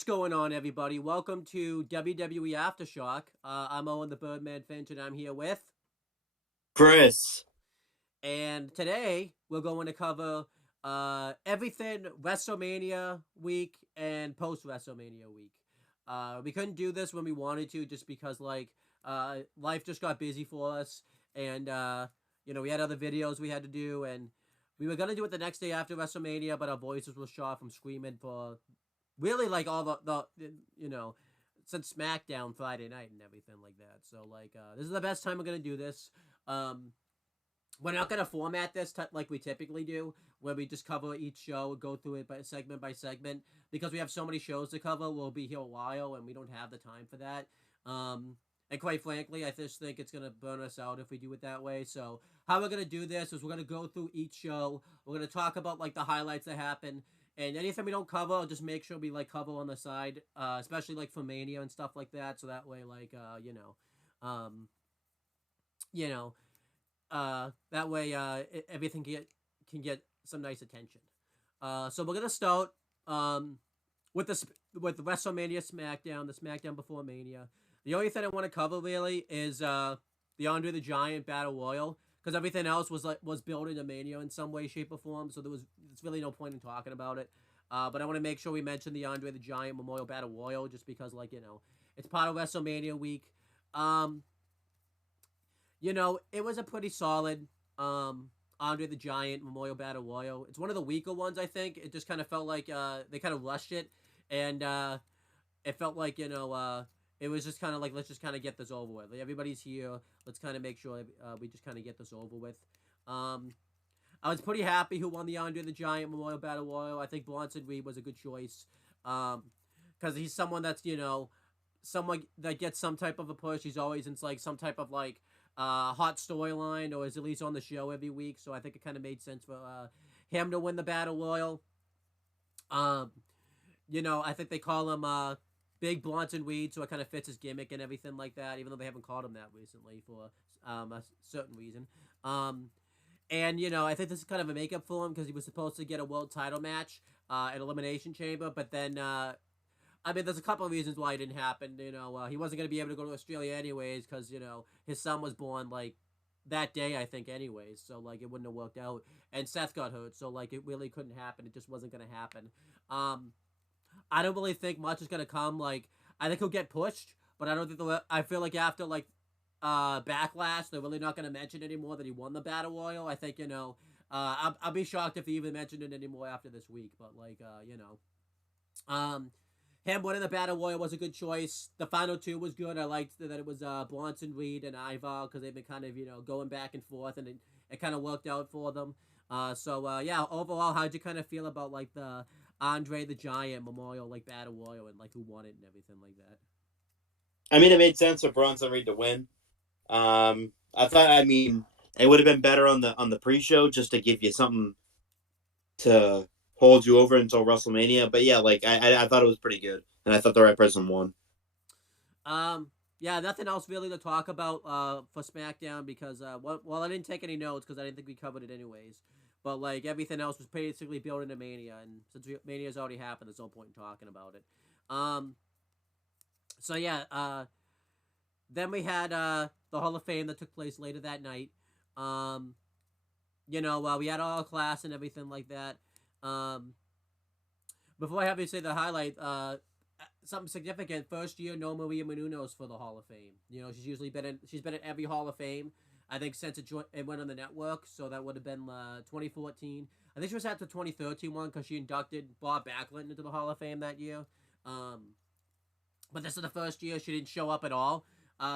What's going on, everybody? Welcome to WWE Aftershock. I'm Owen the Birdman Finch, and I'm here with. Chris. And today we're going to cover everything WrestleMania week and post WrestleMania week. We couldn't do this when we wanted to, just because life just got busy for us, and we had other videos we had to do, and we were gonna do it the next day after WrestleMania, but our voices were shot from screaming for really like all the since SmackDown Friday night and everything like that. So this is the best time we're gonna do this. We're not gonna format this like we typically do, where we just cover each show and go through it by segment, because we have so many shows to cover. We'll be here a while, and we don't have the time for that. And quite frankly, I just think it's gonna burn us out if we do it that way. So how we're gonna do this is we're gonna go through each show. We're gonna talk about like the highlights that happen. And anything we don't cover, I'll just make sure we like cover on the side, especially like for Mania and stuff like that. So that way, um, you know, that way everything can get some nice attention. So we're gonna start with with WrestleMania SmackDown, the SmackDown before Mania. The only thing I want to cover really is the Andre the Giant Battle Royal, because everything else was built into Mania in some way, shape, or form. So there's really no point in talking about it. But I want to make sure we mention the Andre the Giant Memorial Battle Royal, just because it's part of WrestleMania week. Um, it was a pretty solid Andre the Giant Memorial Battle Royal. It's one of the weaker ones, I think. It just kind of felt like they kind of rushed it, and it felt like it was just kind of like, let's just kind of get this over with. Like, everybody's here. Let's kind of make sure we just kind of get this over with. I was pretty happy who won the Andre the Giant Memorial Battle Royal. I think Bronson Reed was a good choice, because he's someone that's someone that gets some type of a push. He's always in like some type of hot storyline, or is at least on the show every week. So I think it kind of made sense for him to win the Battle Royal. I think they call him Big Bronson Reed, so it kind of fits his gimmick and everything like that, even though they haven't called him that recently for a certain reason. And I think this is kind of a makeup for him, because he was supposed to get a world title match at Elimination Chamber, but then there's a couple of reasons why it didn't happen. He wasn't going to be able to go to Australia anyways, because his son was born that day, I think, anyways. So it wouldn't have worked out, and Seth got hurt, so it really couldn't happen. It just wasn't going to happen. I don't really think much is going to come. I think he'll get pushed, but I don't think I feel like after Backlash, they're really not going to mention anymore that he won the Battle Royal. I think I'll be shocked if he even mentioned it anymore after this week. But him winning the Battle Royal was a good choice. The final two was good. I liked that it was Bronson Reed and Ivar, because they've been kind of going back and forth, and it kind of worked out for them. Yeah, overall, how'd you kind of feel about the Andre the Giant Memorial Battle Royal, and who won it and everything like that? I mean, it made sense for Bronson Reed to win. I thought, it would have been better on the pre-show, just to give you something to hold you over until WrestleMania. But yeah, I thought it was pretty good, and I thought the right person won. Yeah, nothing else really to talk about for SmackDown, because I didn't take any notes because I didn't think we covered it anyways. But everything else was basically built into Mania, and since Mania's already happened, there's no point in talking about it. So yeah, then we had the Hall of Fame that took place later that night. We had all class and everything like that. Before I have you say the highlight, something significant. First year, no Maria Menounos for the Hall of Fame. She's been in every Hall of Fame, I think, since it went on the network. So that would have been 2014. I think she was at the 2013 one, because she inducted Bob Backlund into the Hall of Fame that year. But this is the first year she didn't show up at all.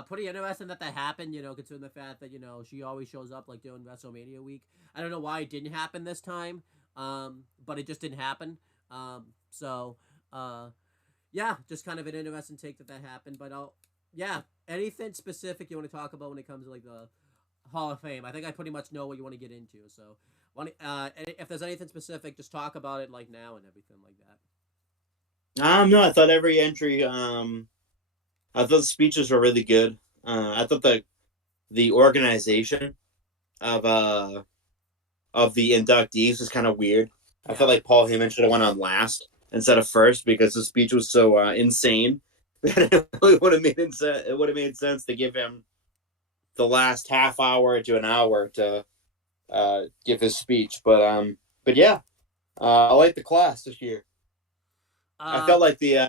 Pretty interesting that happened, considering the fact that, she always shows up during WrestleMania week. I don't know why it didn't happen this time, but it just didn't happen. Yeah, just kind of an interesting take that happened. But yeah, anything specific you want to talk about when it comes to the Hall of Fame? I think I pretty much know what you want to get into. So, if there's anything specific, just talk about it now and everything like that. No, I thought every entry. I thought the speeches were really good. I thought the organization of the inductees was kind of weird. I felt like Paul Heyman should have went on last, instead of first because the speech was so insane that it really would have made sense to give him the last half hour to an hour to give his speech. But yeah, I like the class this year. I Um, felt like the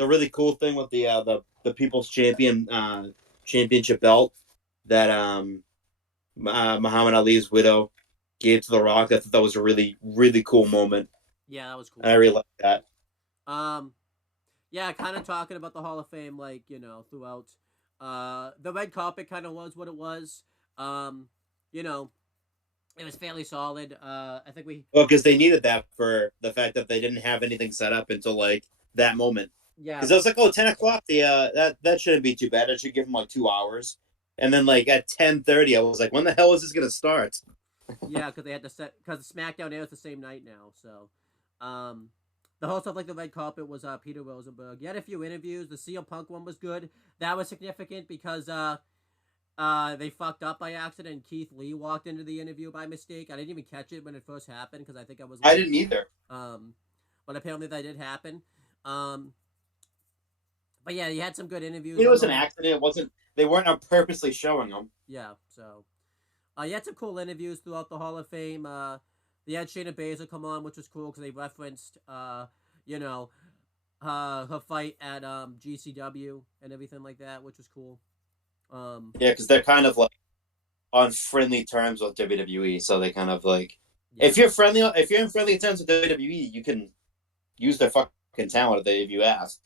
really cool thing with the People's Championship belt that Muhammad Ali's widow gave to The Rock. I thought that was a really really cool moment. yeah, that was cool. And I really like that. Um, yeah, kind of talking about the Hall of Fame, like throughout. The red carpet kind of was what it was. Um, you know, it was fairly solid. I think we, Well, because they needed that for the fact that they didn't have anything set up until like that moment. yeah, Because I was like, oh, 10 o'clock. That shouldn't be too bad. I should give them like 2 hours. And then like at 10:30, I was like, when the hell is this gonna start? yeah, because they had to set because SmackDown airs the same night now. So, the host of like the red carpet was Peter Rosenberg. He had a few interviews. The CM Punk one was good. That was significant because they fucked up by accident. Keith Lee walked into the interview by mistake. I didn't even catch it when it first happened because I think I was I late. didn't either. Um, but apparently that did happen. Um, but yeah, he had some good interviews It on was the an whole. accident. It wasn't. They weren't purposely showing them. Yeah, so he had some cool interviews throughout the Hall of Fame. They had Shayna Baszler come on, which was cool because they referenced, you know, her fight at GCW and everything like that, which was cool. Um, Yeah, because they're kind of like on friendly terms with WWE, so they kind of like yeah, if you're in friendly terms with WWE, you can use their fucking talent if you ask.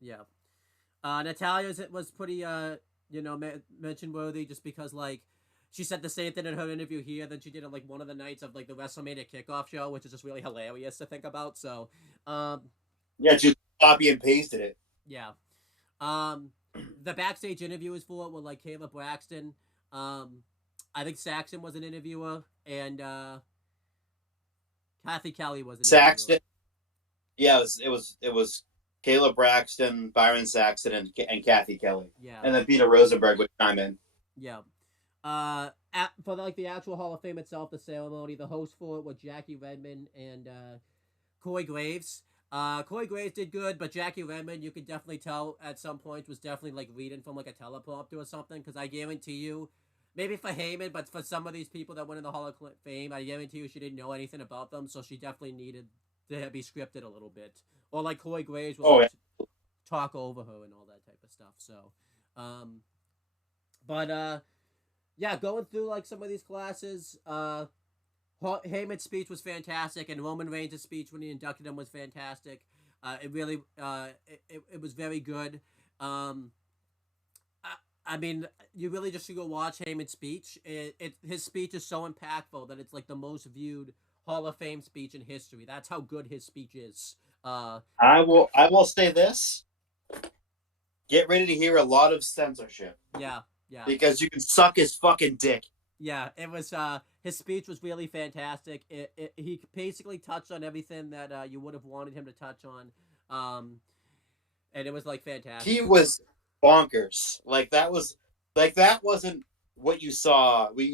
yeah. Natalia's it was pretty mention worthy just because like she said the same thing in her interview here. Then she did it like one of the nights of like the WrestleMania kickoff show, which is just really hilarious to think about. So, um, Yeah, just copy and pasted it. yeah. Um, the backstage interviewers for it were like Kayla Braxton. Um, I think Saxon was an interviewer, and Kathy Kelly was an interviewer. Saxton. Yeah, it was Caleb Braxton, Byron Saxton, and Kathy Kelly, Yeah, and then Peter Rosenberg would chime in. yeah. For like the actual Hall of Fame itself, the ceremony, the host for it were Jackie Redmond and Corey Graves. Corey Graves did good, but Jackie Redmond, you could definitely tell at some points was definitely like reading from like a teleprompter or something. Because I guarantee you, maybe for Heyman, but for some of these people that went in the Hall of Fame, I guarantee you she didn't know anything about them, so she definitely needed to be scripted a little bit. Or like Corey Graves will Oh like yeah, talk over her and all that type of stuff. So, um, but yeah, going through like some of these classes, Heyman's speech was fantastic, and Roman Reigns' speech when he inducted him was fantastic. It really, it was very good. Um, I mean, you really just should go watch Heyman's speech. His speech is so impactful that it's like the most viewed Hall of Fame speech in history. That's how good his speech is. I will say this: get ready to hear a lot of censorship Yeah, yeah. because you can suck his fucking dick. Yeah, it was his speech was really fantastic. He basically touched on everything that you would have wanted him to touch on, and it was like He fantastic. was bonkers. That wasn't what you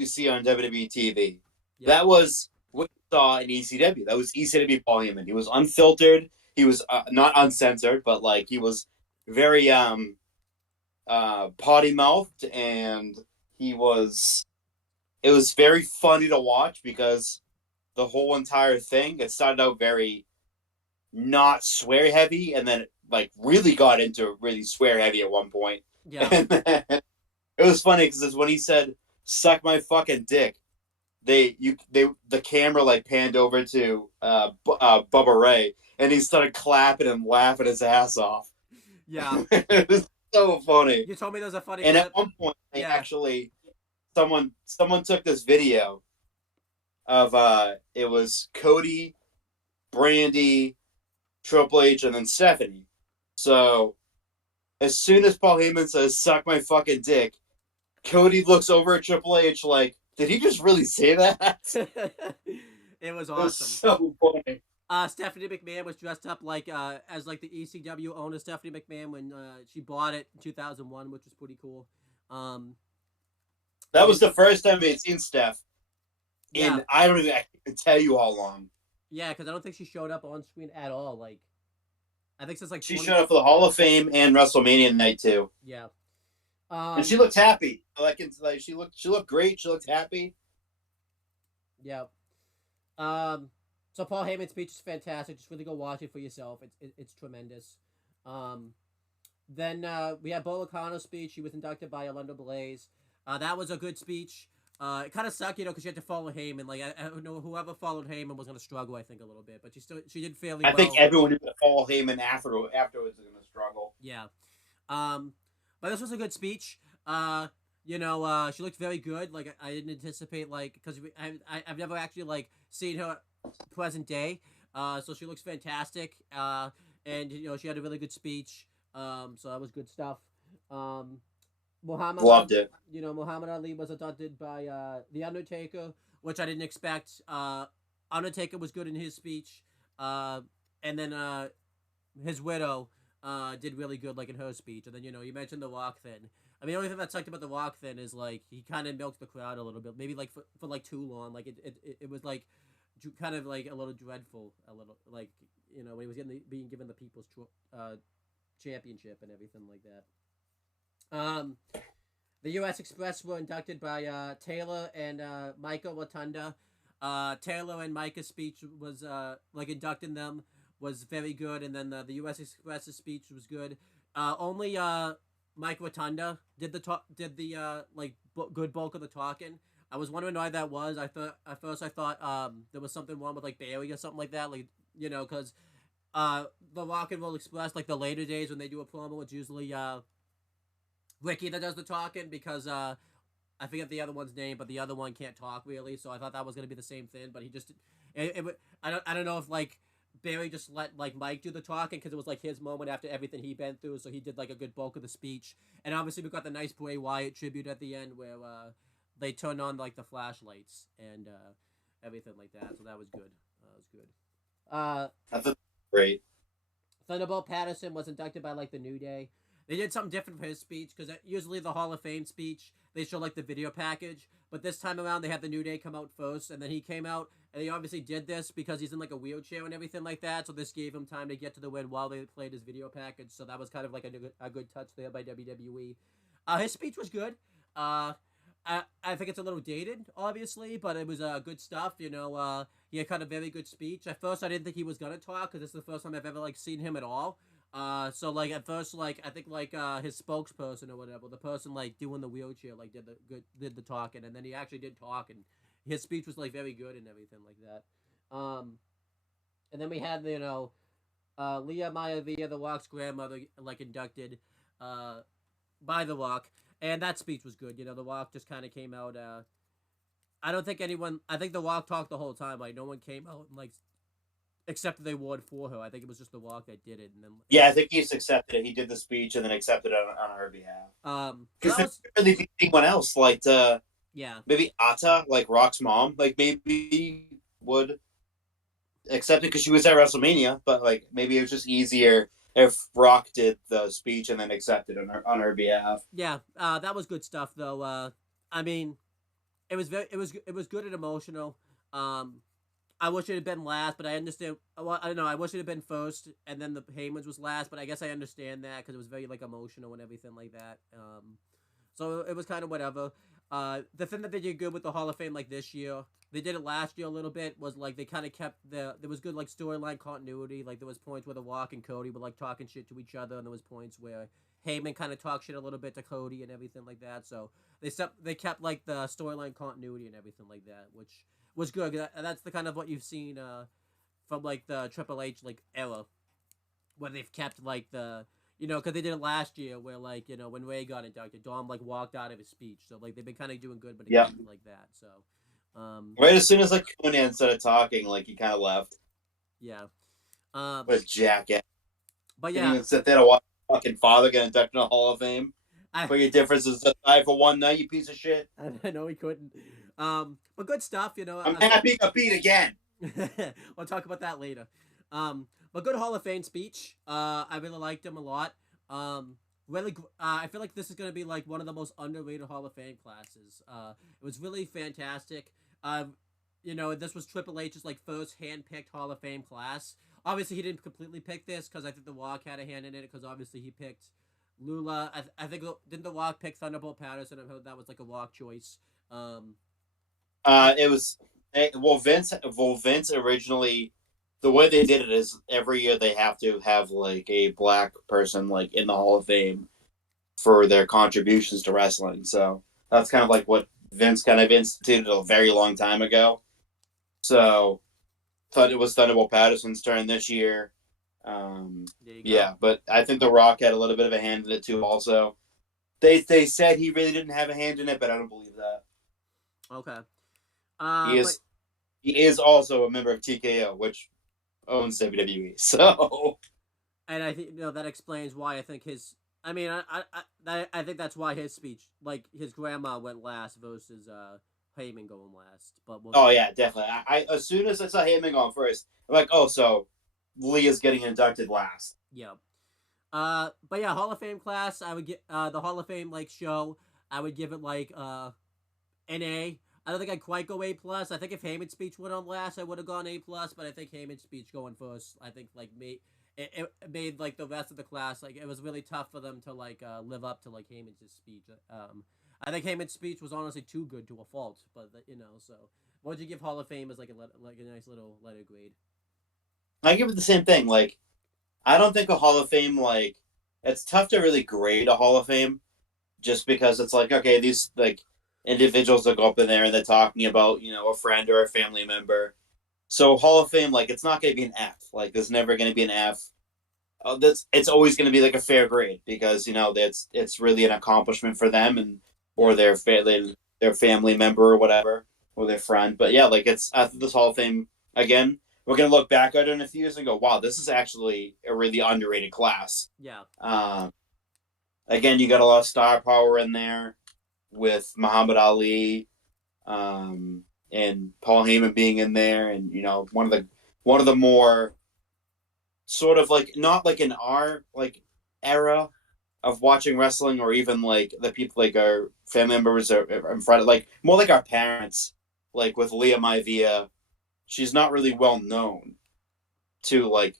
see on WWE TV. Yeah, That was what you saw in ECW. That was ECW Paul Heyman. He was unfiltered. He was not uncensored, but like he was very potty mouthed, and he was. It was very funny to watch because the whole entire thing it started out very not swear heavy, and then it, like really got into really swear heavy at one point. yeah, And then, it was funny because when he said "suck my fucking dick," the camera like panned over to Bubba Ray, and he started clapping and laughing his ass off. yeah. It was so funny. You told me there was a funny And at clip. one point, they Yeah, actually someone took this video of it was Cody, Brandy, Triple H, and then Stephanie. So as soon as Paul Heyman says "suck my fucking dick," Cody looks over at Triple H like, "Did he just really say that?" it was It was awesome. so funny. Stephanie McMahon was dressed up like as like the ECW owner Stephanie McMahon when she bought it in 2001, which was pretty cool. Um, That was and the first time we had seen Steph yeah, in I don't even I can't tell you how long. Yeah, because I don't think she showed up on screen at all. Like, I think since like She 20. showed up for the Hall of Fame and WrestleMania night too, Yeah. and she Um. looked happy. Like she looked great. She looked happy. Yeah. Um. So Paul Heyman's speech is fantastic. Just really go watch it for yourself. It's tremendous. Um. Then we had Bo Lacano's speech. He was inducted by Orlando Blaze. That was a good speech. It kind of sucked, because she had to follow Heyman. Like I don't know, whoever followed Heyman was gonna struggle, I think, a little bit, but she did fairly I think well. everyone who Paul Heyman afterwards is going to struggle. Yeah. Um, but this was a good speech. She looked very good. Like I didn't anticipate, like, because I've never actually like seen her present day. So she looks fantastic. And she had a really good speech. So that was good stuff. Um, Muhammad Loved Ali, it. Muhammad Ali was adopted by the Undertaker, which I didn't expect. Undertaker was good in his speech. And then his widow did really good, like in her speech. And then you mentioned the Rock thing. I mean, the only thing that sucked about the Rock thing is like he kind of milked the crowd a little bit, maybe like for like too long. Like it was like kind of like a little dreadful, a little like when he was being given the people's championship and everything like that. The U.S. Express were inducted by Taylor and Micah Rotunda. Taylor and Micah's speech was like inducting them was very good, and then the U.S. Express's speech was good. Only Mike Rotunda did the good bulk of the talking. I was wondering why that was. I thought at first there was something wrong with like Bailey or something like that, like because the Rock and Roll Express, like the later days when they do a promo, it's usually Ricky that does the talking because I forget the other one's name, but the other one can't talk really. So I thought that was gonna be the same thing, but he just I don't know if like Barry just let like Mike do the talking because it was like his moment after everything he'd been through, so he did like a good bulk of the speech. And obviously we got the nice Bray Wyatt tribute at the end where they turned on like the flashlights and everything like that. So that was good. That was good. I thought great. Thunderbolt Patterson was inducted by like the New Day. They did something different for his speech because usually the Hall of Fame speech they show like the video package, but this time around they had the New Day come out first, and then he came out, and he obviously did this because he's in like a wheelchair and everything like that. So this gave him time to get to the win while they played his video package. So that was kind of like a good touch there by WWE. His speech was good. I think it's a little dated, obviously, but it was good stuff. He had kind of very good speech. At first, I didn't think he was gonna talk because this is the first time I've ever like seen him at all. So like at first, like I think like his spokesperson or whatever, the person like doing the wheelchair, like did the talking, and then he actually did talk, and his speech was like very good and everything like that. And then we had Leah Maya via the Rock's grandmother like inducted by the Rock, and that speech was good. The Rock just kind of came out. I don't think anyone. I think the Rock talked the whole time. Like no one came out and like accepted the award for her. I think it was just the Rock that did it, and then Yeah, I think he's accepted it. He did the speech and then accepted it on her behalf. Because was, there really be anyone else, like yeah, maybe Ata, like Rock's mom, like maybe would accept it because she was at WrestleMania, but like maybe it was just easier if Rock did the speech and then accepted on her behalf. yeah. That was good stuff though. I mean, it was good and emotional. Um, I wish it had been last, but I understand. Well, I don't know. I wish it had been first, and then the Heyman's was last. But I guess I understand that because it was very like emotional and everything like that. So it was kind of whatever. The thing that they did good with the Hall of Fame like this year, they did it last year a little bit. Was like they kind of kept there was good like storyline continuity. Like there was points where the Rock and Cody were like talking shit to each other, and there was points where Heyman kind of talked shit a little bit to Cody and everything like that. So they kept like the storyline continuity and everything like that, which was good. That's the kind of what you've seen from like the Triple H like era, where they've kept like because they did it last year where like when Ray got inducted, Dom like walked out of his speech. So like they've been kind of doing good, but it Yeah. can't be like that. So, Right as soon as like Conan started talking, like he kind of left. yeah. What a jackass! But Didn't yeah, even sit there to watch your fucking father get inducted in the Hall of Fame. I Put your differences aside for one night, you piece of shit. I know he couldn't. But good stuff. I'm happy he got beat again. We'll talk about that later. But good Hall of Fame speech. I really liked him a lot. Really, I feel like this is gonna be like one of the most underrated Hall of Fame classes. It was really fantastic. this was Triple H's like first hand-picked Hall of Fame class. Obviously, he didn't completely pick this because I think The Rock had a hand in it because obviously he picked Lula. I think didn't The Rock pick Thunderbolt Patterson? I heard that was like a Rock choice. Um, It was Vince originally, the way they did it is every year they have to have like a black person like in the Hall of Fame for their contributions to wrestling. So that's kind of like what Vince kind of instituted a very long time ago. So thought it was Thunderbolt Patterson's turn this year. there you go. Yeah, but I think The Rock had a little bit of a hand in it too. Also, they said he really didn't have a hand in it, but I don't believe that. Okay. He But is he is also a member of TKO, which owns WWE. So and I think that explains why I think his. I mean, I think that's why his speech, like his grandma, went last versus Heyman going last. But we'll oh get yeah, definitely. I as soon as I saw Heyman going first, I'm like, oh, so Leah's getting inducted last. yeah. But yeah, Hall of Fame class. I would get the Hall of Fame like show. I would give it like an A. I don't think I'd quite go A plus. I think if Heyman's speech went on last, I would have gone A plus. But I think Heyman's speech going first, I think like it made like the rest of the class like it was really tough for them to like live up to like Heyman's speech. I think Heyman's speech was honestly too good to a fault. But so what would you give Hall of Fame as like a nice little letter grade? I give it the same thing. Like, I don't think a Hall of Fame like it's tough to really grade a Hall of Fame just because it's like okay, these like individuals that go up in there and they're talking about a friend or a family member. So Hall of Fame, like it's not going to be an F. Like there's never going to be an F. That's it's always going to be like a fair grade because that's it's really an accomplishment for them and or Yeah, their family member or whatever or their friend. But yeah, like it's after this Hall of Fame again. We're gonna look back at it in a few years and go, "Wow, this is actually a really underrated class." yeah, Um, Again, you got a lot of star power in there with Muhammad Ali, and Paul Heyman being in there, and one of the more sort of like not like in our like era of watching wrestling, or even like the people like our family members are in front of like more like our parents, like with Leah Maivia. She's not really well known to like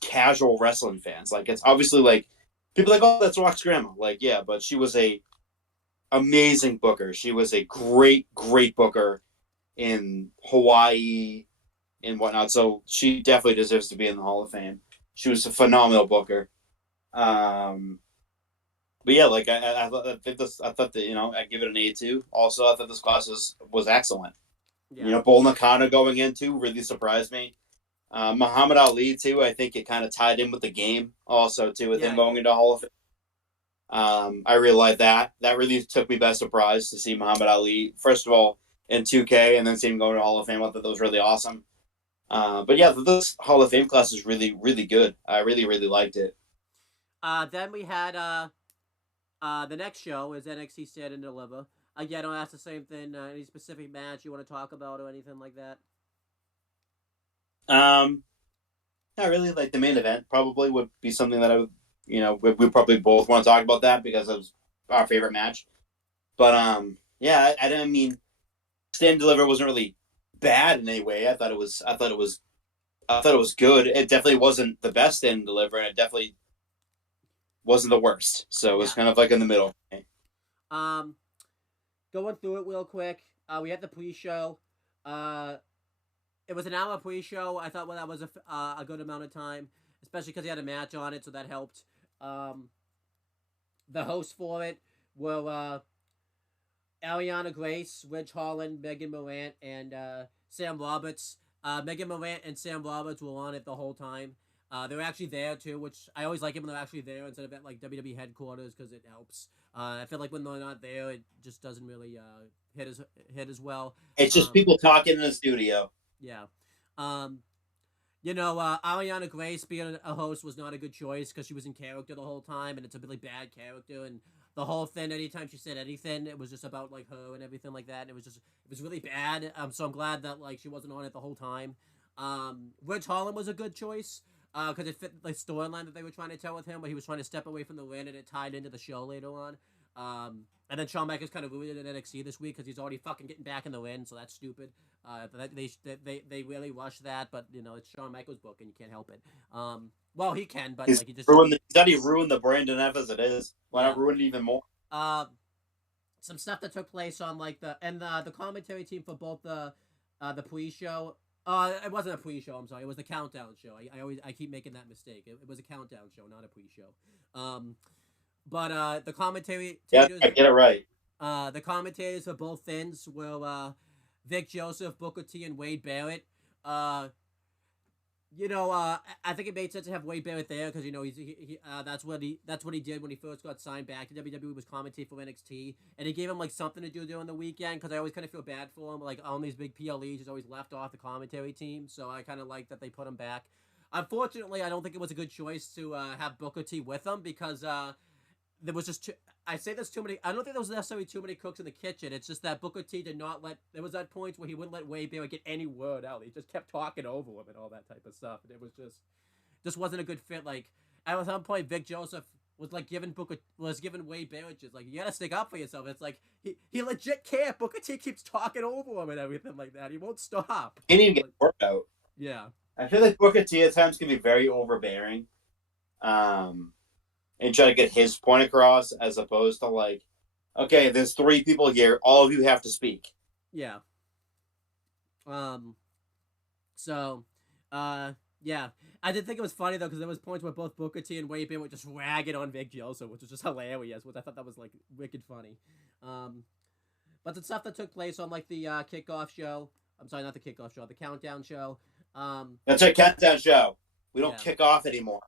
casual wrestling fans. Like it's obviously like people are like, oh, that's Rock's grandma. Like, yeah, but she was a amazing booker. She was a great booker in Hawaii and whatnot. So she definitely deserves to be in the Hall of Fame. She was a phenomenal booker. Um, but yeah, like I thought that I give it an A too. Also, I thought this class was excellent. yeah, Bull Nakano going into really surprised me. Muhammad Ali too. I think it kind of tied in with the game also too with him yeah, going into Hall of Fame. I realized that really took me by surprise to see Muhammad Ali first of all in 2K and then see him go to Hall of Fame. I thought that was really awesome. But yeah, this Hall of Fame class is really good. I really liked it. Then we had the next show is NXT Stand and Deliver. Again, I'll ask the same thing. Any specific match you want to talk about or anything like that? Um, Not really. Like the main event probably would be something that I would, we probably both want to talk about that because it was our favorite match. But yeah, I didn't mean Stand and Deliver wasn't really bad in any way. I thought it was good. It definitely wasn't the best Stand and Deliver, and it definitely wasn't the worst. So it was Yeah. kind of like in the middle. Um, Going through it real quick. We had the pre-show. Uh, it was an hour pre-show. I thought that was a good amount of time, especially because he had a match on it, so that helped. Um, the hosts for it were Ariana Grace, Ridge Holland, Megan Morant, and Sam Roberts. Megan Morant and Sam Roberts were on it the whole time. They were actually there too, which I always like it when they're actually there instead of at like WWE headquarters because it helps. I feel like when they're not there, it just doesn't really hit as well. It's just Um, people talking in the studio. yeah. Um, Ariana Grace being a host was not a good choice because she was in character the whole time, and it's a really bad character. And the whole thing, anytime she said anything, it was just about like her and everything like that. And it was really bad. So I'm glad that like she wasn't on it the whole time. Ridge Holland was a good choice because it fit the storyline that they were trying to tell with him, where he was trying to step away from the ring, and it tied into the show later on. And then Shawn Michaels kind of ruined it in NXT this week because he's already fucking getting back in the ring, so that's stupid. They really rushed that, but you know it's Shawn Michaels' book and you can't help it. Well, he can, but like he just he's already ruined the brand enough as it is. Why not ruin it even more? Some stuff that took place on like the commentary team for both the pre-show. It wasn't a pre-show. I'm sorry. It was the countdown show. I keep making that mistake. It was a countdown show, not a pre-show. But the commentary. Yeah, I get it right. The commentators for both ends were Vic Joseph, Booker T, and Wade Barrett. I think it made sense to have Wade Barrett there because that's what he did when he first got signed back to WWE, was commentate for NXT, and it gave him like something to do during the weekend because I always kind of feel bad for him. Like on these big PLEs, he's always left off the commentary team, so I kind of like that they put him back. Unfortunately, I don't think it was a good choice to have Booker T with him because there was just I say there's too many. I don't think there was necessarily too many cooks in the kitchen. It's just that Booker T did not let. There was that point where he wouldn't let Wade Barrett get any word out. He just kept talking over him and all that type of stuff. And it was just wasn't a good fit. Like at some point, Vic Joseph was like giving Wade Barrett just like, you gotta stick up for yourself. It's like he legit can't. Booker T keeps talking over him and everything like that. He won't stop. He didn't even get worked out. Yeah. I feel like Booker T at times can be very overbearing. And try to get his point across as opposed to like, okay, there's 3 people here, all of you have to speak. Yeah. Yeah. I did think it was funny though because there was points where both Booker T and Wade Barrett were just ragging on Vic Joseph, which was just hilarious. Which I thought that was like wicked funny. But the stuff that took place on like the kickoff show. I'm sorry, not the kickoff show, the countdown show. That's a countdown show. We don't kick off anymore.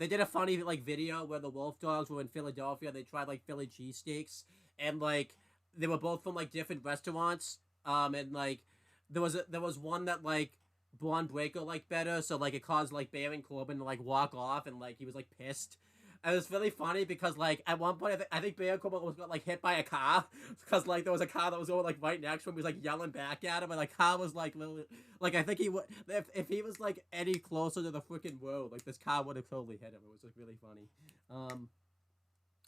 They did a funny like video where the Wolf Dogs were in Philadelphia. They tried like Philly cheesesteaks, and like they were both from like different restaurants. And like there was one that like Braun Breaker liked better, so like it caused like Baron Corbin to like walk off, and like he was like pissed. And it was really funny because like at one point I think Baron Corbin was got like hit by a car because like there was a car that was going like right next to him. He was like yelling back at him, and like car was like literally like I think he would if he was like any closer to the freaking road, like this car would have totally hit him. It was just really funny.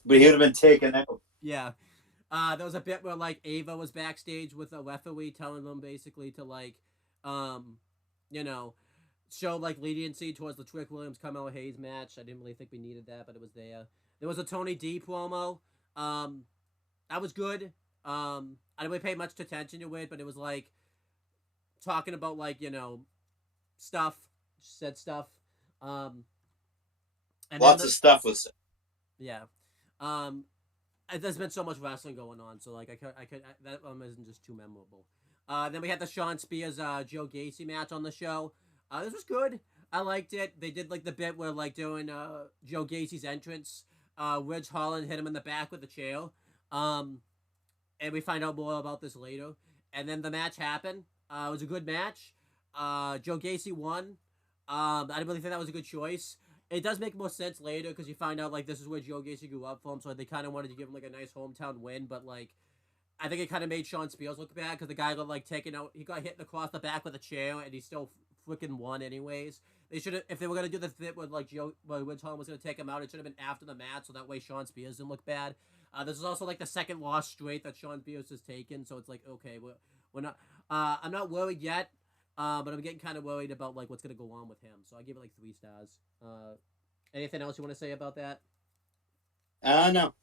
But he would have been taken out. Yeah. There was a bit where like Ava was backstage with a referee telling them basically to like, show like leniency towards the Trick Williams Carmelo Hayes match. I didn't really think we needed that, but it was there. There was a Tony D promo. That was good. I didn't really pay much attention to it, but it was like talking about like stuff. Said stuff. And lots of stuff was said. Yeah. There's been so much wrestling going on, so like I could that one isn't just too memorable. Then we had the Sean Spears Joe Gacy match on the show. This was good. I liked it. They did like the bit where like during Joe Gacy's entrance, Ridge Holland hit him in the back with a chair. And we find out more about this later. And then the match happened. It was a good match. Joe Gacy won. I didn't really think that was a good choice. It does make more sense later because you find out like this is where Joe Gacy grew up from, so they kind of wanted to give him like a nice hometown win, but like I think it kind of made Sean Spears look bad because the guy got like taken out. He got hit across the back with a chair, and he still freaking won anyways. They should have, if they were gonna do the fit with like Ridge Holland was gonna take him out, it should have been after the match, so that way Sean Spears didn't look bad. This is also like the second loss straight that Sean Spears has taken, so it's like okay, we're not. I'm not worried yet. But I'm getting kind of worried about like what's gonna go on with him. So I give it like 3 stars. Anything else you want to say about that? No,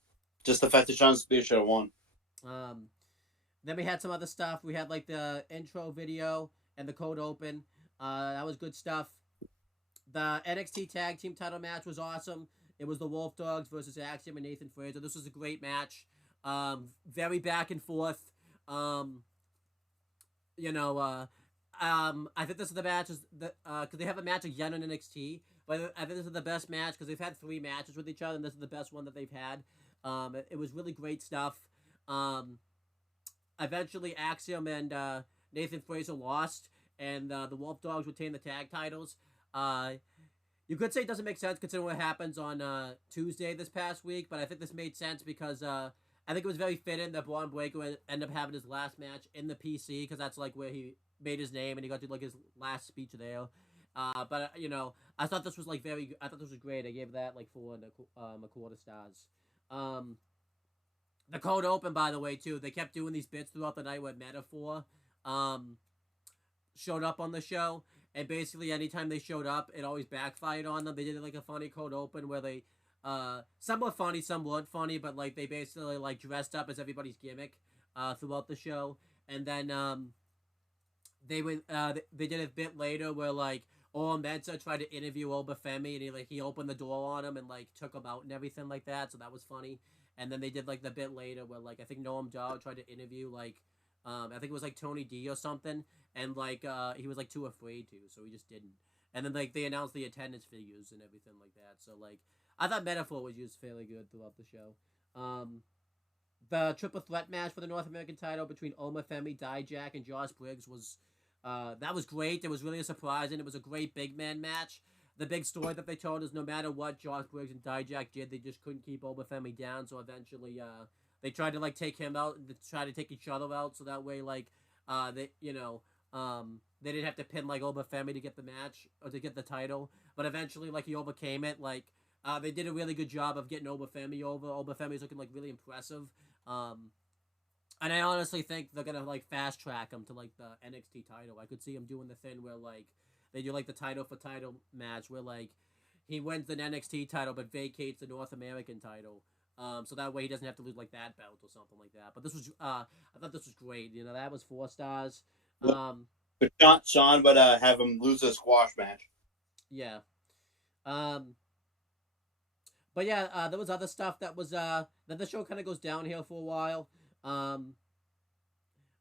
just the fact that Sean Spears should have won. Then we had some other stuff. We had like the intro video and the code open. That was good stuff. The NXT Tag Team Title match was awesome. It was the Wolf Dogs versus Axiom and Nathan Frazer. This was a great match. Very back and forth. I think this is the matches that because they have a match again on NXT, but I think this is the best match because they've had 3 matches with each other, and this is the best one that they've had. It was really great stuff. Eventually, Axiom and Nathan Frazer lost, and the Wolf Dogs retained the tag titles. You could say it doesn't make sense considering what happens on Tuesday this past week, but I think this made sense because I think it was very fitting that Braun Breaker would end up having his last match in the PC because that's like where he made his name and he got to like his last speech there. But I thought this was like I thought this was great. I gave that like 4 1/4 stars. The cold open, by the way, too. They kept doing these bits throughout the night where Metaphor showed up on the show, and basically anytime they showed up, it always backfired on them. They did like a funny cold open where they, some were funny, some weren't funny, but like they basically like dressed up as everybody's gimmick throughout the show, and then they did a bit later where like Mensa tried to interview Obafemi, and he opened the door on him and like took him out and everything like that, so that was funny. And then they did like the bit later where like I think Noam Dar tried to interview like I think it was like Tony D or something, and like he was like too afraid to, so he just didn't. And then like they announced the attendance figures and everything like that. So like I thought Metaphor was used fairly good throughout the show. The triple threat match for the North American title between Omafemi, Dijak, and Josh Briggs was that was great. It was really surprising. It was a great big man match. The big story that they told is no matter what Josh Briggs and Dijak did, they just couldn't keep Obafemi down. So eventually, they tried to like take him out and try to take each other out. So that way, like, they they didn't have to pin like Obafemi to get the match or to get the title. But eventually, like, he overcame it. Like, they did a really good job of getting Obafemi over. Obafemi's looking like really impressive. And I honestly think they're gonna like fast track him to like the NXT title. I could see him doing the thing where like they do like the title for title match where like he wins the NXT title but vacates the North American title. So that way he doesn't have to lose like that belt or something like that. But this was I thought this was great. You know, that was 4 stars. But Sean would have him lose a squash match. Yeah. But yeah, there was other stuff that was then the show kind of goes downhill for a while.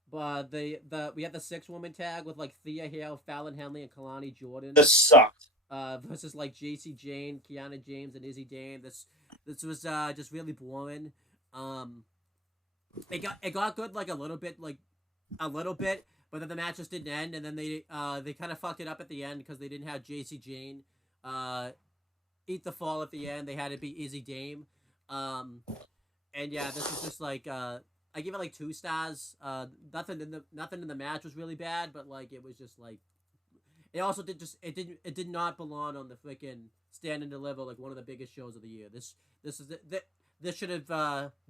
But we had the 6-woman tag with like Thea Hale, Fallon Henley, and Kalani Jordan. This sucked. Versus like JC Jane, Kiana James, and Izzy Dane. This was just really boring. It got good like a little bit, but then the match just didn't end, and then they kind of fucked it up at the end because they didn't have JC Jane eat the fall at the end. They had it be Izzy Dame. And yeah, this was just like I give it like 2 stars. Nothing in the match was really bad, but like it was just like it also did not belong on the freaking Stand and Deliver, like one of the biggest shows of the year. This should have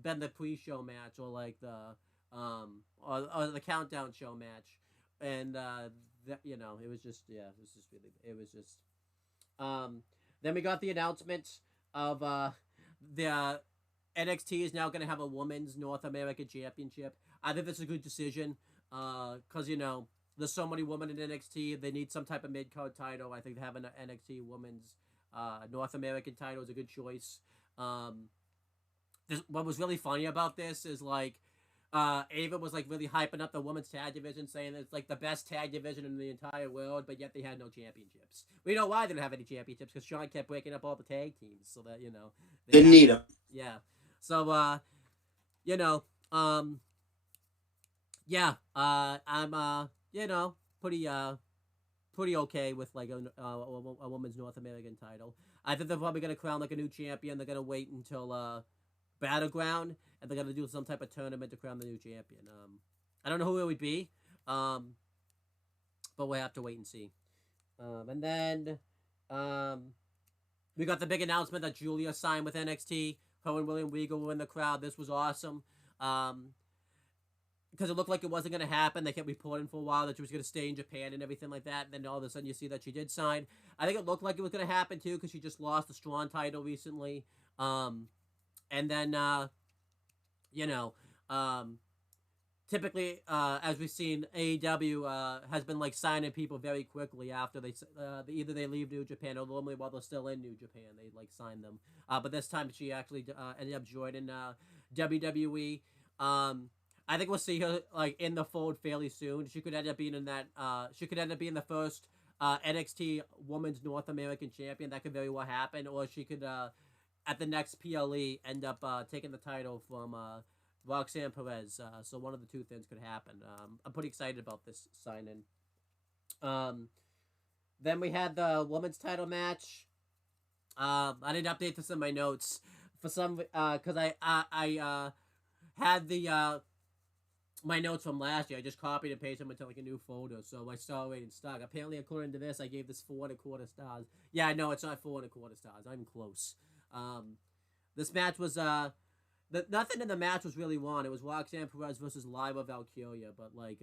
been the pre-show match or like the or the countdown show match, and it was just then we got the announcement of the NXT is now going to have a women's North American Championship. I think that's a good decision because, there's so many women in NXT. They need some type of mid-card title. I think having an NXT women's North American title is a good choice. What was really funny about this is, like, Ava was, like, really hyping up the women's tag division, saying it's, like, the best tag division in the entire world, but yet they had no championships. We know why they didn't have any championships, because Shawn kept breaking up all the tag teams, so that, Didn't need them. Yeah. So, I'm, pretty okay with, like, a women's North American title. I think they're probably going to crown, like, a new champion. They're going to wait until, Battleground, and they're going to do some type of tournament to crown the new champion. I don't know who it would be, but we'll have to wait and see. And then, we got the big announcement that Julia signed with NXT. Her and William Regal were in the crowd. This was awesome. Because it looked like it wasn't going to happen. They kept reporting for a while that she was going to stay in Japan and everything like that. And then all of a sudden you see that she did sign. I think it looked like it was going to happen too because she just lost the Strong title recently. And then, typically, as we've seen, AEW has been like signing people very quickly after either they leave New Japan or normally while they're still in New Japan, they like sign them. But this time she actually ended up joining WWE. I think we'll see her like in the fold fairly soon. She could end up being in that. She could end up being the first NXT Women's North American Champion. That could very well happen, or she could at the next PLE end up taking the title from Roxanne Perez. So one of the two things could happen. I'm pretty excited about this signing. Then we had the women's title match. I didn't update this in my notes for some because I had the my notes from last year. I just copied and pasted them into like a new folder, so my star rating stuck. Apparently, according to this, I gave this 4.25 stars. Yeah, no, it's not 4.25 stars. I'm close. This match was nothing in the match was really won. It was Roxanne Perez versus Lyra Valkyria, but like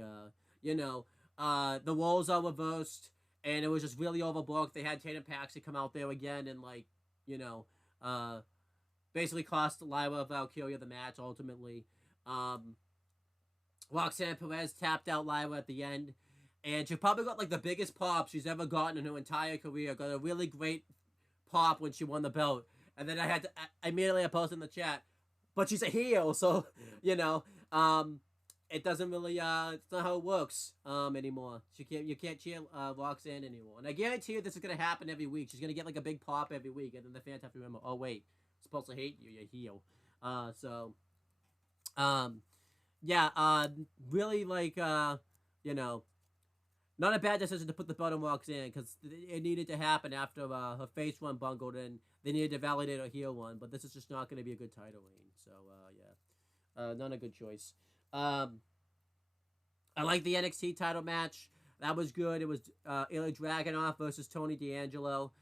you know, the roles are reversed, and it was just really overbooked. They had Tatum Paxley come out there again, and like you know, uh, basically cost Lyra Valkyria the match ultimately. Um, Roxanne Perez tapped out Lyra at the end, and she probably got like the biggest pop she's ever gotten in her entire career. Got a really great pop when she won the belt, and then I posted in the chat, but she's a heel, so you know, it doesn't really it's not how it works anymore. You can't cheer Roxanne anymore, and I guarantee you this is gonna happen every week. She's gonna get like a big pop every week, and then the fans have to remember, oh wait, I'm supposed to hate you, you're heel. So um yeah, really like you know, not a bad decision to put the belt on Roxanne because it needed to happen after her face run bungled and they needed to validate her heel one. But this is just not going to be a good title reign. So yeah, not a good choice. I like the NXT title match. That was good. It was Ilya Dragunov versus Tony D'Angelo.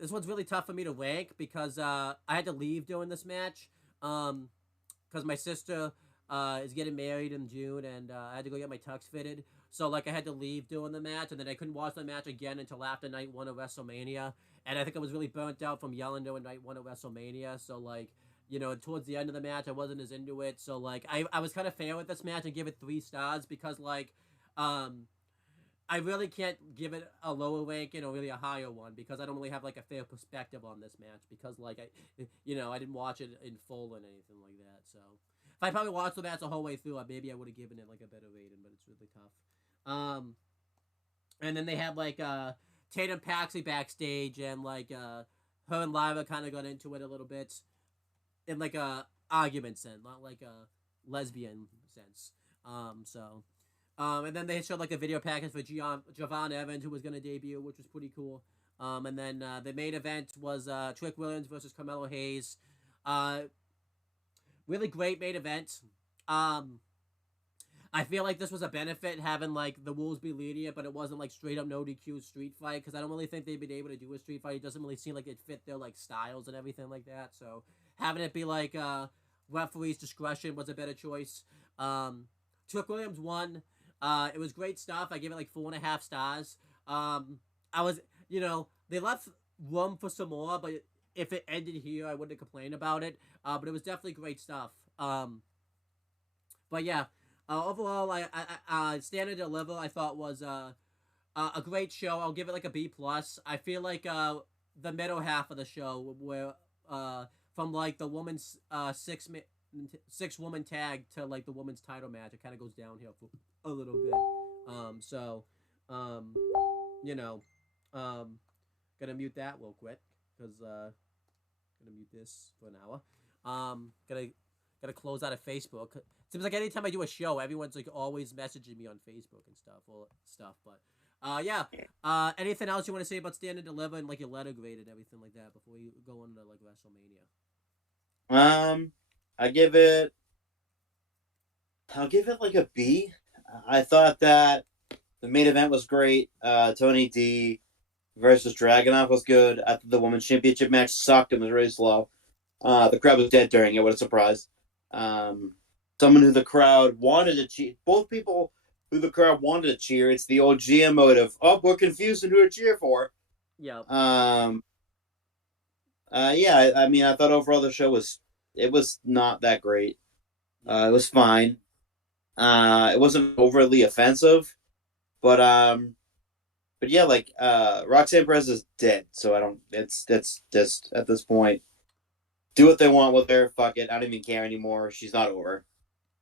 This one's really tough for me to rank because I had to leave during this match because my sister is getting married in June and I had to go get my tux fitted. So like I had to leave during the match, and then I couldn't watch the match again until after night one of WrestleMania. And I think I was really burnt out from yelling during night one of WrestleMania. So like, you know, towards the end of the match, I wasn't as into it. So like, I was kind of fair with this match and give it 3 stars because like, I really can't give it a lower ranking or really a higher one because I don't really have like a fair perspective on this match because like I didn't watch it in full and anything like that. So if I probably watched the match the whole way through, maybe I would have given it like a better rating, but it's really tough. And then they had like Tatum Paxley backstage, and like her and Lyra kind of got into it a little bit in like a argument sense, not like a lesbian sense. And then they showed like a video package for Javon Evans, who was going to debut, which was pretty cool. And then the main event was Trick Williams versus Carmelo Hayes. Really great main event. I feel like this was a benefit having like the rules be lenient, but it wasn't like straight up no DQ street fight because I don't really think they've been able to do a street fight. It doesn't really seem like it fit their like styles and everything like that. So having it be like referee's discretion was a better choice. Trick Williams won. It was great stuff. I give it like 4.5 stars. I was, they left room for some more, but if it ended here, I wouldn't complain about it. But it was definitely great stuff. But yeah. Overall, I Stand and Deliver I thought was a great show. I'll give it like a B plus. I feel like the middle half of the show where from like the woman's 6 woman tag to like the woman's title match, it kind of goes downhill for a little bit. Gonna mute that real quick because gonna mute this for an hour. Gotta close out of Facebook. Seems like anytime I do a show, everyone's like always messaging me on Facebook and stuff. But yeah. Anything else you want to say about Stand and Deliver and like your letter grade and everything like that before you go into like WrestleMania? I'll give it like a B. I thought that the main event was great. Tony D versus Dragunov was good. I thought the women's championship match sucked and was really slow. The crowd was dead during it. What a surprise. Someone who the crowd wanted to cheer. Both people who the crowd wanted to cheer. It's the old GM motive. Oh, we're confused on who to cheer for. Yeah. Yeah. I mean, I thought overall the show was not that great. It was fine. It wasn't overly offensive, but yeah, like Roxanne Perez is dead, so I don't. That's just at this point. Do what they want with her. Fuck it. I don't even care anymore. She's not over.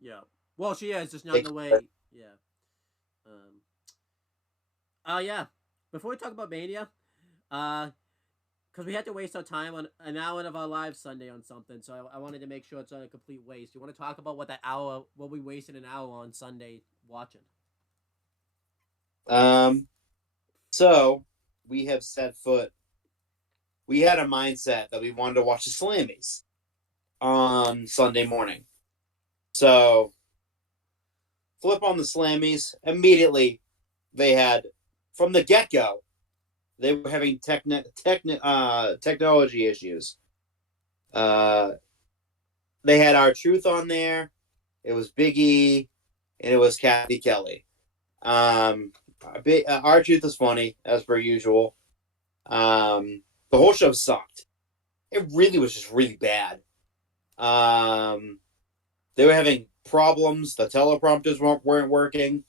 Yeah. Well, she is just not in the way. Yeah. Yeah. Before we talk about Mania, because we had to waste our time on an hour of our live Sunday on something, so I wanted to make sure it's not a complete waste. You want to talk about what we wasted an hour on Sunday watching? So we have set foot. We had a mindset that we wanted to watch the Slammies on Sunday morning. So flip on the Slammies. Immediately, they had, from the get-go, they were having technology issues. they had R-Truth on there. It was Big E, and it was Kathy Kelly. R-Truth is funny as per usual. The whole show sucked. It really was just really bad. They were having problems. The teleprompters weren't working.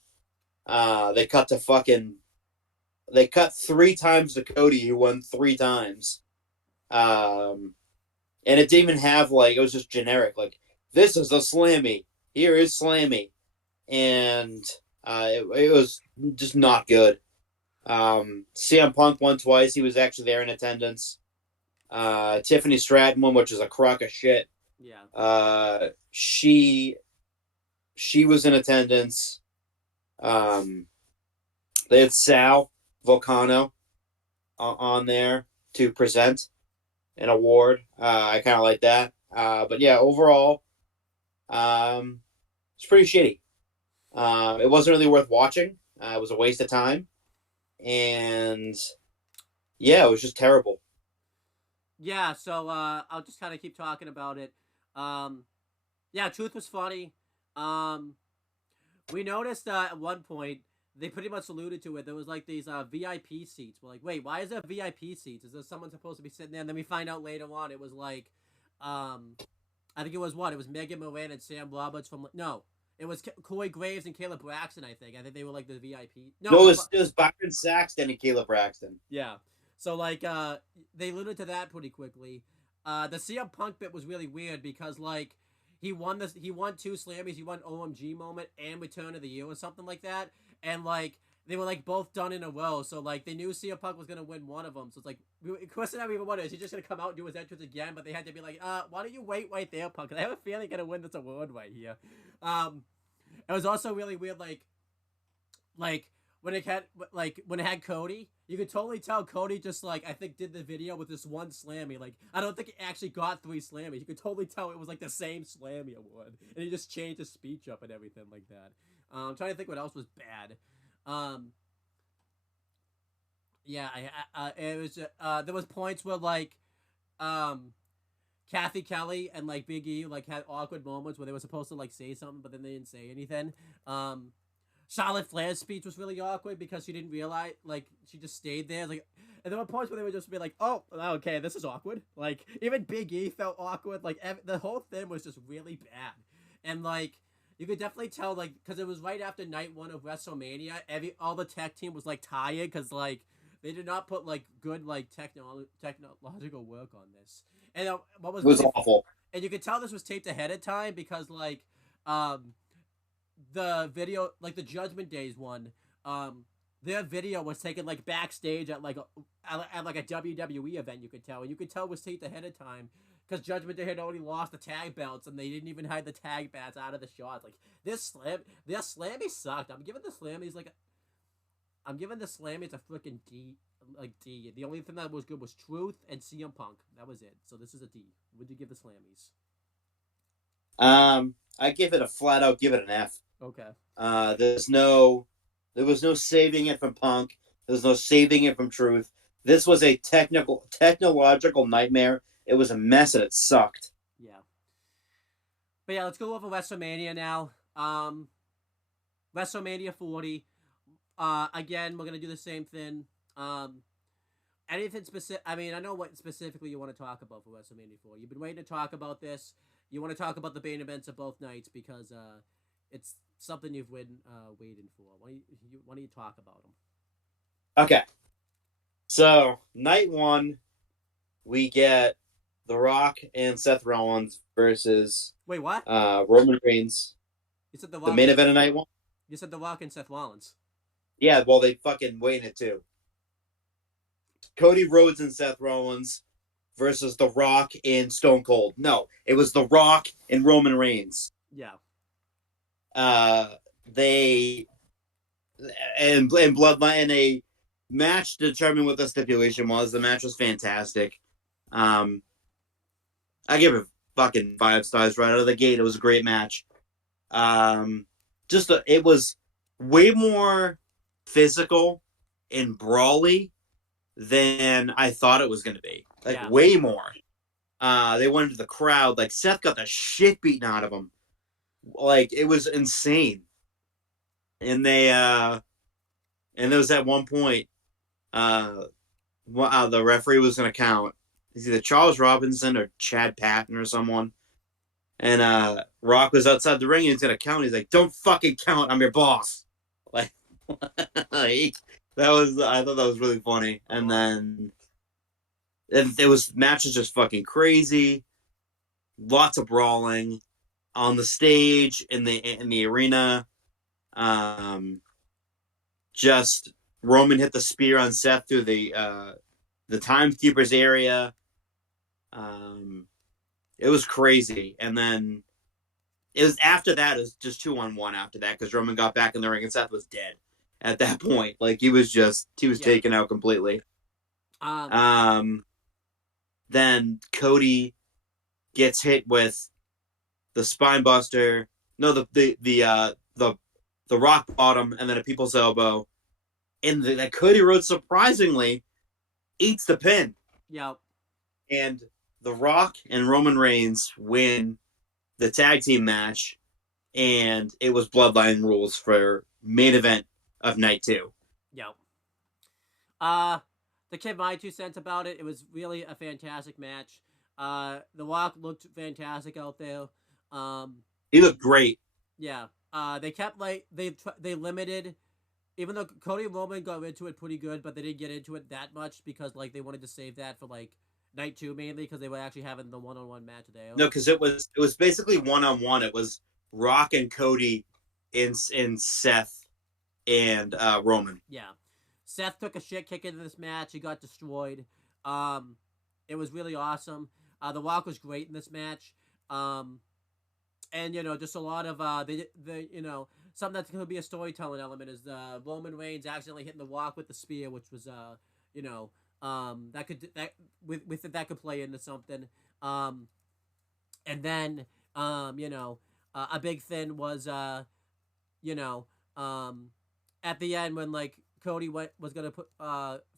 They cut 3 times to Cody, who won 3 times. And it didn't even have it was just generic. Like, this is a Slammy. Here is Slammy. And it was just not good. CM Punk won twice. He was actually there in attendance. Tiffany Stratton won, which is a crock of shit. Yeah. She was in attendance. They had Sal Volcano on there to present an award. I kind of like that. But yeah, overall, it's pretty shitty. It wasn't really worth watching. It was a waste of time. And yeah, it was just terrible. Yeah, so I'll just kind of keep talking about it. Yeah, Truth was funny. We noticed at one point they pretty much alluded to it. There was these VIP seats. We're like, wait, why is there VIP seats? Is there someone supposed to be sitting there? And then we find out later on it was I think it was what? It was Megan Moran and Sam Roberts from no. It was Corey Graves and Caleb Braxton, I think. I think they were the VIP. No, it was Byron Saxton and Caleb Braxton. Yeah. So they alluded to that pretty quickly. The CM Punk bit was really weird because he won 2 Slammies. He won OMG moment and Return of the Year or something like that. And they were both done in a row. So they knew CM Punk was gonna win one of them. So it's Chris and I even wondered, is he just gonna come out and do his entrance again? But they had to be why don't you wait right there, Punk? Because I have a feeling you're gonna win this award right here. It was also really weird, when it had Cody, you could totally tell Cody just I think did the video with this one Slammy. I don't think he actually got 3 Slammies. You could totally tell it was the same Slammy award, and he just changed his speech up and everything like that. I'm trying to think what else was bad. Yeah, it was there was points where Kathy Kelly and Big E had awkward moments where they were supposed to say something, but then they didn't say anything. Charlotte Flair's speech was really awkward because she didn't realize, she just stayed there. And there were points where they would just be oh, okay, this is awkward. Even Big E felt awkward. The whole thing was just really bad. And, you could definitely tell, because it was right after night 1 of WrestleMania, all the tech team was, tired because, they did not put, good, technological work on this. And what was it was awful. And you could tell this was taped ahead of time because, the video, the Judgment Days one, their video was taken backstage at a WWE event. You could tell, and you could tell it was taped ahead of time because Judgment Day had already lost the tag belts, and they didn't even hide the tag belts out of the shots. Their Slammy sucked. I'm giving the Slammies a freaking D. D. The only thing that was good was Truth and CM Punk. That was it. So this is a D. What did you give the Slammies? I give it a flat out give it an F. Okay. There was no saving it from Punk. There's no saving it from Truth. This was a technological nightmare. It was a mess and it sucked. Yeah. But yeah, let's go over WrestleMania now. WrestleMania 40. Again, we're gonna do the same thing. Anything specific? I mean, I know what specifically you want to talk about for WrestleMania 40. You've been waiting to talk about this. You want to talk about the main events of both nights because it's something you've been waiting for. Why don't you talk about them? Okay. So, night 1, we get The Rock and Seth Rollins versus Wait, what? Roman Reigns. You said The Rock. The main event of night 1. You said The Rock and Seth Rollins. Yeah, well, they fucking waited too. Cody Rhodes and Seth Rollins versus The Rock and Stone Cold. No, it was The Rock and Roman Reigns. Yeah. They and Bloodline and a match to determine what the stipulation was. The match was fantastic. I give it fucking 5 stars right out of the gate. It was a great match. It was way more physical and brawly than I thought it was going to be. Way more. They went into the crowd. Like Seth got the shit beaten out of him. Like it was insane. And and there was at one point, the referee was gonna count. It's either Charles Robinson or Chad Patton or someone. And Rock was outside the ring and he's gonna count. He's like, "Don't fucking count. I'm your boss." Like, like that was. I thought that was really funny. And then it was matches just fucking crazy. Lots of brawling on the stage in the arena. Just Roman hit the spear on Seth through the timekeeper's area. It was crazy, and then it was after that. It was just 2-on-1 after that because Roman got back in the ring and Seth was dead at that point. Like he was taken out completely. Then Cody gets hit with the spine buster. No, the rock bottom, and then a people's elbow. And that Cody Rhodes surprisingly eats the pin. Yep. And The Rock and Roman Reigns win the tag team match, and it was Bloodline rules for main event of night 2. Yep. To give my 2 cents about it, it was really a fantastic match. The Rock looked fantastic out there. He looked great. Yeah. They kept they limited, even though Cody and Roman got into it pretty good, but they didn't get into it that much because like they wanted to save that for like night 2 mainly because they were actually having the one-on-one match there. No, because it was basically 1-on-1. It was Rock and Cody in Seth and Roman. Yeah. Seth took a shit kick into this match. He got destroyed. It was really awesome. The Rock was great in this match. And just a lot of something that's going to be a storytelling element is Roman Reigns accidentally hitting the Rock with the spear, which was that could play into something. And then a big thing was at the end when like Cody was gonna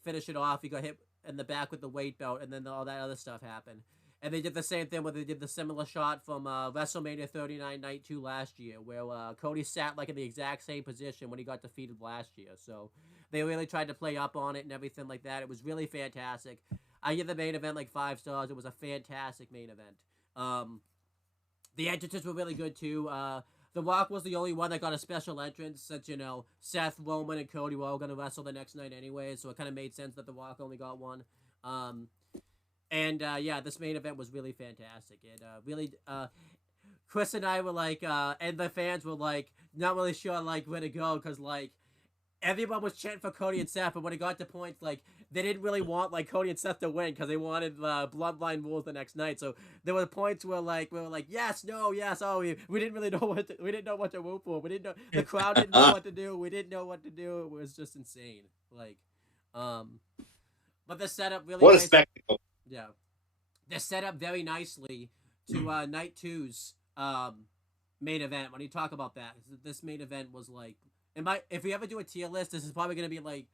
finish it off, he got hit in the back with the weight belt, and then all that other stuff happened. And they did the same thing where they did the similar shot from WrestleMania 39 Night 2 last year, where Cody sat like in the exact same position when he got defeated last year. So they really tried to play up on it and everything like that. It was really fantastic. I give the main event like 5 stars. It was a fantastic main event. The entrances were really good too. The Rock was the only one that got a special entrance since, Seth, Roman, and Cody were all going to wrestle the next night anyway, so it kind of made sense that The Rock only got one. This main event was really fantastic. And Chris and I were like, and the fans were like, not really sure like where to go because like everyone was chanting for Cody and Seth, but when it got to points, like they didn't really want like Cody and Seth to win because they wanted Bloodline rules the next night. So there were points where like we were like, yes, no, yes, oh, we didn't really know we didn't know what to root for. We didn't know, the crowd didn't know what to do. We didn't know what to do. It was just insane. Like, but the setup really. What a spectacle! Yeah, they're set up very nicely to night 2's main event. When you talk about that, this main event was like. If we ever do a tier list, this is probably going to be like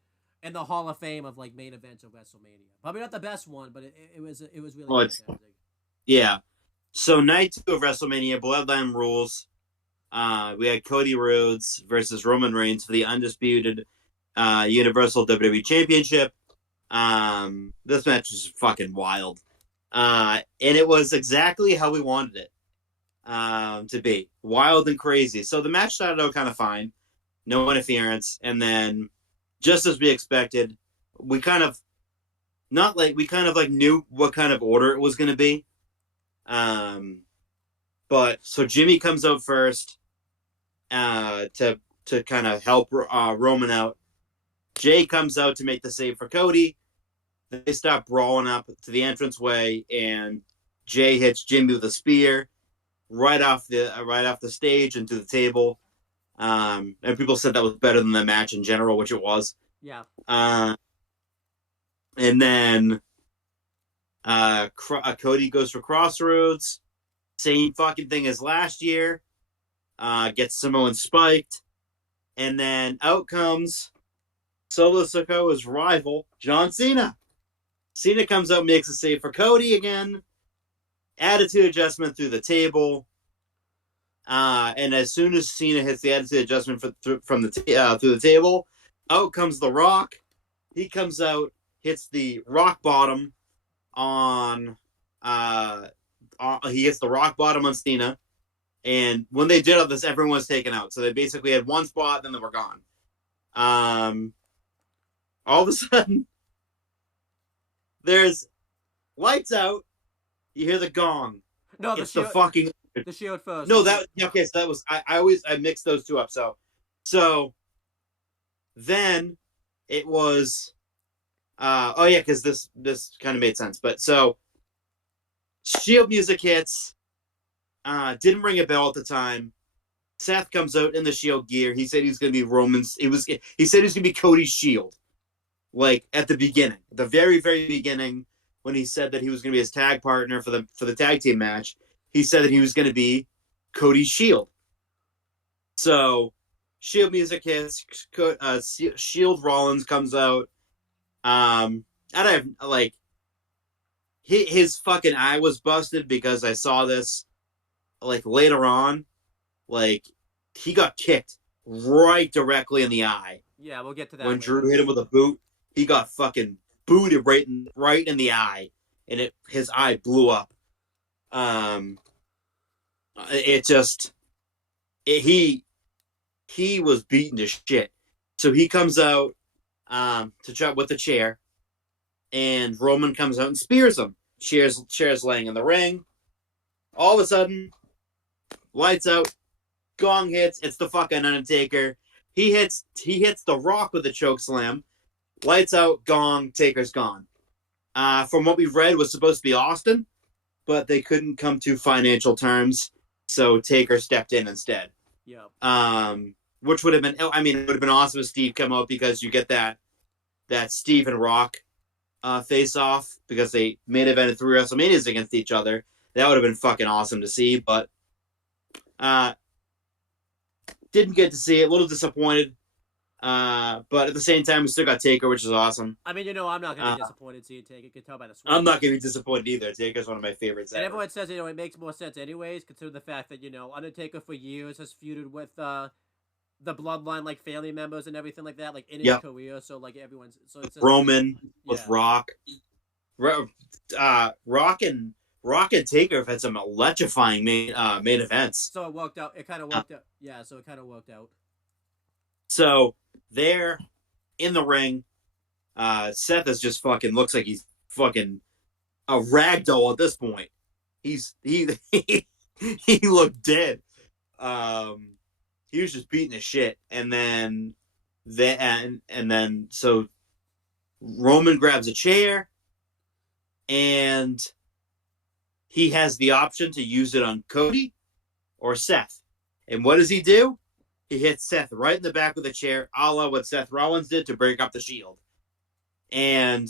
in the Hall of Fame of like main events of WrestleMania. Probably not the best one, but it was really fantastic. Yeah. So night 2 of WrestleMania, Bloodline rules. We had Cody Rhodes versus Roman Reigns for the undisputed Universal WWE Championship. This match was fucking wild, and it was exactly how we wanted it to be, wild and crazy. So the match started out kind of fine. No interference, and then, just as we expected, we kind of knew what kind of order it was going to be. But so Jimmy comes out first, to kind of help Roman out. Jay comes out to make the save for Cody. They start brawling up to the entranceway, and Jay hits Jimmy with a spear right off the stage into the table. And people said that was better than the match in general, which it was. Yeah. And then Cody goes for Crossroads. Same fucking thing as last year. Gets Samoan spiked. And then out comes Solo Sikoa's rival, John Cena. Cena comes out, makes a save for Cody again. attitude adjustment through the table. And as soon as Cena hits the attitude adjustment through the table, out comes The Rock. He comes out, hits the rock bottom on he hits the rock bottom on Cena. And when they did all this, everyone was taken out. So they basically had one spot, then they were gone. All of a sudden, there's lights out. You hear the gong. No, it's the fucking the Shield first. No, that okay. So that was I mixed those two up. So then it was oh yeah, because this kind of made sense. But so Shield music hits. Didn't ring a bell at the time. Seth comes out in the Shield gear. He said he was going to be Roman's. He said he was going to be Cody's Shield. Like at the beginning, the very, very beginning, when he said that he was going to be his tag partner for the tag team match, he said that he was going to be Cody's Shield. So, Shield music hits. Shield Rollins comes out. I don't have like his fucking eye was busted because I saw this like later on. Like he got kicked right directly in the eye. Yeah, we'll get to that. When Drew hit him with a boot, he got fucking booted right in the eye, and his eye blew up. He was beaten to shit. So he comes out to try with the chair, and Roman comes out and spears him. Chair's laying in the ring. All of a sudden, lights out, gong hits. It's the fucking Undertaker. He hits The Rock with a choke slam. Lights out, gong, Taker's gone. From what we've read, was supposed to be Austin, but they couldn't come to financial terms, so Taker stepped in instead. Yeah. Which would have been, I mean, it would have been awesome if Steve come out because you get that Steve and Rock face off because they main evented 3 WrestleManias against each other. That would have been fucking awesome to see, but didn't get to see it. A little disappointed. But at the same time, we still got Taker, which is awesome. I mean, I'm not going to be disappointed seeing Taker. You can tell by the swing. I'm not going to be disappointed either. Taker's one of my favorites And ever. everyone says, it makes more sense anyways, considering the fact that, Undertaker for years has feuded with the bloodline, like family members and everything like that, like in his career. So, like, everyone's... So it's Roman with Rock. Rock and Taker have had some electrifying main events. So it worked out. It kind of worked out. Yeah, so it kind of worked out. So they're in the ring. Seth is just fucking looks like he's fucking a ragdoll at this point. He looked dead. He was just beating the shit, and then so Roman grabs a chair, and he has the option to use it on Cody or Seth. And what does he do? He hits Seth right in the back with a chair, a la what Seth Rollins did to break up the Shield. And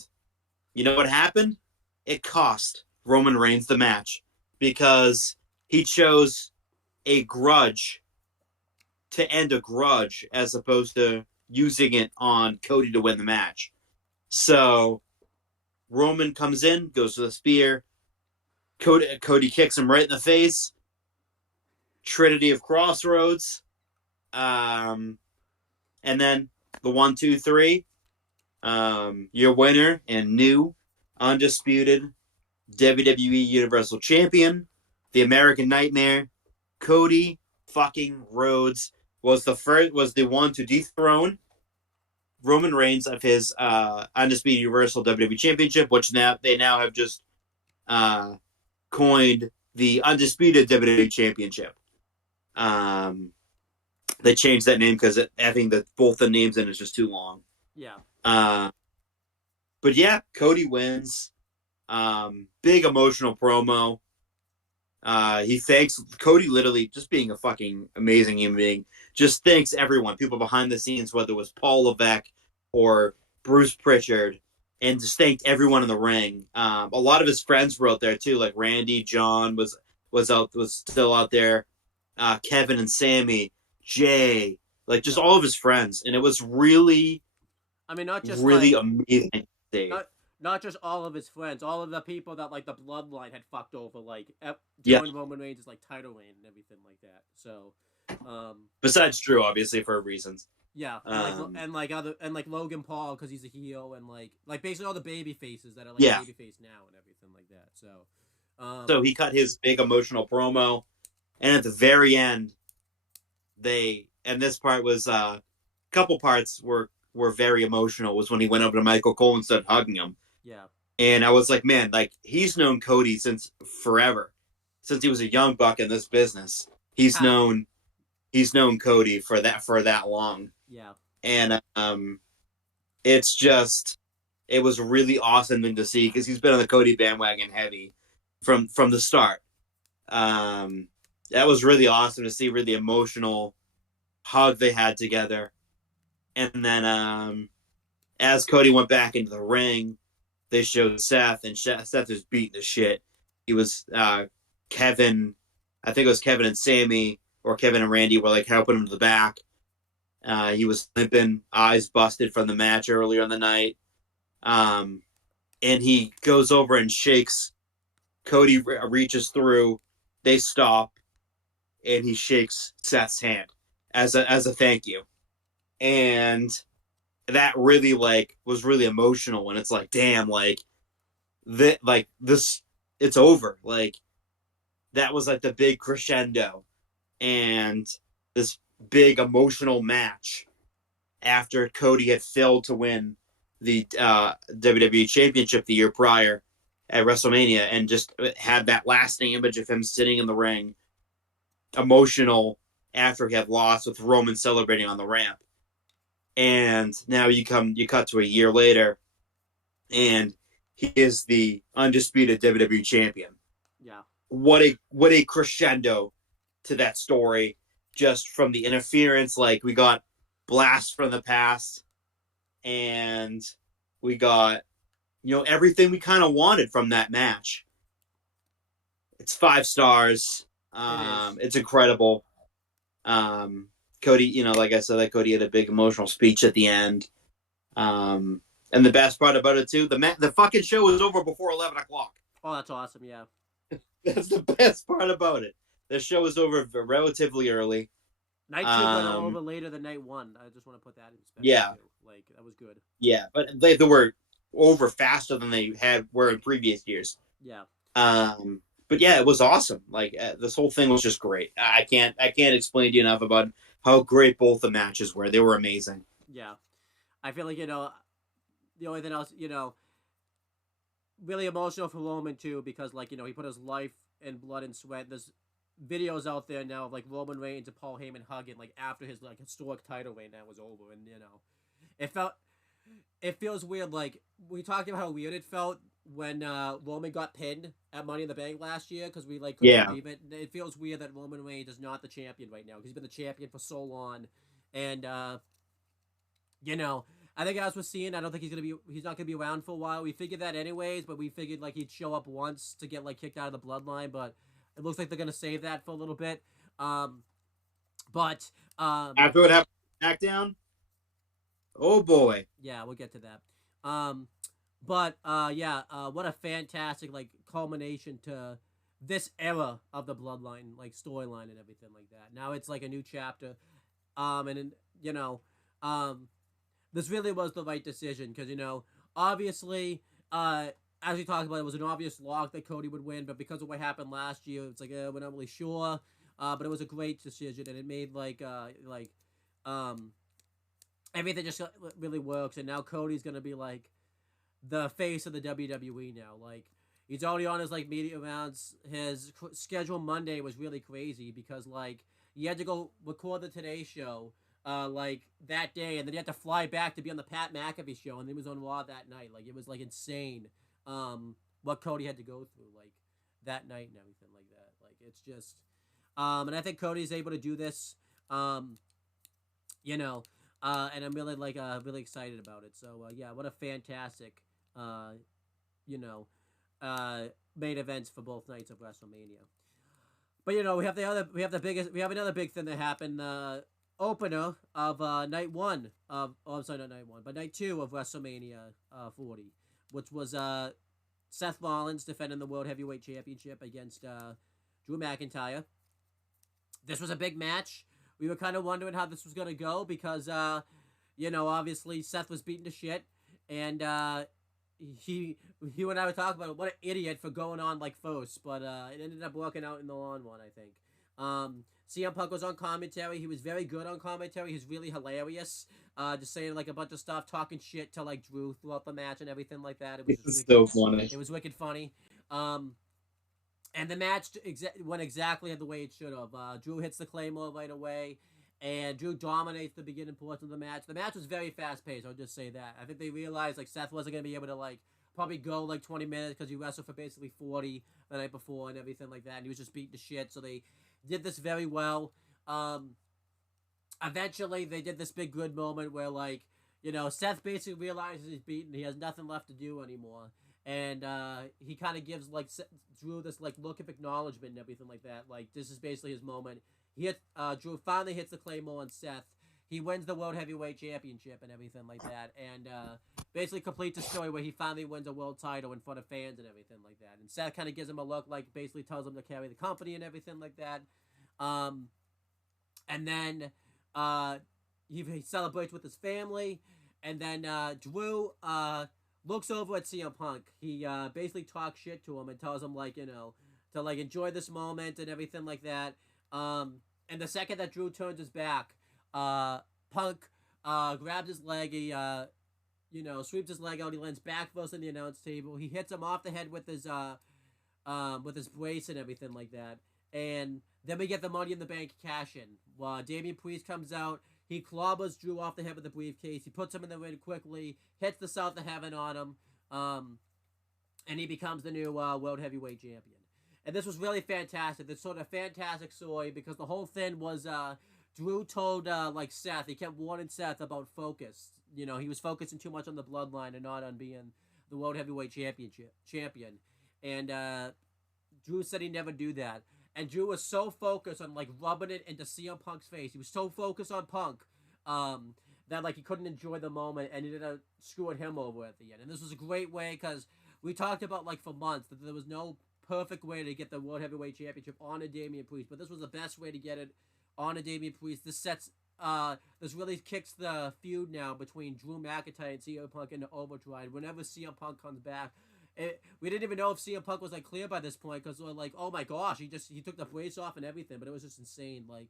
you know what happened? It cost Roman Reigns the match because he chose a grudge to end a grudge as opposed to using it on Cody to win the match. So Roman comes in, goes for the spear. Cody kicks him right in the face. Trinity of Crossroads. And then the 1, 2, 3. Your winner and new undisputed WWE Universal Champion, the American Nightmare, Cody fucking Rhodes was the one to dethrone Roman Reigns of his undisputed Universal WWE Championship, which they now have just coined the undisputed WWE Championship. They changed that name because I think that both the names in it is just too long. Yeah. But yeah, Cody wins. Big emotional promo. He thanks Cody, literally just being a fucking amazing human being. Just thanks everyone, people behind the scenes, whether it was Paul Levesque or Bruce Pritchard, and just thanked everyone in the ring. A lot of his friends were out there too, like Randy, John was still out there. Kevin and Sammy, Jay, like just all of his friends, and it was really, I mean, not just really amazing. not just all of his friends, all of the people that like the bloodline had fucked over, like Yeah. during Roman Reigns' like title reign and everything like that. So, Besides Drew, obviously for reasons. yeah, Um, and like Logan Paul because he's a heel, and like basically all the baby faces that are like yeah. baby face now and everything like that. So, So he cut his big emotional promo, and at the very end, and this part was a couple parts were very emotional. Was when he went over to Michael Cole and started hugging him, yeah, and I was like, man, like he's known Cody since forever, since he was a young buck in this business. He's ha, known Cody for that long, yeah, and it's just it was really awesome thing to see because he's been on the Cody bandwagon heavy from the start. Um, that was really awesome to see, really emotional hug they had together. And then as Cody went back into the ring, they showed Seth, and Seth was beating the shit. He was Kevin, I think it was Kevin and Sammy, or Kevin and Randy were like helping him to the back. He was limping, eyes busted from the match earlier in the night. Um, and he goes over and shakes. Cody reaches through. They stop, and he shakes Seth's hand as a thank you. And that really like was really emotional when it's like, damn, like this, it's over. Like that was like the big crescendo, and this big emotional match after Cody had failed to win the WWE Championship the year prior at WrestleMania, and just had that lasting image of him sitting in the ring, emotional after he had lost, with Roman celebrating on the ramp. And now you cut to a year later, and he is the undisputed WWE champion. yeah. What a crescendo to that story, just from the interference. Like we got Blast from the Past, and we got everything we kind of wanted from that match. It's 5 stars. It is. It's incredible. Um, Cody, like I said, that Cody had a big emotional speech at the end. Um, and the best part about it too, the fucking show was over before 11 o'clock. Oh, that's awesome. Yeah. That's the best part about it. The show was over relatively early. Night two went over later than night one. I just want to put that in perspective Yeah, too. Like that was good. yeah, but they were over faster than they were in previous years. Yeah. But yeah, it was awesome. Like this whole thing was just great. I can't explain to you enough about how great both the matches were. They were amazing. Yeah. I feel like the only thing else really emotional for Roman too because like he put his life and blood and sweat. There's videos out there now of like Roman Reigns and Paul Heyman hugging like after his like historic title reign that was over, and it felt it feels weird. Like we talked about how weird it felt when Roman got pinned at Money in the Bank last year because we like couldn't Yeah, believe it. It feels weird that Roman Reigns is not the champion right now because he's been the champion for so long, and you know. I think as we're seeing, I don't think he's not gonna be around for a while. We figured that anyways, but we figured like he'd show up once to get like kicked out of the bloodline, but it looks like they're gonna save that for a little bit. Um, but after what happened SmackDown, oh boy. yeah, we'll get to that. Um, yeah, what a fantastic like culmination to this era of the bloodline, like storyline and everything like that. Now it's like a new chapter. And you know, um, this really was the right decision because obviously, as we talked about, it was an obvious lock that Cody would win, but because of what happened last year, it's like we're not really sure. But it was a great decision, and it made um everything just really works. And now Cody's gonna be like the face of the WWE now. Like he's already on his like media rounds. His schedule Monday was really crazy because like he had to go record the Today Show like that day, and then he had to fly back to be on the Pat McAfee show, and then he was on Raw that night. Like it was like insane what Cody had to go through like that night and everything like that. Like it's just and I think Cody's able to do this. Um you know and I'm really really excited about it. So yeah, what a fantastic uh you know uh main events for both nights of WrestleMania. But we have another big thing that happened. Opener of night one of I'm sorry, not night one, but night two of WrestleMania 40. which was Seth Rollins defending the World Heavyweight Championship against Drew McIntyre. This was a big match. We were kind of wondering how this was going to go because, obviously Seth was beaten to shit. And he and I were talking about what an idiot for going on like first. But it ended up working out in the long one, I think. CM Punk was on commentary. He was very good on commentary. He's really hilarious. Just saying like a bunch of stuff, talking shit to like Drew throughout the match and everything like that. It was just It's wicked. so funny. It was wicked funny. And the match went exactly the way it should have. Drew hits the Claymore right away, and Drew dominates the beginning portion of the match. The match was very fast paced. I'll just say that. I think they realized like Seth wasn't gonna be able to like probably go like 20 minutes because he wrestled for basically 40 the night before and everything like that. And he was just beating the shit. So they did this very well. Eventually, they did this big good moment where like Seth basically realizes he's beaten. He has nothing left to do anymore. And he kind of gives like Drew this like look of acknowledgement and everything like that. Like this is basically his moment. Drew finally hits the Claymore on Seth. He wins the World Heavyweight Championship and everything like that, and basically completes the story where he finally wins a world title in front of fans and everything like that. And Seth kind of gives him a look, like basically tells him to carry the company and everything like that. And then he celebrates with his family, and then Drew looks over at CM Punk. He basically talks shit to him and tells him like to like enjoy this moment and everything like that. And the second that Drew turns his back, Punk grabs his leg. He sweeps his leg out. He lands back first on the announce table. He hits him off the head with his brace and everything like that. And then we get the Money in the Bank cash in. Damian Priest comes out. He clobbers Drew off the head with the briefcase. He puts him in the ring quickly, hits the South of Heaven on him, and he becomes the new World Heavyweight Champion. And this was really fantastic. This sort of fantastic story because the whole thing was Drew told like Seth. He kept warning Seth about focus. He was focusing too much on the bloodline and not on being the World Heavyweight champion. And Drew said he'd never do that. And Drew was so focused on like rubbing it into CM Punk's face. He was so focused on Punk that like he couldn't enjoy the moment and it ended up screwing him over at the end. And this was a great way because we talked about like for months that there was no perfect way to get the World Heavyweight Championship on a Damian Priest, but this was the best way to get it on a Damian Priest. This really kicks the feud now between Drew McIntyre and CM Punk into overdrive. Whenever CM Punk comes back, we didn't even know if CM Punk was like clear by this point because we're like, oh my gosh, he took the brace off and everything, but it was just insane. Like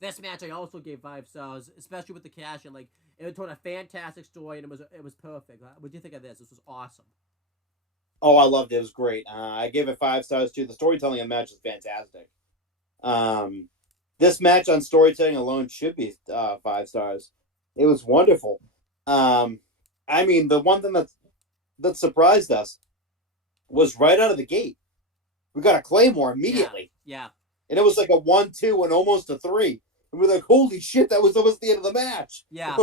this match, I also gave 5 stars, especially with the cash and like it told a fantastic story and it was perfect. What do you think of this? This was awesome. Oh, I loved it. It was great. I gave it 5 stars too. The storytelling of the match is fantastic. This match on storytelling alone should be 5 stars. It was wonderful. I mean, the one thing that surprised us was right out of the gate. We got a Claymore immediately. Yeah. And it was like a 1-2 and almost a 3. And we're like, holy shit, that was almost the end of the match. Yeah.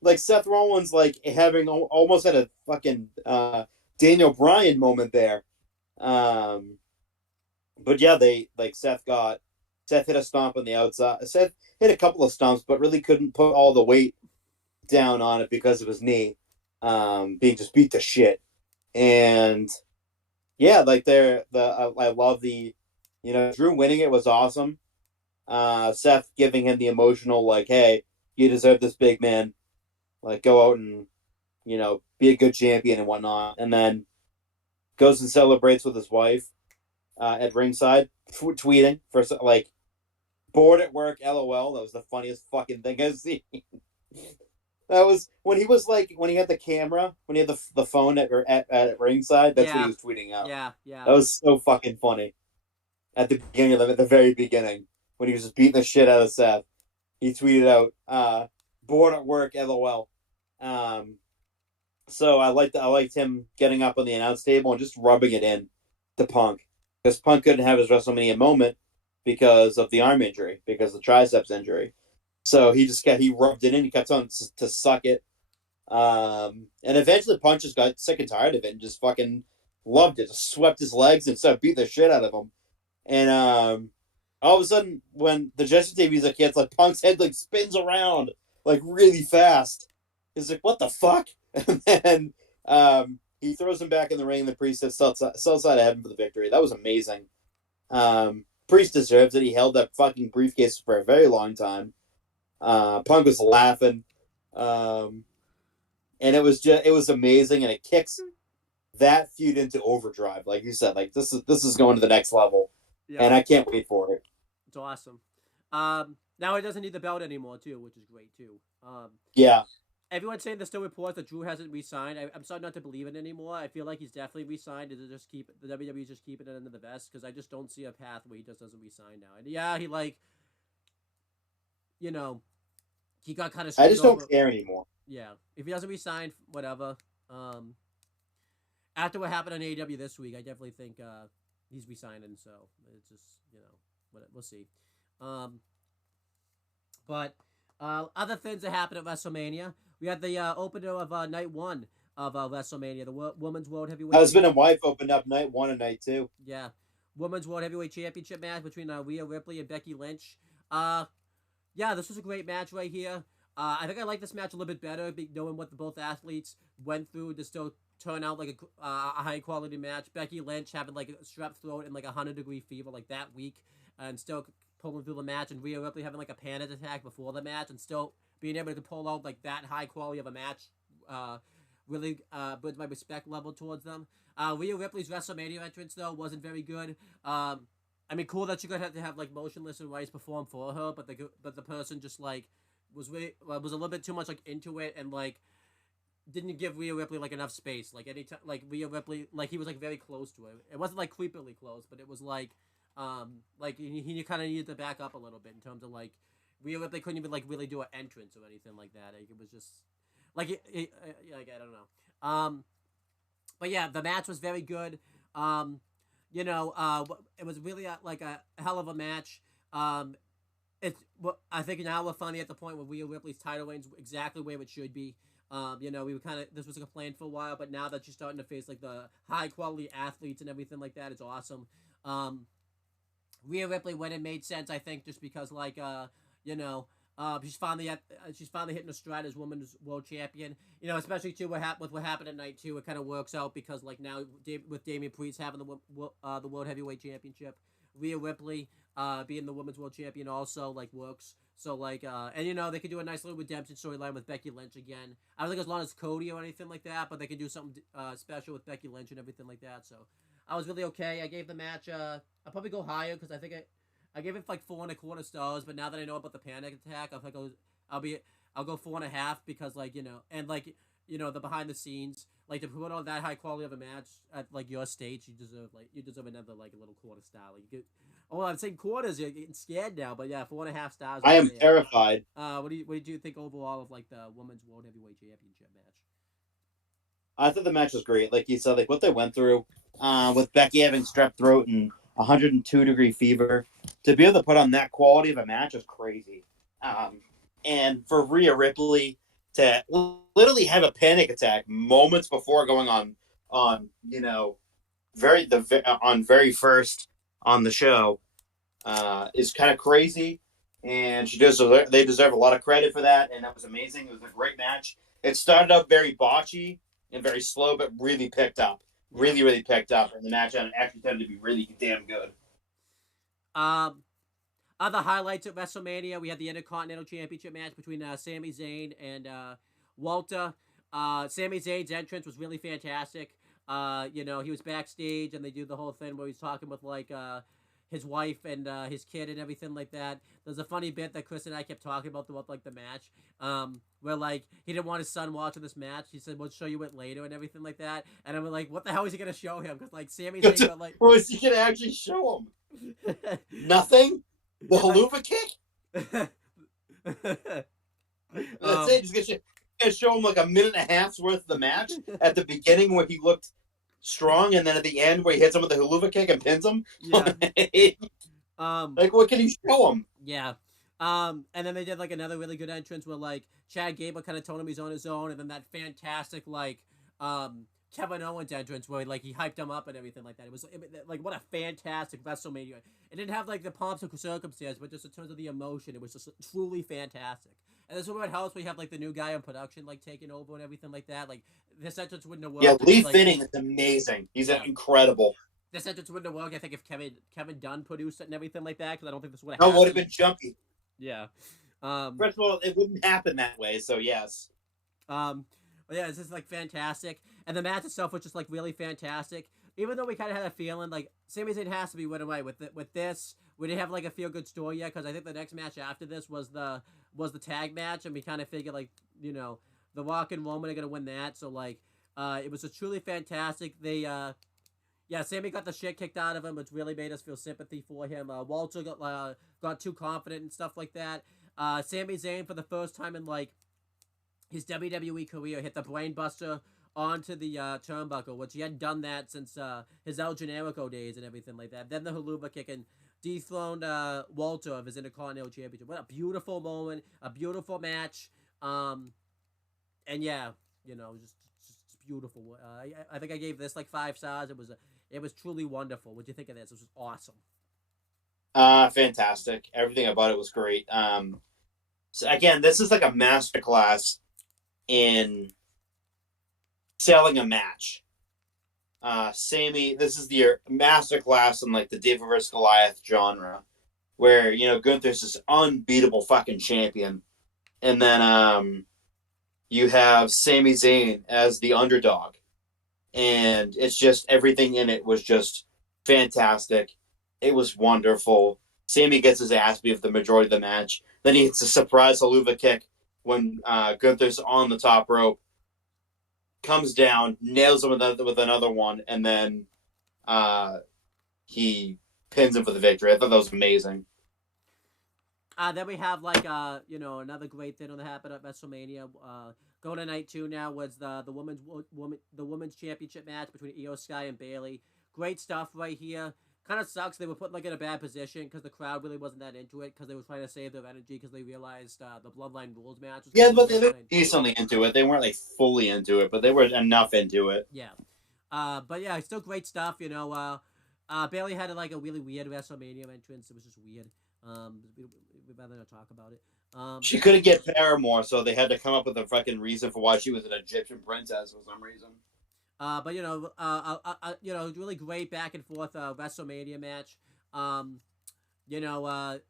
like Seth Rollins like having almost had a fucking Daniel Bryan moment there. But yeah, Seth hit a stomp on the outside. Seth hit a couple of stomps, but really couldn't put all the weight down on it because of his knee being just beat to shit. And yeah, like I love the Drew winning it was awesome. Seth giving him the emotional like, hey, you deserve this, big man. Like go out and be a good champion and whatnot. And then goes and celebrates with his wife at ringside, tweeting for like bored at work, LOL. That was the funniest fucking thing I've seen. That was when he was like when he had the camera, when he had the phone at ringside. That's what he was tweeting out. Yeah. That was so fucking funny. At the beginning at the very beginning, when he was just beating the shit out of Seth, he tweeted out, "Bored at work, LOL." So I liked him getting up on the announce table and just rubbing it in to Punk because Punk couldn't have his WrestleMania moment because of the arm injury, because of the triceps injury. So he rubbed it in. He kept on to suck it. And eventually Punk just got sick and tired of it and just fucking loved it. Just swept his legs and started beating the shit out of him. And all of a sudden, when the Jesse tape music hits, like Punk's head like spins around like really fast. He's like, "What the fuck?" and then he throws him back in the ring. And the Priest sits outside of heaven for the victory. That was amazing. Priest deserves it. He held that fucking briefcase for a very long time. Punk was laughing, and it was amazing, and it kicks that feud into overdrive. Like you said, like this is going to the next level, Yeah, and I can't wait for it. it's awesome. Now he doesn't need the belt anymore too, which is great too. Yeah, Everyone's saying there's still reports that Drew hasn't re-signed. I'm starting not to believe it anymore. I feel like he's definitely re-signed. Is it just keep the WWE just keeping it under the vest? Because I just don't see a path where he just doesn't re-sign now. And yeah, he like, you know, he got kind of I screwed just don't over. care anymore. Yeah, if he doesn't resign, whatever. After what happened on AEW this week, I definitely think he's resigning. So it's just we'll see. Um, but other things that happened at WrestleMania, we had the opener of night one of WrestleMania, the Women's World Heavyweight Husband and Championship. wife opened up night 1 and night 2. Yeah, Women's World Heavyweight Championship match between Rhea Ripley and Becky Lynch. Uh, yeah, this was a great match right here. I think I like this match a little bit better, knowing what both athletes went through to still turn out like a high quality match. Becky Lynch having like a strep throat and like 100-degree fever like that week, and still pulling through the match, and Rhea Ripley having like a panic attack before the match, and still being able to pull out like that high quality of a match. Really builds my respect level towards them. Rhea Ripley's WrestleMania entrance though wasn't very good. I mean, cool that you got to have like Motionless and Rice perform for her, but the person just like was a little bit too much like into it, and like didn't give Rhea Ripley like enough space. Like anytime, like Rhea Ripley, like he was like very close to it. It wasn't like creepily close, but it was like he kind of needed to back up a little bit in terms of like Rhea Ripley couldn't even like really do an entrance or anything like that. Like, it was just like I don't know. But yeah, the match was very good. It was really like a hell of a match. I think now we're finally at the point where Rhea Ripley's title reigns exactly where it should be. We were kind of this was like a plan for a while, but now that she's starting to face like the high quality athletes and everything like that, it's awesome. Rhea Ripley when it made sense, I think, just because like she's finally hitting a stride as women's world champion. Especially too with what happened at night two, it kind of works out because like now with Damian Priest having the world heavyweight championship, Rhea Ripley being the women's world champion also like works. So like and they could do a nice little redemption storyline with Becky Lynch again. I don't think as long as Cody or anything like that, but they could do something special with Becky Lynch and everything like that. So I was really okay. I gave the match. I'll probably go higher because I think I gave it like 4.25 stars. But now that I know about the panic attack, I think I'll go 4.5 because like and like the behind the scenes like to put on that high quality of a match at like your stage, you deserve another like a little quarter star. Like you get, I'm saying quarters. You're getting scared now, but yeah, 4.5 stars I right am there. terrified. What did you think overall of like the women's world heavyweight championship match? I thought the match was great. Like you said, like what they went through with Becky having strep throat and 102-degree fever, to be able to put on that quality of a match is crazy. And for Rhea Ripley to literally have a panic attack moments before going on very first on the show is kind of crazy. And they deserve a lot of credit for that, and that was amazing. It was a great match. It started out very botchy and very slow, but really picked up. Yeah. Really, really picked up, and the match actually tended to be really damn good. Um, Other highlights at WrestleMania, we had the Intercontinental Championship match between Sami Zayn and Walter. Sami Zayn's entrance was really fantastic. He was backstage and they do the whole thing where he's talking with like his wife and his kid and everything like that. There's a funny bit that Chris and I kept talking about throughout like the match, where like he didn't want his son watching this match. He said, "We'll show you it later" and everything like that. And I'm like, "What the hell is he gonna show him?" Because like Sami Zayn got like, What was he gonna actually show him? Nothing. The haluva kick. That's it. Just gonna show him like a minute and a half's worth of the match at the beginning where he looked strong, and then at the end where he hits him with the haluva kick and pins him. Yeah. Like what can he show him? Yeah. And then they did like another really good entrance where like Chad Gable kind of told him he's on his own, and then that fantastic like Kevin Owens entrance where like he hyped him up and everything like that. It was like what a fantastic WrestleMania. It didn't have like the pomps and circumstance, but just in terms of the emotion, it was just truly fantastic. And this is what helps. We have like the new guy in production like taking over and everything like that. Like this entrance wouldn't have Yeah, worked if Lee like Finning is amazing. He's yeah. incredible. This entrance wouldn't have worked. I think if Kevin Dunn produced it and everything like that, because I don't think this would have No, would have happened. been jumpy. Yeah. First of all, it wouldn't happen that way. So yes. Um, but yeah, it's just like fantastic, and the match itself was just like really fantastic. Even though we kind of had a feeling like Sami Zayn has to be winning away with this, we didn't have like a feel good story yet because I think the next match after this was the tag match, and we kind of figured like the Rock and Roman are gonna win that. So like, it was a truly fantastic. Yeah, Sammy got the shit kicked out of him, which really made us feel sympathy for him. Walter got too confident and stuff like that. Sami Zayn for the first time in like his WWE career hit the brainbuster onto the turnbuckle, which he hadn't done that since his El Generico days and everything like that. Then the haluva kick and dethroned Walter of his Intercontinental Championship. What a beautiful moment, a beautiful match, and yeah, just beautiful. I think I gave this like 5 stars. It was truly wonderful. What'd you think of this? This was awesome. Fantastic. Everything about it was great. So again, this is like a masterclass in selling a match. Sammy, this is your masterclass in like the David vs Goliath genre, where Gunther's this unbeatable fucking champion, and then you have Sami Zayn as the underdog, and it's just everything in it was just fantastic. It was wonderful. Sammy gets his ass beat for the majority of the match. Then he hits a surprise haluva kick when Gunther's on the top rope, comes down, nails him with another one, and then he pins him for the victory. I thought that was amazing. Then we have like another great thing that happened at WrestleMania. Going to night 2 now was the women's championship match between Io Sky and Bayley. Great stuff right here. Kind of sucks they were put like in a bad position because the crowd really wasn't that into it because they were trying to save their energy because they realized the Bloodline Rules match was Yeah, going but to they were decently into it. They weren't like fully into it, but they were enough into it. Yeah. But yeah, still great stuff. Bayley had like a really weird WrestleMania entrance. It was just weird. We'd rather not talk about it. She couldn't get Paramore, so they had to come up with a fucking reason for why she was an Egyptian princess for some reason. But really great back and forth WrestleMania match. You know,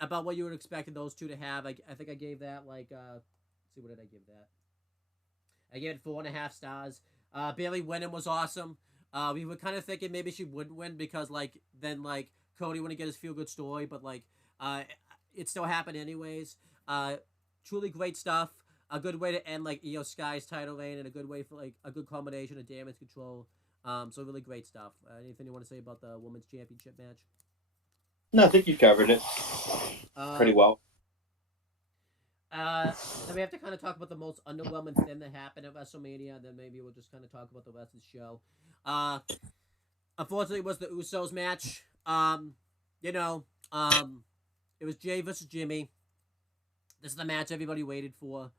about what you would expect those two to have. I think I gave that like let's see, what did I give that? I gave it 4.5 stars. Bayley winning was awesome. We were kind of thinking maybe she wouldn't win because then Cody wouldn't get his feel good story, but it still happened anyways. Truly great stuff. A good way to end like Io Sky's title reign, and a good way for like a good combination of damage control. So really great stuff. Anything you want to say about the women's championship match? No, I think you covered it pretty well. Then we have to kind of talk about the most underwhelming thing that happened at WrestleMania, and then maybe we'll just kind of talk about the rest of the show. Unfortunately, it was the Usos match. It was Jay versus Jimmy. This is the match everybody waited for.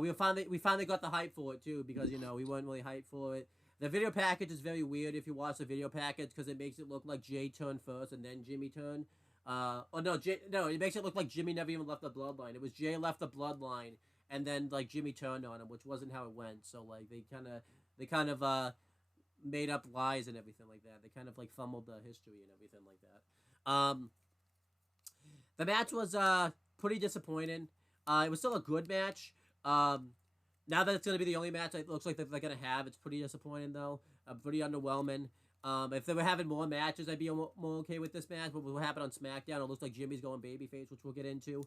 We finally got the hype for it too because we weren't really hyped for it. The video package is very weird if you watch the video package because it makes it look like Jay turned first and then Jimmy turned. It makes it look like Jimmy never even left the bloodline. It was Jay left the bloodline and then like Jimmy turned on him, which wasn't how it went. So like they kind of made up lies and everything like that. They kind of like fumbled the history and everything like that. The match was pretty disappointing. It was still a good match. Now that it's going to be the only match it looks like they're going to have, it's pretty disappointing, though. Pretty underwhelming. If they were having more matches, I'd be more okay with this match. But what happened on SmackDown, it looks like Jimmy's going babyface, which we'll get into.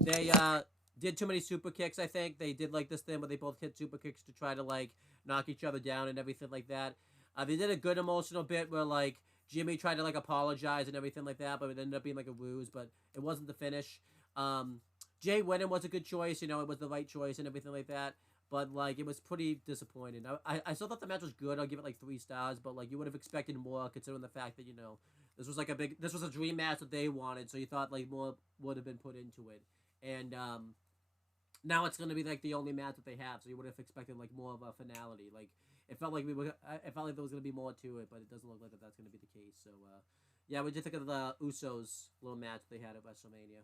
They did too many super kicks, I think. They did, like, this thing where they both hit super kicks to try to, like, knock each other down and everything like that. They did a good emotional bit where, like, Jimmy tried to, like, apologize and everything like that, but it ended up being, like, a ruse, but it wasn't the finish. Jay winning was a good choice, it was the right choice and everything like that, but, like, it was pretty disappointing. I still thought the match was good. I'll give it, like, 3 stars, but, like, you would have expected more considering the fact that, this was a dream match that they wanted, so you thought, like, more would have been put into it. And, now it's going to be, like, the only match that they have, so you would have expected, like, more of a finality. Like, it felt like there was going to be more to it, but it doesn't look like that's going to be the case. So, yeah, what did you think of the Usos little match they had at WrestleMania?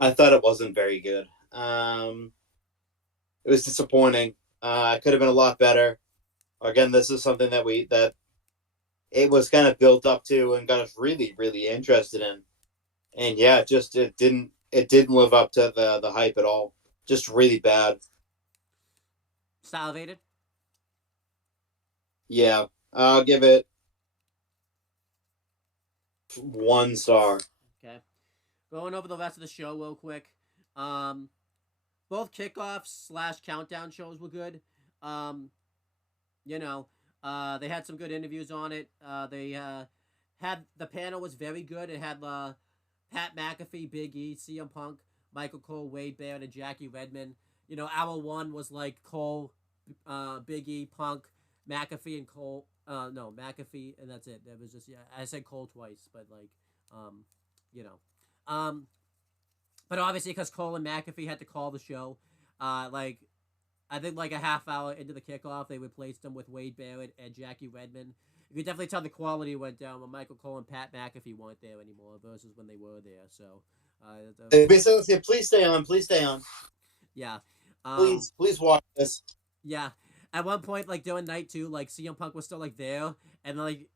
I thought it wasn't very good. It was disappointing. It could have been a lot better. Again, this is something that it was kind of built up to and got us really, really interested in. And yeah, just it didn't live up to the hype at all. Just really bad. Salivated. Yeah, I'll give it 1 star. Okay. Going over the rest of the show real quick. Um, both kickoffs slash countdown shows were good. Um, you know, they had some good interviews on it. They had the panel was very good. It had Pat McAfee, Big E, CM Punk, Michael Cole, Wade Barrett, and Jackie Redmond. Hour one was like Cole, Big E, Punk, McAfee, and Cole. No, McAfee, and that's it. That was just, yeah. I said Cole twice, but like, um, you know, but obviously because Cole and McAfee had to call the show, like I think like a half hour into the kickoff, they replaced them with Wade Barrett and Jackie Redmond. You could definitely tell the quality went down when Michael Cole and Pat McAfee weren't there anymore versus when they were there. So, that They was, basically said, "Please stay on. Please stay on. yeah. Um, Please watch this." yeah. At one point, like during night two, like CM Punk was still like there, and like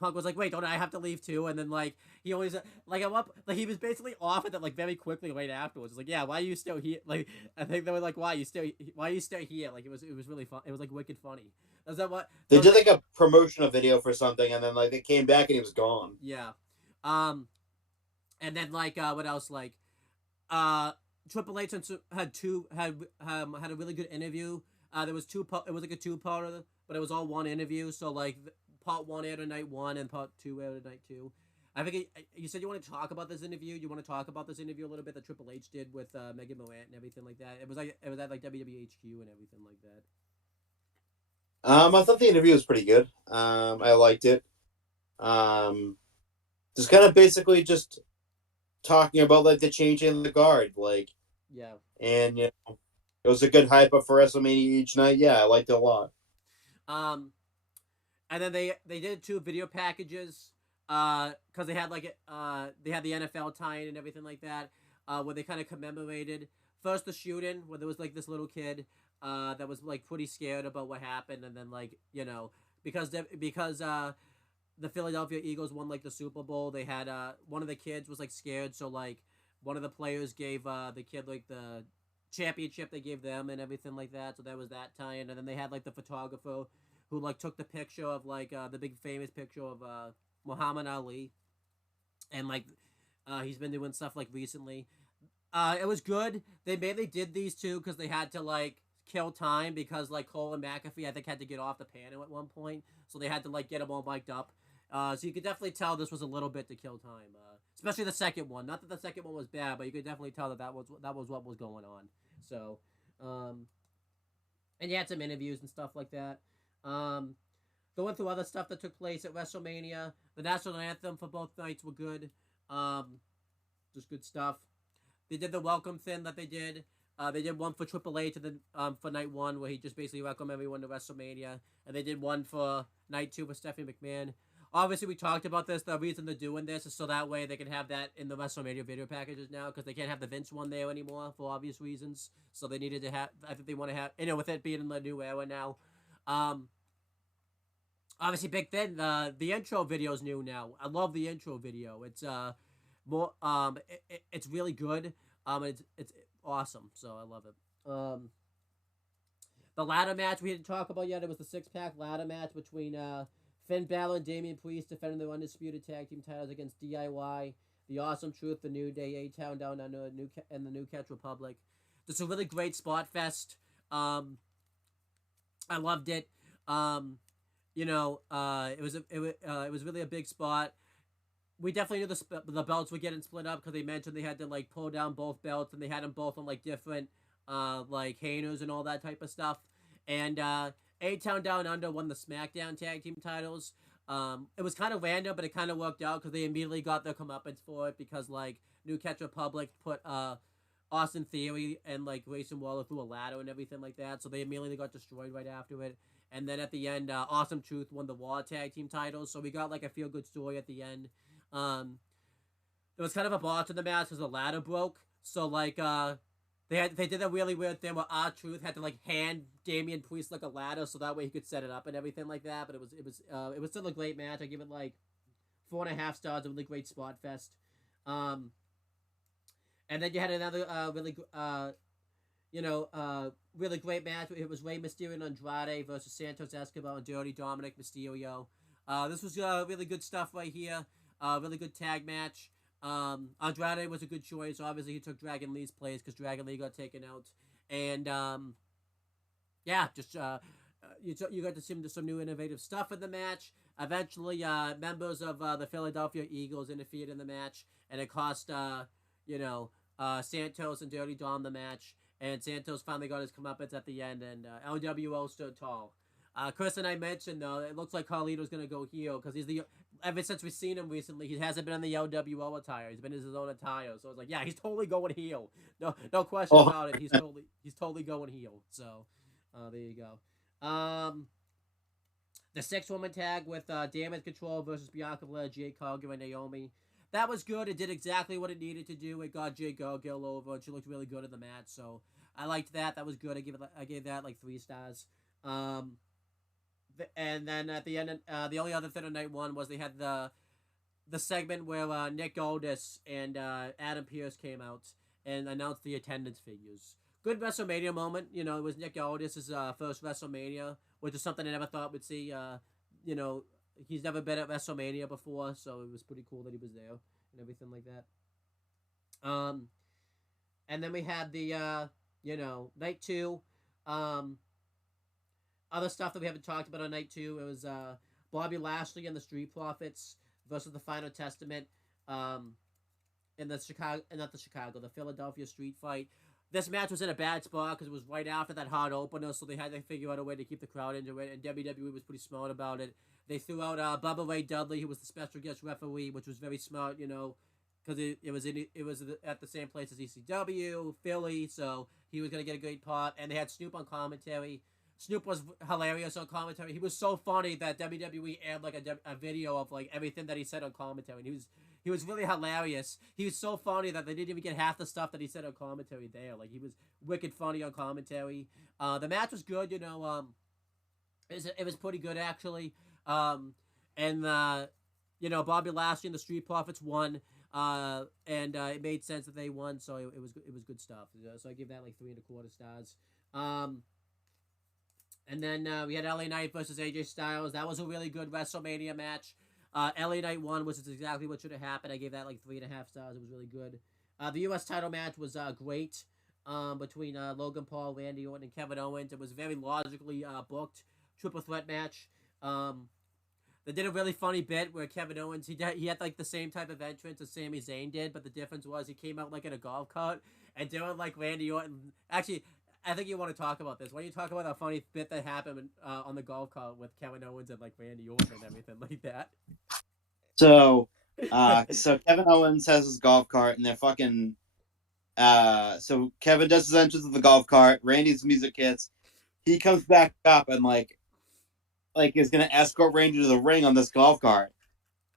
Punk was like, "Wait, don't I have to leave too?" And then like he always like at what like he was basically off at it like very quickly right afterwards. It's like, "Yeah, why are you still here?" Like I think they were like, why are you still here?" Like it was really fun. It was like wicked funny. Is that what? They That was did like like a promotional video for something, and then like they came back and he was gone. yeah. Um, and then like what else like uh Triple H had a really good interview. There was it was like a two-parter, but it was all one interview. So like part one aired on night one and part two aired on night two. I think you said you want to talk about this interview. You want to talk about this interview a little bit that Triple H did with Megan Morant and everything like that. It was at like WWE HQ and everything like that. I thought the interview was pretty good. I liked it. Um, just kind of basically just talking about like the changing of the guard, like, Yeah. and it was a good hype up for WrestleMania each night. Yeah, I liked it a lot. Um, and then they did two video packages because they had the NFL tie-in and everything like that where they kind of commemorated first the shooting where there was like this little kid that was like pretty scared about what happened, and then like because the Philadelphia Eagles won like the Super Bowl, they had one of the kids was like scared, so like one of the players gave the kid like the championship they gave them and everything like that, so that was that tie-in. And then they had like the photographer who like took the picture of like the big famous picture of Muhammad Ali, and like he's been doing stuff like recently. It was good. They mainly did these two because they had to like kill time because like Cole and McAfee I think had to get off the panel at one point, so they had to like get them all mic'd up. So you could definitely tell this was a little bit to kill time, especially the second one. Not that the second one was bad, but you could definitely tell that was what was going on. So, um, and you had some interviews and stuff like that. Um, Going through other stuff that took place at WrestleMania, the national anthem for both nights were good. Um, just good stuff. They did the welcome thing that they did. They did one for Triple H for night one, where he just basically welcomed everyone to WrestleMania, and they did one for night two for Stephanie McMahon. Obviously, we talked about this. The reason they're doing this is so that way they can have that in the WrestleMania video packages now, because they can't have the Vince one there anymore for obvious reasons. So they needed to have. I think they want to have, with it being in the new era now. Um, Obviously, big thing. The intro video is new now. I love the intro video. It's more it's really good. It's awesome. So I love it. The ladder match we didn't talk about yet. It was the 6-pack ladder match between Finn Balor and Damian Priest defending their undisputed tag team titles against DIY, the Awesome Truth, the New Day, A-Town Down Under, and the New Catch Republic. It's a really great spot fest. I loved it. It was really a big spot. We definitely knew the belts were getting split up because they mentioned they had to like pull down both belts, and they had them both on like different like hangers and all that type of stuff. And A-Town Down Under won the SmackDown tag team titles. It was kind of random, but it kind of worked out because they immediately got their comeuppance for it because like New Catch Republic put Austin Theory and like Grayson Waller through a ladder and everything like that, so they immediately got destroyed right after it. And then at the end, Awesome Truth won the Raw tag team titles, so we got like a feel good story at the end. There was kind of a botch in the match because the ladder broke, So like they did a really weird thing where R-Truth had to like hand Damian Priest like a ladder so that way he could set it up and everything like that. But it was still a great match. I give it like 4.5 stars. A really great spot fest. Um, and then you had another really great match. It was Rey Mysterio and Andrade versus Santos Escobar and Dirty Dominic Mysterio. This was really good stuff right here. Really good tag match. Andrade was a good choice. Obviously, he took Dragon Lee's place because Dragon Lee got taken out. And yeah, just you got to see some new innovative stuff in the match. Eventually, members of the Philadelphia Eagles interfered in the match, and it cost Santos and Dirty Dom the match. And Santos finally got his comeuppance at the end, and LWO stood tall. Chris and I mentioned though, it looks like Carlito's gonna go heel because ever since we've seen him recently, he hasn't been in the LWO attire. He's been in his own attire. So it's like, yeah, he's totally going heel. No question Oh, about it. He's totally going heel. So, there you go. The 6-woman tag with Damage Control versus Bianca Belair, Jade Cargill, and Naomi. That was good. It did exactly what it needed to do. It got Jade Cargill over, and she looked really good in the match. So I liked that. That was good. I gave that like 3 stars. And then at the end, the only other thing on night one was they had the segment where Nick Aldis and Adam Pearce came out and announced the attendance figures. Good WrestleMania moment. It was Nick Aldis' first WrestleMania, which is something I never thought we'd see. He's never been at WrestleMania before, so it was pretty cool that he was there and everything like that. And then we had the night 2. Other stuff that we haven't talked about on night 2, it was Bobby Lashley and the Street Profits versus the Final Testament in the Philadelphia Street Fight. This match was in a bad spot because it was right after that hard opener, so they had to figure out a way to keep the crowd into it, and WWE was pretty smart about it. They threw out Bubba Ray Dudley, who was the special guest referee, which was very smart, because it was at the same place as ECW, Philly, so he was going to get a great pop, and they had Snoop on commentary. Snoop was hilarious on commentary. He was so funny that WWE aired like a video of like everything that he said on commentary. And he was really hilarious. He was so funny that they didn't even get half the stuff that he said on commentary there. Like he was wicked funny on commentary. The match was good. It was pretty good actually. And Bobby Lashley and the Street Profits won. And it made sense that they won, so it was good stuff. So I give that like 3.25 stars. And then we had LA Knight versus AJ Styles. That was a really good WrestleMania match. LA Knight won, which is exactly what should have happened. I gave that like 3.5 stars. It was really good. The U.S. title match was great between Logan Paul, Randy Orton, and Kevin Owens. It was very logically booked. Triple threat match. They did a really funny bit where Kevin Owens, he had like the same type of entrance as Sami Zayn did, but the difference was he came out like in a golf cart and doing like Randy Orton. Actually, I think you want to talk about this. Why don't you talk about that funny bit that happened on the golf cart with Kevin Owens and like Randy Orton and everything like that? so Kevin Owens has his golf cart, and they're fucking. So Kevin does his entrance with the golf cart. Randy's music hits. He comes back up and like is gonna escort Randy to the ring on this golf cart.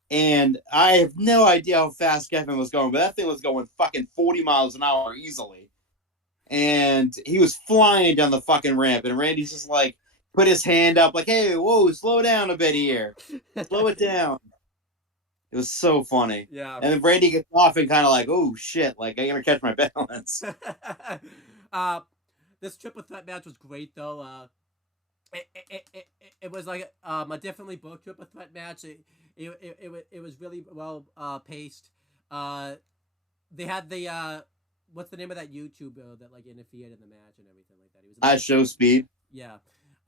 And I have no idea how fast Kevin was going, but that thing was going fucking 40 miles an hour easily. And he was flying down the fucking ramp, and Randy's just like put his hand up, like, "Hey, whoa, slow down a bit here, slow it down." It was so funny. Yeah. And then Randy gets off and kind of like, "Oh shit!" Like I gotta catch my balance. This triple threat match was great though. It was like a differently booked triple threat match. It was really well paced. They had the what's the name of that YouTuber that like interfered in the match and everything like that? He was I show speed. Yeah.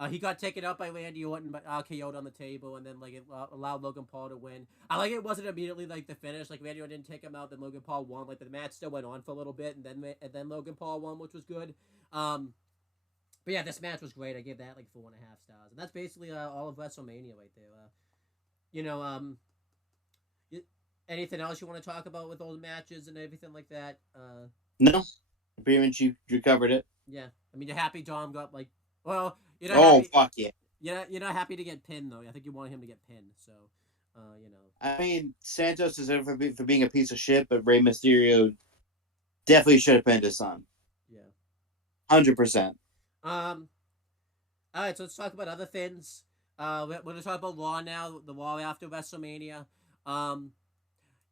He got taken out by Randy Orton, but KO'd on the table, and then like it allowed Logan Paul to win. I like it wasn't immediately like the finish. Like Randy Orton didn't take him out, then Logan Paul won. Like the match still went on for a little bit, and then Logan Paul won, which was good. But yeah, this match was great. I gave that like 4.5 stars, and that's basically all of WrestleMania right there. Anything else you want to talk about with those matches and everything like that? No, pretty much you covered it. Yeah, I mean, you're happy Dom got like, well, you're not Oh happy, fuck yeah! you're not happy to get pinned though. I think you wanted him to get pinned, so I mean, Santos is in for being a piece of shit, but Rey Mysterio definitely should have pinned his son. Yeah. 100%. Um. All right, so let's talk about other things. We're gonna talk about Raw now. The Raw after WrestleMania. Um,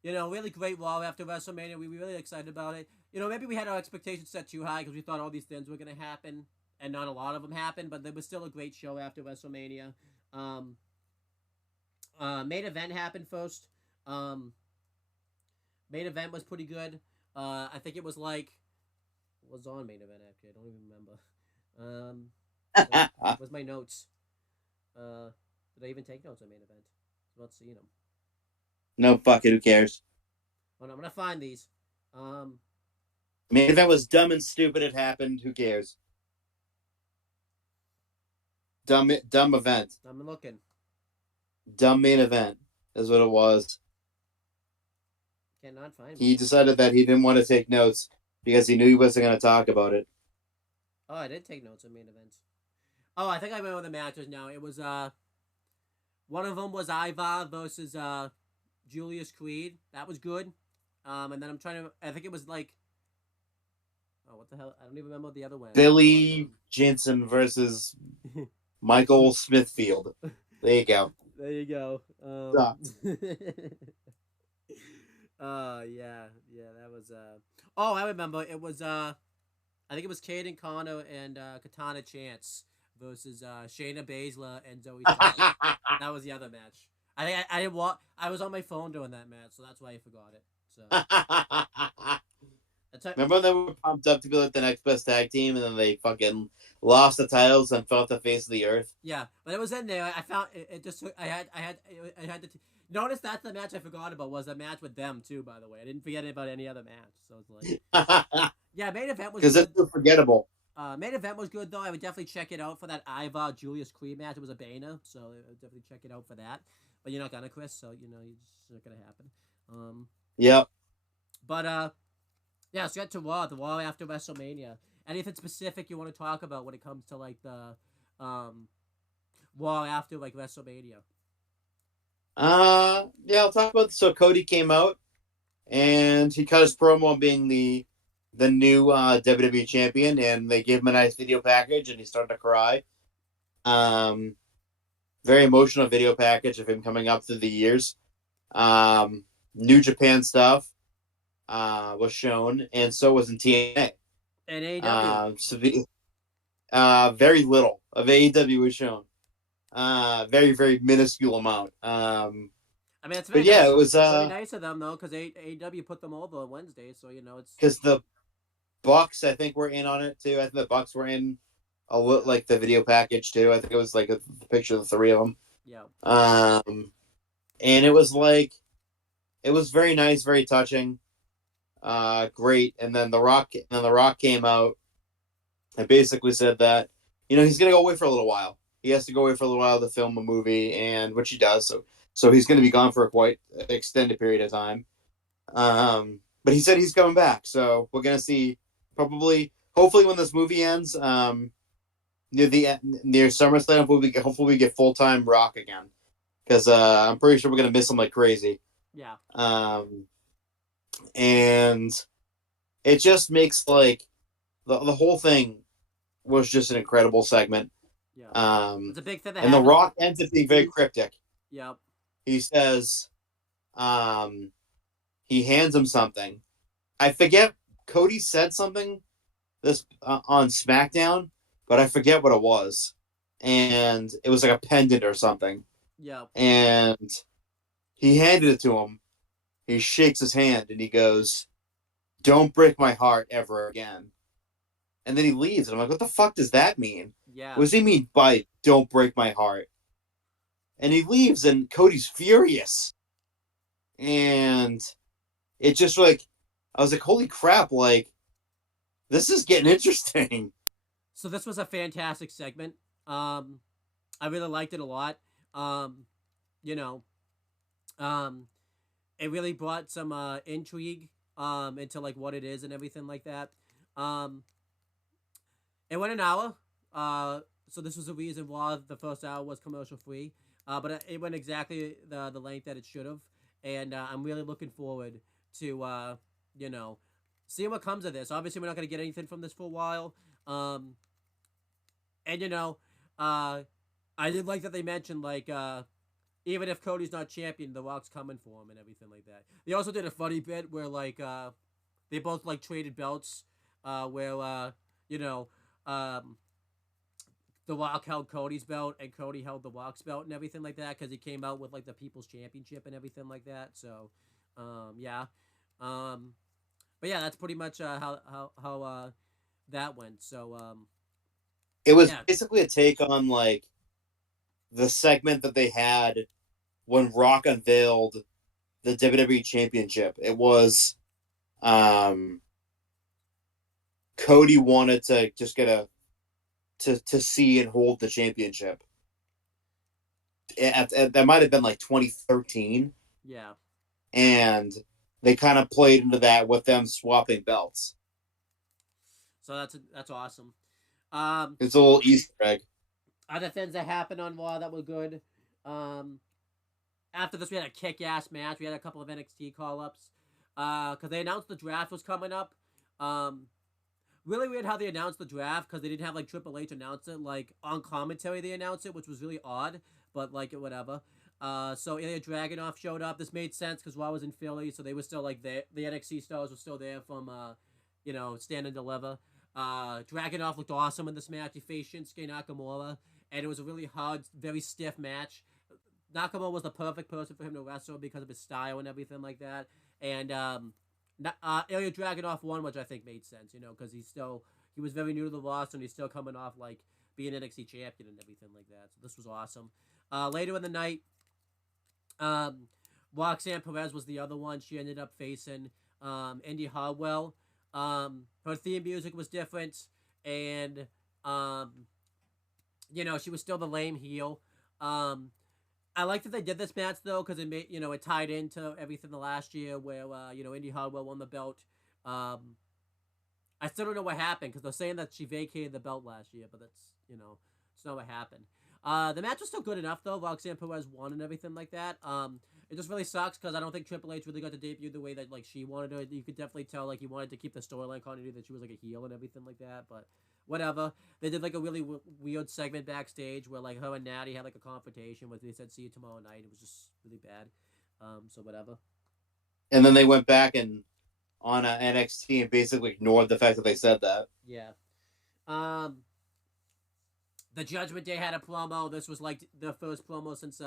really great Raw after WrestleMania. We were really excited about it. Maybe we had our expectations set too high because we thought all these things were gonna happen, and not a lot of them happened. But there was still a great show after WrestleMania. Um, Main event happened first. Um, Main event was pretty good. I think it was like what was on main event actually. I don't even remember. Where's my notes? Uh, did I even take notes on main event? I'm not seeing them. No, fuck it. Who cares? Hold on, I'm gonna find these. Um, Main event was dumb and stupid. It happened. Who cares? Dumb event. I'm looking. Dumb main event is what it was. Cannot find He main event. decided that he didn't want to take notes because he knew he wasn't going to talk about it. Oh, I did take notes on main event. Oh, I think I remember the matches now. It was one of them was Ivar versus Julius Creed. That was good. And then I'm trying to. I think it was like. Oh, what the hell? I don't even remember the other one. Billy Jensen versus Michael Smithfield. There you go. There you go. Sucked. Yeah, that was Oh, I remember. It was I think it was Caden Connor and Katana Chance versus Shayna Baszler and Zoe Stark. That was the other match. I didn't want. I was on my phone during that match, so that's why I forgot it. So Remember when they were pumped up to be like the next best tag team, and then they fucking lost the titles and fell off the face of the earth? Yeah, but it was in there. I found it. It just. I had to. Notice that's the match I forgot about was a match with them too. By the way, I didn't forget about any other match. So it's like, yeah, main event was because good. it's forgettable. Main event was good though. I would definitely check it out for that Ivar Julius Creed match. It was a banger, so I would definitely check it out for that. But you're not gonna, Chris. So it's not gonna happen. Yep. But yeah, let's get to Raw. The Raw after WrestleMania. Anything specific you want to talk about when it comes to like the Raw after like WrestleMania? Yeah, I'll talk about. So Cody came out and he cut his promo on being the new WWE champion, and they gave him a nice video package, and he started to cry. Very emotional video package of him coming up through the years. New Japan stuff was shown, and so was in TNA. And AEW. Very little of AEW was shown. Very, very minuscule amount. I mean, it's but yeah, nice. it was very nice of them though, because AEW put them over on Wednesday, so it's because the Bucks, I think, were in on it too. I think the Bucks were in like the video package too. I think it was like a picture of the three of them. Yeah. And it was like, it was very nice, very touching, great. And then the Rock came out and basically said that he's gonna go away for a little while. He has to go away for a little while to film a movie, and which he does. So he's going to be gone for a quite extended period of time. But he said he's coming back, so we're gonna see hopefully when this movie ends, near SummerSlam, hopefully we get full-time Rock again, because I'm pretty sure we're gonna miss him like crazy. Yeah. And it just makes like the whole thing was just an incredible segment. Yeah. It's a big thing. And the Rock ends up being very cryptic. Yep. He says, he hands him something. I forget. Cody said something this on SmackDown, but I forget what it was. And it was like a pendant or something. Yeah. And he handed it to him. He shakes his hand and he goes, "Don't break my heart ever again." And then he leaves. And I'm like, what the fuck does that mean? Yeah. What does he mean by "don't break my heart"? And he leaves, and Cody's furious. And it just like, I was like, holy crap, like, this is getting interesting. So this was a fantastic segment. I really liked it a lot. It really brought some intrigue into like what it is and everything like that. It went an hour. So this was the reason why the first hour was commercial free. But it went exactly the length that it should have, and I'm really looking forward to seeing what comes of this. Obviously, we're not going to get anything from this for a while. And I did like that they mentioned like even if Cody's not champion, The Rock's coming for him and everything like that. They also did a funny bit where like they both like traded belts, where you know um, The Rock held Cody's belt and Cody held The Rock's belt and everything like that because he came out with like the People's Championship and everything like that. So yeah, um, but yeah, that's pretty much how that went. So It was yeah, basically a take on like the segment that they had when Rock unveiled the WWE Championship. It was um, Cody wanted to just get to see and hold the championship. That might have been like 2013, yeah. and they kind of played into that with them swapping belts. So that's awesome. Um, It's a little Easter egg. Other things that happened on Raw that were good. Um, After this, we had a kick-ass match. We had a couple of NXT call-ups because they announced the draft was coming up. Um, Really weird how they announced the draft because they didn't have like Triple H announce it. Like on commentary, they announced it, which was really odd, but like whatever. So Ilya Dragunov showed up. This made sense because Raw was in Philly, so they were still like there. The NXT stars were still there from Stand and Deliver. Dragunov looked awesome in this match. He faced Shinsuke Nakamura, and it was a really hard, very stiff match. Nakamura was the perfect person for him to wrestle because of his style and everything like that. And Ilya Dragunov won, which I think made sense, because he was very new to the roster and he's still coming off like being NXT champion and everything like that. So this was awesome. Later in the night, Roxanne Perez was the other one. She ended up facing Indy Hartwell. Her theme music was different, and she was still the lame heel. I like that they did this match though because it made it tied into everything the last year where Indy Hartwell won the belt. I still don't know what happened because they're saying that she vacated the belt last year, but that's it's not what happened. The match was still good enough though. Roxanne Perez won and everything like that. It just really sucks because I don't think Triple H really got to debut the way that like she wanted to. You could definitely tell like he wanted to keep the storyline continuity that she was like a heel and everything like that, but. Whatever. They did like a really weird segment backstage where like her and Natty had like a confrontation where they said see you tomorrow night. It was just really bad. So whatever. And then they went back and on NXT and basically ignored the fact that they said that. Yeah. Um, the Judgment Day had a promo. This was like the first promo since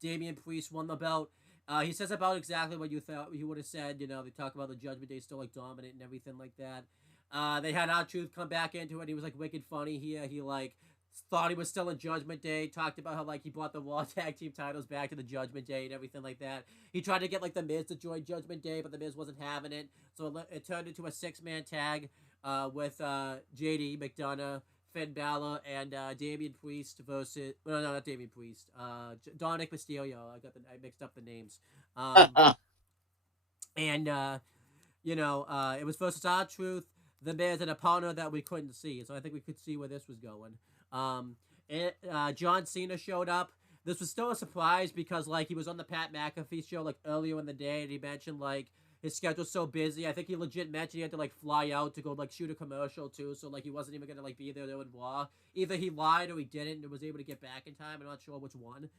Damian Priest won the belt. He says about exactly what you thought he would have said. They talk about the Judgment Day still like dominant and everything like that. They had R-Truth come back into it. He was like wicked funny here. He like thought he was still in Judgment Day. Talked about how like he brought the Raw Tag Team titles back to the Judgment Day and everything like that. He tried to get like the Miz to join Judgment Day, but the Miz wasn't having it. So it turned into a 6-man tag with JD McDonough, Finn Balor, and Damian Priest versus no, not Damian Priest. Dominic Mysterio. I mixed up the names. And it was versus R-Truth, the Miz, and a partner that we couldn't see. So I think we could see where this was going. John Cena showed up. This was still a surprise because like he was on the Pat McAfee show like earlier in the day, and he mentioned like his schedule's so busy. I think he legit mentioned he had to like fly out to go like shoot a commercial too, so like he wasn't even gonna like be there doing Raw. Either he lied or he didn't and was able to get back in time. I'm not sure which one.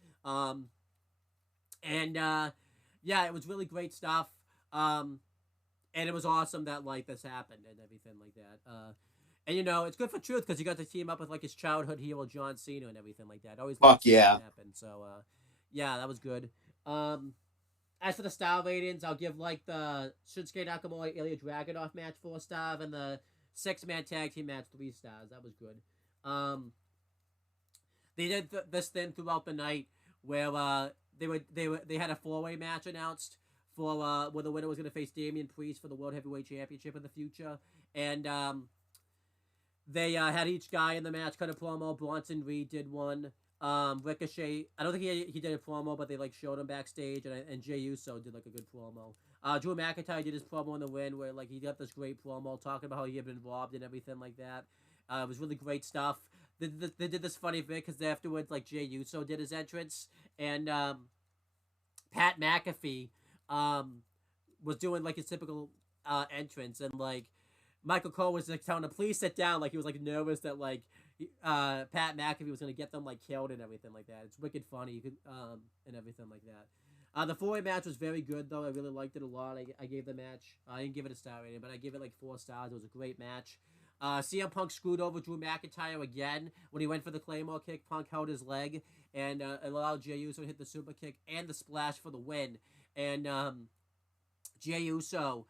Yeah, it was really great stuff. And it was awesome that like this happened and everything like that. And it's good for Truth because he got to team up with like his childhood hero John Cena and everything like that. Always Fuck loved seeing yeah. that happen. So yeah, that was good. As for the star ratings, I'll give like the Shinsuke Nakamura Ilya Dragunov match 4 stars and the 6-man tag team match 3 stars. That was good. They did this thing throughout the night where they had a 4-way match announced for where the winner was going to face Damian Priest for the World Heavyweight Championship in the future. And they had each guy in the match cut a promo. Bronson Reed did one. Ricochet, I don't think he did a promo, but they like showed him backstage, and Jey Uso did like a good promo. Drew McIntyre did his promo in the win where like he got this great promo talking about how he had been involved and everything like that. It was really great stuff. They did this funny bit because afterwards like Jey Uso did his entrance, and Pat McAfee was doing like his typical entrance, and like Michael Cole was like telling him, "Please sit down." Like he was like nervous that like Pat McAfee was gonna get them like killed and everything like that. It's wicked funny, and everything like that. The four-way match was very good though. I really liked it a lot. I gave the match. I didn't give it a star rating, but I gave it like 4 stars. It was a great match. CM Punk screwed over Drew McIntyre again when he went for the Claymore kick. Punk held his leg and allowed Jey Uso to hit the super kick and the splash for the win. And Jey Uso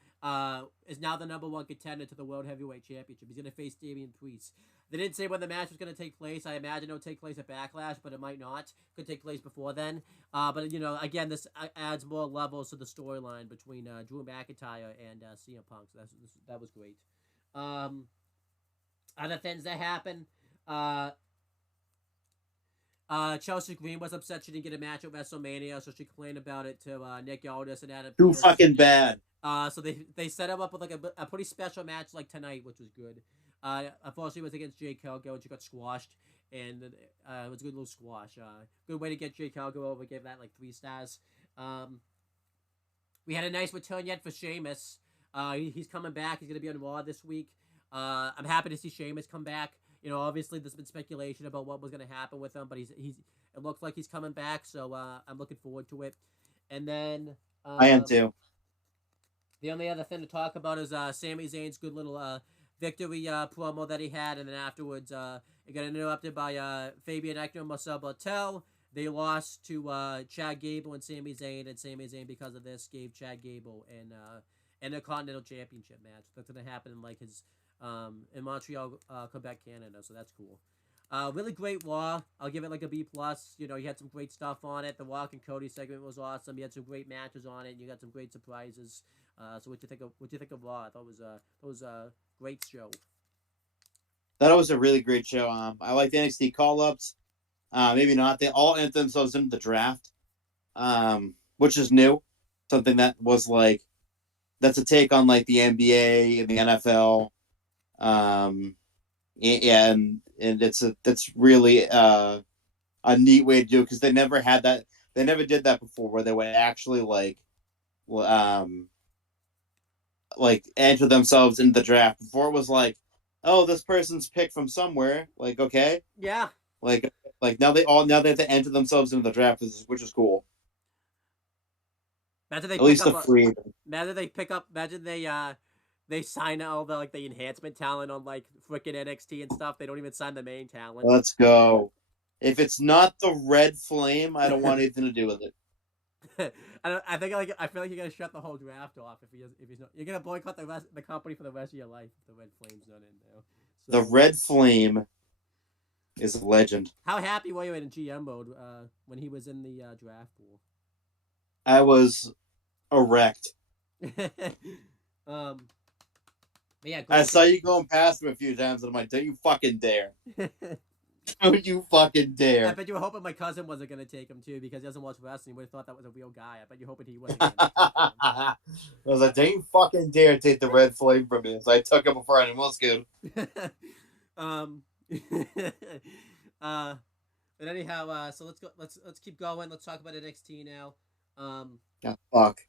is now the #1 contender to the World Heavyweight Championship. He's going to face Damian Priest. They didn't say when the match was going to take place. I imagine it'll take place at Backlash, but it might not. Could take place before then. But, again, this adds more levels to the storyline between Drew McIntyre and CM Punk. So that was great. Other things that happened. Chelsea Green was upset she didn't get a match at WrestleMania, so she complained about it to Nick Aldis and Adam Too Pearce. fucking bad. So they set him up with like a pretty special match like tonight, which was good. Unfortunately, it was against Jay Cargill, and she got squashed, and it was a good little squash. Good way to get Jay Cargill over. Gave that like 3 stars. We had a nice return yet for Sheamus. He's coming back. He's gonna be on Raw this week. I'm happy to see Sheamus come back. Obviously there's been speculation about what was going to happen with him, but it looks like he's coming back, so I'm looking forward to it. And then I am too. The only other thing to talk about is Sami Zayn's good little victory promo that he had, and then afterwards it got interrupted by Fabian Aichner and Marcel Bartel. They lost to Chad Gable and Sami Zayn, and Sami Zayn because of this gave Chad Gable and a Continental Championship match. That's going to happen in like his in Montreal, Quebec, Canada. So that's cool. Really great Raw. I'll give it like a B+. You had some great stuff on it. The Rock and Cody segment was awesome. You had some great matches on it. You got some great surprises. So what you think of Raw? I thought it was a great show. That was a really great show. I like the NXT call-ups. Maybe not. They all entered themselves into the draft, which is new. Something that was like, that's a take on like the NBA and the NFL. And that's really a neat way to do it, because they never had that. They never did that before, where they would actually like enter themselves into the draft. Before it was like, oh, this person's picked from somewhere. Like, okay, yeah. Like now they have to enter themselves into the draft, which is cool. Imagine they at least the free. Imagine they pick up. Imagine they sign all the the enhancement talent on like freaking NXT and stuff. They don't even sign the main talent. Let's go. If it's not the Red Flame, I don't want anything to do with it. I feel like you're gonna shut the whole draft off if he's not. You're gonna boycott the company for the rest of your life if the Red Flame's not in there. So, the Red Flame is a legend. How happy were you in GM mode when he was in the draft pool? I was erect. Yeah, I saw you going past him a few times, and I'm like, don't you fucking dare. Don't you fucking dare. I bet you were hoping my cousin wasn't going to take him, too, because he doesn't watch wrestling. He would have thought that was a real guy. I bet you're hoping he wasn't going to take him. I was like, don't you fucking dare take the Red Flame from me. So I took him before anyone else could. But anyhow, so let's go. Let's keep going. Let's talk about NXT now. Fuck.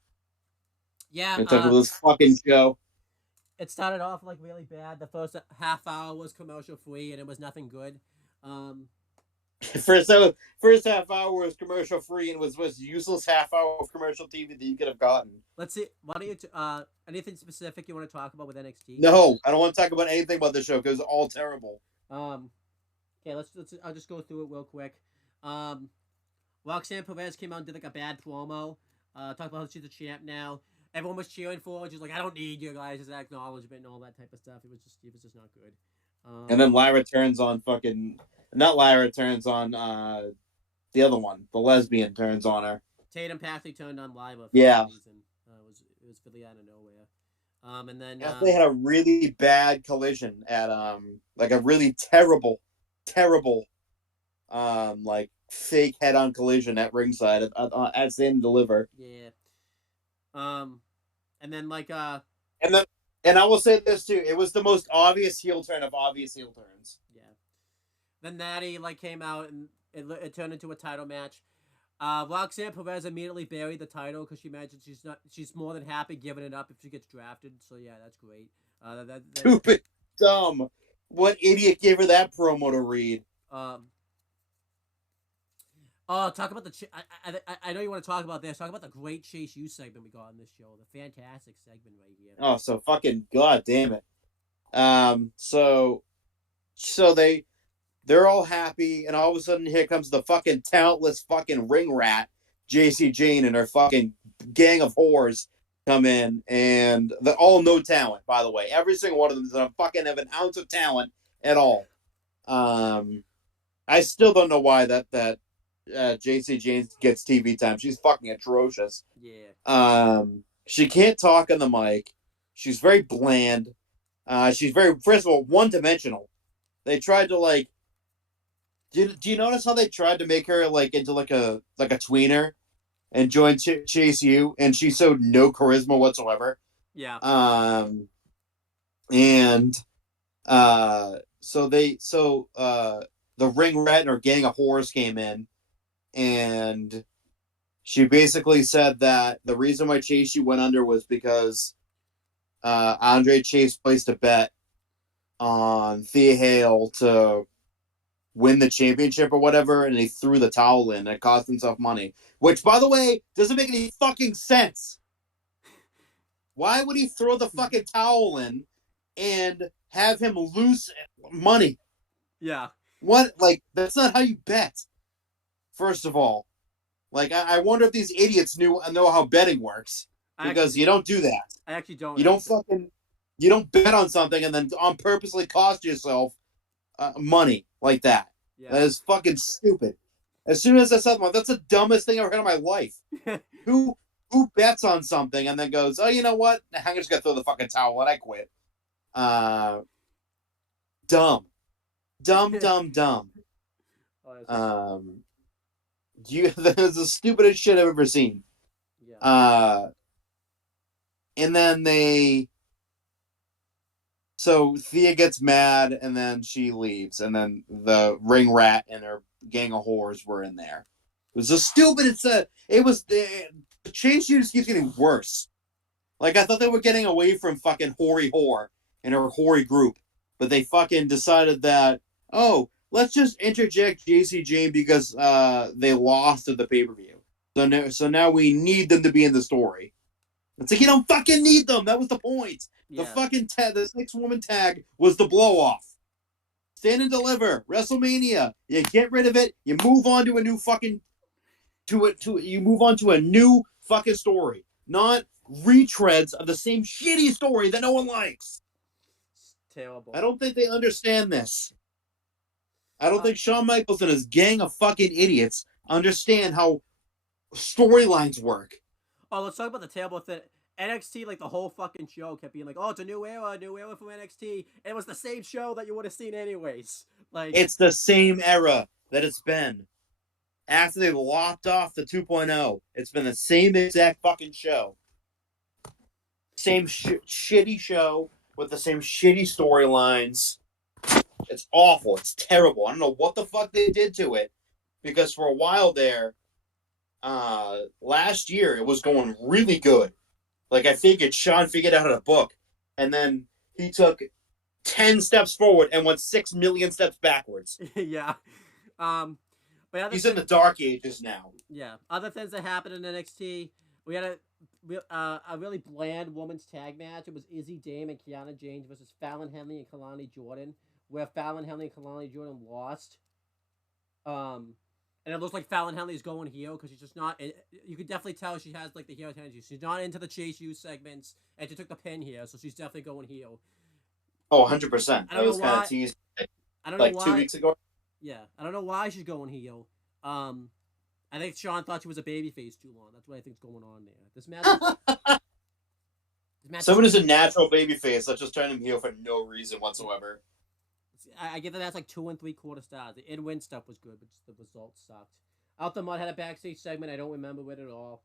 Yeah. Talk about this fucking show. It started off like really bad. The first half hour was commercial free, and it was nothing good. First half hour was commercial free, and was useless half hour of commercial TV that you could have gotten. Let's see. Why don't you? Anything specific you want to talk about with NXT? No, I don't want to talk about anything about the show because it's all terrible. Okay, let's. I'll just go through it real quick. Roxanne Perez came out and did like a bad promo. Talked about how she's a champ now. Everyone was cheering for her. She's like, I don't need you guys' acknowledgement and all that type of stuff. It was just not good. And then Lyra turns on not Lyra turns on the other one. The lesbian turns on her. Tatum Paxley turned on Lyra. Yeah. It was really out of nowhere. And then they had a really bad collision at like a really terrible like fake head-on collision at ringside at Stand and Deliver. Yeah. And then like and I will say this too, it was the most obvious heel turn of obvious heel turns. Yeah. Then Natty like came out and it turned into a title match. Roxanne Perez immediately buried the title because she mentioned she's more than happy giving it up if she gets drafted. So yeah, that's great. Stupid, dumb. What idiot gave her that promo to read? Um, oh, talk about the. I know you want to talk about this. Talk about the great Chase U segment we got on this show. The fantastic segment right here. Oh, so fucking god damn it. So they're all happy, and all of a sudden here comes the fucking talentless fucking ring rat, JC Jane, and her fucking gang of whores come in, and they're all no talent, by the way. Every single one of them doesn't fucking have an ounce of talent at all. I still don't know why that JC Jane gets TV time. She's fucking atrocious. Yeah. She can't talk on the mic. She's very bland. She's very, first of all, one dimensional. They tried to like. Do you notice how they tried to make her like into like a tweener and join Chase U, and she showed no charisma whatsoever. Yeah. And the ring rat and her gang of whores came in, and she basically said that the reason why Chase U went under was because Andre Chase placed a bet on Thea Hale to win the championship or whatever, and he threw the towel in. It cost himself money. Which, by the way, doesn't make any fucking sense. Why would he throw the fucking towel in and have him lose money? Yeah. What? Like, that's not how you bet, first of all. Like, I wonder if these idiots know how betting works. Because you don't do that. I actually don't. You don't bet on something and then on purposely cost yourself money like that. Yeah. That is fucking stupid. As soon as I said that, that's the dumbest thing I've heard in my life. Who bets on something and then goes, oh, you know what? I'm just gonna throw the fucking towel and I quit. Dumb. That's the stupidest shit I've ever seen. Yeah. And then so Thea gets mad and then she leaves, and then the ring rat and her gang of whores were in there. It was so stupid. The Chase U just keeps getting worse. Like, I thought they were getting away from fucking Hoary Whore and her Hoary group, but they fucking decided that, oh, let's just interject JC Jane because they lost at the pay-per-view. So now we need them to be in the story. It's like, you don't fucking need them. That was the point. Yeah. The fucking the 6-woman tag was the blow-off. Stand and deliver. WrestleMania. You get rid of it. You move on to a new fucking you move on to a new fucking story. Not retreads of the same shitty story that no one likes. It's terrible. I don't think they understand this. I don't think Shawn Michaels and his gang of fucking idiots understand how storylines work. Oh, let's talk about the terrible thing. NXT, like, the whole fucking show kept being like, oh, it's a new era from NXT. And it was the same show that you would have seen anyways. Like, it's the same era that it's been. After they lopped off the 2.0, it's been the same exact fucking show. Same shitty show with the same shitty storylines. It's awful. It's terrible. I don't know what the fuck they did to it. Because for a while there, last year, it was going really good. Like, I figured Sean figured out how to book. And then he took 10 steps forward and went 6 million steps backwards. Yeah. But he's in the dark ages now. Yeah. Other things that happened in NXT, we had a really bland women's tag match. It was Izzy Dame and Kiana James versus Fallon Henley and Kalani Jordan, where Fallon Henley and Kalani Jordan lost. And it looks like Fallon Henley's going heel because she's just not. You could definitely tell she has like the heel tendency. She's not into the Chase U segments, and she took the pin here, so she's definitely going heel. Oh, 100%. That was kind of teased. I don't know why. 2 weeks ago. Yeah, I don't know why she's going heel. I think Sean thought she was a babyface too long. That's what I think's going on there. This match. Someone who's a natural babyface. Let's just turn him heel for no reason whatsoever. I give that's like 2 3/4 stars. The in-win stuff was good, but just the results sucked. Out the Mud had a backstage segment. I don't remember it at all.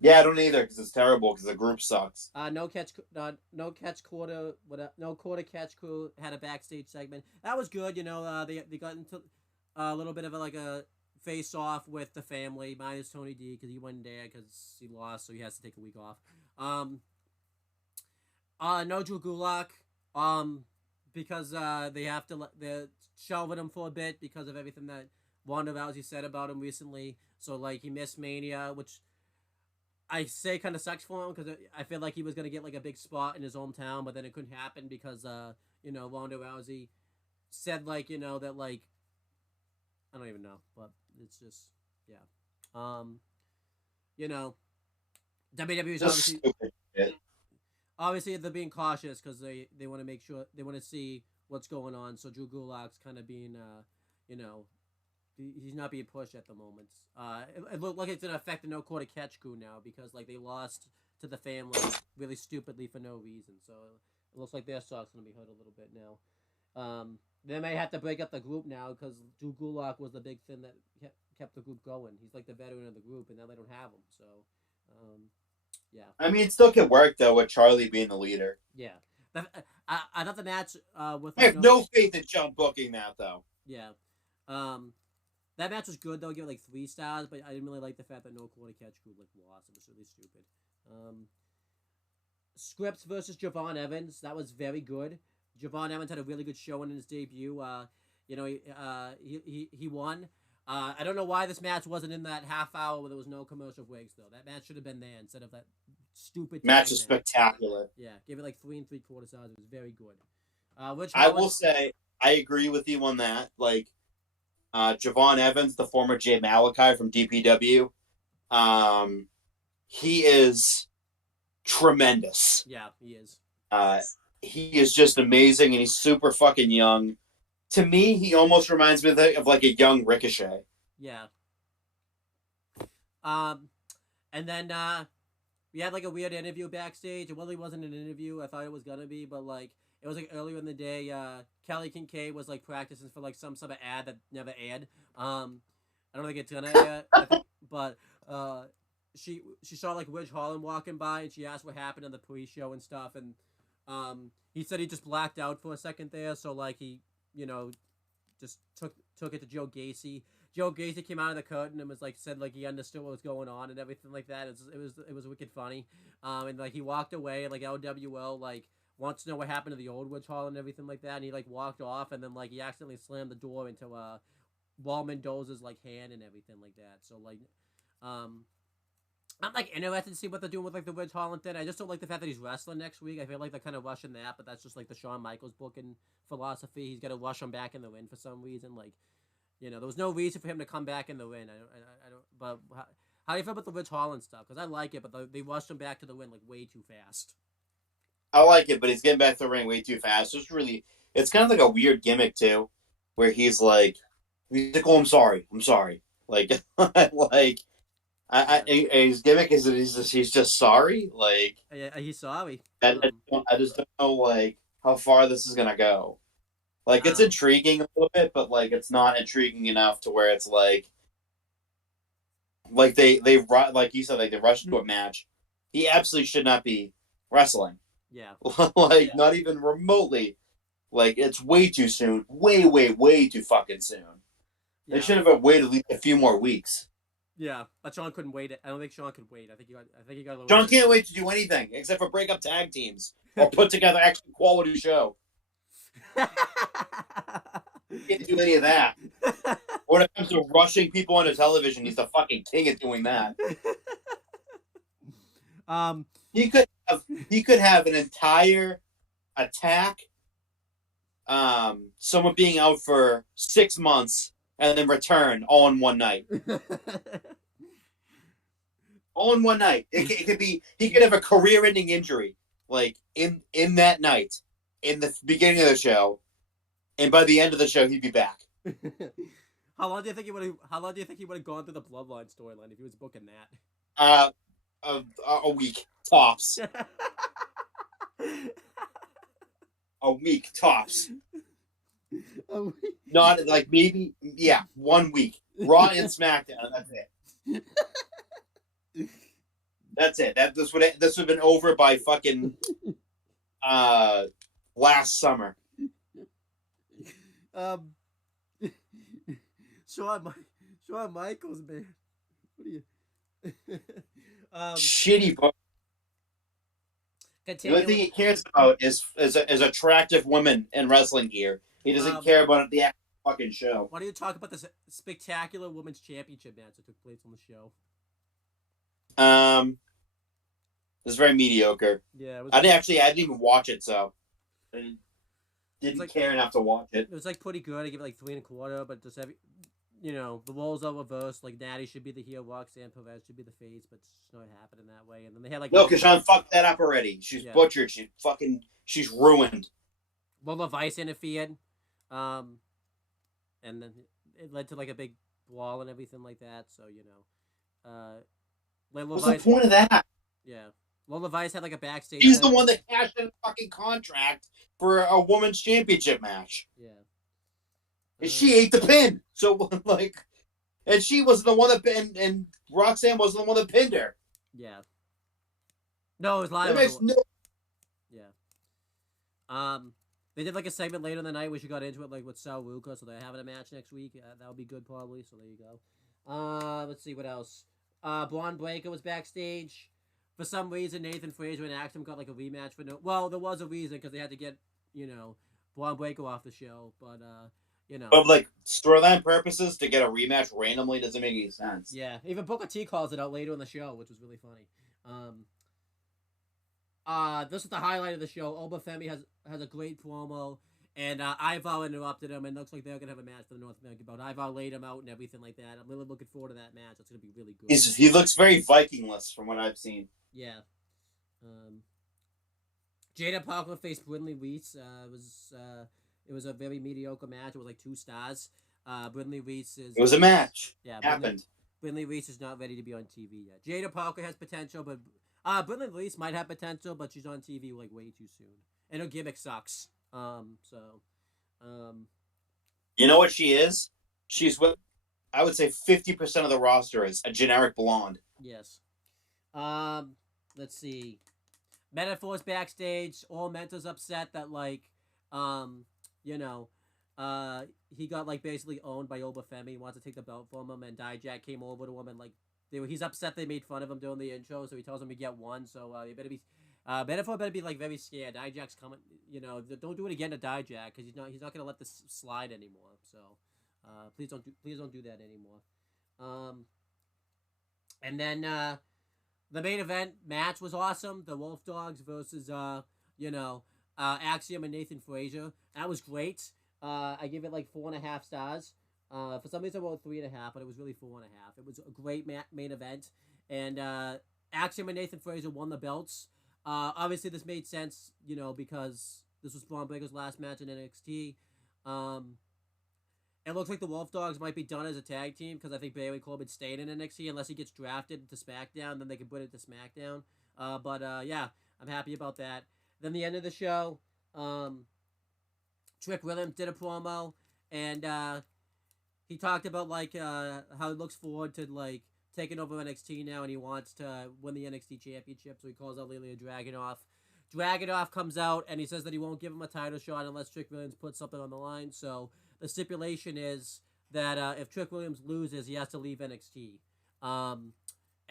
Yeah, I don't either because it's terrible because the group sucks. No quarter catch crew had a backstage segment. That was good. You know, they got into a little bit of a face off with the family minus Tony D because he wasn't there because he lost, so he has to take a week off. No Drew Gulak. Because they have to they're shelving him for a bit because of everything that Ronda Rousey said about him recently. So like he missed Mania, which I say kind of sucks for him because I feel like he was gonna get like a big spot in his hometown, but then it couldn't happen because Ronda Rousey said like that like I don't even know, but it's just yeah. Um, you know, WWE is obviously they're being cautious because they want to make sure they want to see what's going on. So Drew Gulak's kind of being he's not being pushed at the moment. It looked like it's gonna affect the no quarter catch crew now because like they lost to the family really stupidly for no reason. So it looks like their stock's gonna be hurt a little bit now. They may have to break up the group now because Drew Gulak was the big thing that kept the group going. He's like the veteran of the group, and now they don't have him. So, yeah. I mean, it still could work though with Charlie being the leader. Yeah. I thought the match with. I have no faith in John booking that though. Yeah. That match was good though. I give it like 3 stars, but I didn't really like the fact that no quarter catch group like lost. It was really stupid. Scripps versus Javon Evans. That was very good. Javon Evans had a really good showing in his debut. He won. I don't know why this match wasn't in that half hour where there was no commercial breaks though. That match should have been there instead of that stupid match. Is spectacular. Yeah, give it like 3 3/4 stars. It was very good. I will say I agree with you on that. Like Javon Evans, the former Jay Malachi from DPW, he is tremendous. Yeah, he is. He is just amazing, and he's super fucking young. To me, he almost reminds me of like a young Ricochet. Yeah. And then we had like a weird interview backstage. It really wasn't an interview. I thought it was gonna be, but like it was like earlier in the day. Kelly Kincaid was like practicing for like some sort of ad that never aired. I don't think it's gonna air, but she saw like Ridge Holland walking by, and she asked what happened in the pre-show and stuff, and he said he just blacked out for a second there, so like he just took it to Joe Gacy. Joe Gacy came out of the curtain and was like said like he understood what was going on and everything like that. It was wicked funny. And like he walked away, and like LWL like wants to know what happened to the old Witch Hall and everything like that, and he like walked off, and then like he accidentally slammed the door into Wall Mendoza's like hand and everything like that. So like I'm like interested to see what they're doing with like the Ridge Holland thing. I just don't like the fact that he's wrestling next week. I feel like they're kind of rushing that, but that's just like the Shawn Michaels booking philosophy. He's got to rush him back in the ring for some reason. Like, there was no reason for him to come back in the ring. I don't. But how do you feel about the Ridge Holland stuff? Because I like it, but they rushed him back to the ring like way too fast. I like it, but he's getting back to the ring way too fast. It's kind of like a weird gimmick too, where he's like, "Oh, I'm sorry, like, like." His gimmick is that he's just sorry. Like, yeah, he's sorry. I just don't know like how far this is gonna go. Like, it's intriguing a little bit, but like it's not intriguing enough to where it's like they like you said, like they rushed into a match. He absolutely should not be wrestling. Yeah. Not even remotely. Like, it's way too soon. Way too fucking soon. Yeah. They should have waited at least a few more weeks. Yeah, but Sean couldn't wait. I don't think Sean could wait. I think he got a little. Sean can't wait to do anything except for break up tag teams or put together actual quality show. He can't do any of that. When it comes to rushing people onto television, he's the fucking king at doing that. He could have an entire attack. Someone being out for 6 months. And then return all in one night. All in one night. It could be. He could have a career-ending injury, like in that night, in the beginning of the show, and by the end of the show, he'd be back. How long do you think he would have gone through the Bloodline storyline if he was booking that? A week tops. A week tops. Not like maybe 1 week. Raw and SmackDown. That's it. That's it. This would have been over by fucking last summer. Sean Shawn Michaels, man. What are you? Shitty. The only thing Continuing. he cares about is attractive women in wrestling gear. He doesn't care about the actual fucking show. Why don't you talk about this spectacular women's championship match that took place on the show? It was very mediocre. Yeah, it was. I didn't even watch it, so I didn't care enough to watch it. It was like pretty good. I give it like 3.25, but just every, the roles are reversed. Like Natty should be the heel, Roxanne Perez should be the face, but it's just not happening that way. And then they had like No, Kashan fucked that up already. She's butchered. She's ruined. Lola Vice interfered, and then it led to like a big brawl and everything like that. So What's the point of that? Yeah, Lola Vice had like a backstage. She's the one that cashed in a fucking contract for a women's championship match. Yeah. And she ate the pin. So, like, and she wasn't the one that pinned, and Roxanne wasn't the one that pinned her. Yeah. No, it was live. That makes no. Yeah. They did like a segment later in the night where she got into it like with Sal Ruka, so they're having a match next week. That'll be good probably. So there you go. Let's see what else. Braun Breaker was backstage. For some reason, Nathan Frazier and Axiom got like a rematch for no. Well, there was a reason because they had to get Braun Breaker off the show, but But like storyline purposes, to get a rematch randomly doesn't make any sense. Yeah, even Booker T calls it out later in the show, which was really funny. This is the highlight of the show. Obafemi has a great promo, and Ivar interrupted him, and looks like they're gonna have a match for the North American belt. Ivar laid him out and everything like that. I'm really looking forward to that match. It's gonna be really good. He looks very Vikingless from what I've seen. Yeah. Jada Parker faced Brindley Reese. It was a very mediocre match. It was like 2 stars. Brindley Reese is. It was a match. Yeah, happened. Brindley Reese is not ready to be on TV yet. Jada Parker has potential, but Brindley Reese might have potential, but she's on TV like way too soon, and her gimmick sucks. You know what she is? She's what I would say 50% of the roster is a generic blonde. Yes. Let's see. Metaphor's backstage. All Mentor's upset that he got like basically owned by Obafemi. He wants to take the belt from him, and Dijak came over to him and he's upset they made fun of him during the intro, so he tells him to get one. So they better be. Metaphor better be like very scared. Dijak's coming. Don't do it again to Dijak because he's not gonna let this slide anymore. So please don't do that anymore. And then the main event match was awesome. The Wolf Dogs versus Axiom and Nathan Frazier. That was great. I give it like 4.5 stars. For some reason I wrote 3.5, but it was really 4.5. It was a great main event, and Axiom and Nathan Frazier won the belts. Obviously this made sense, because this was Braun Breaker's last match in NXT. It looks like the Wolf Dogs might be done as a tag team because I think Bailey Corbin's staying in NXT unless he gets drafted to SmackDown. Then they can put it to SmackDown. Yeah, I'm happy about that. Then the end of the show, Trick Williams did a promo, and he talked about how he looks forward to taking over NXT now, and he wants to win the NXT championship. So he calls out Ilya Dragunov. Dragunov comes out and he says that he won't give him a title shot unless Trick Williams puts something on the line. So the stipulation is that if Trick Williams loses, he has to leave NXT. And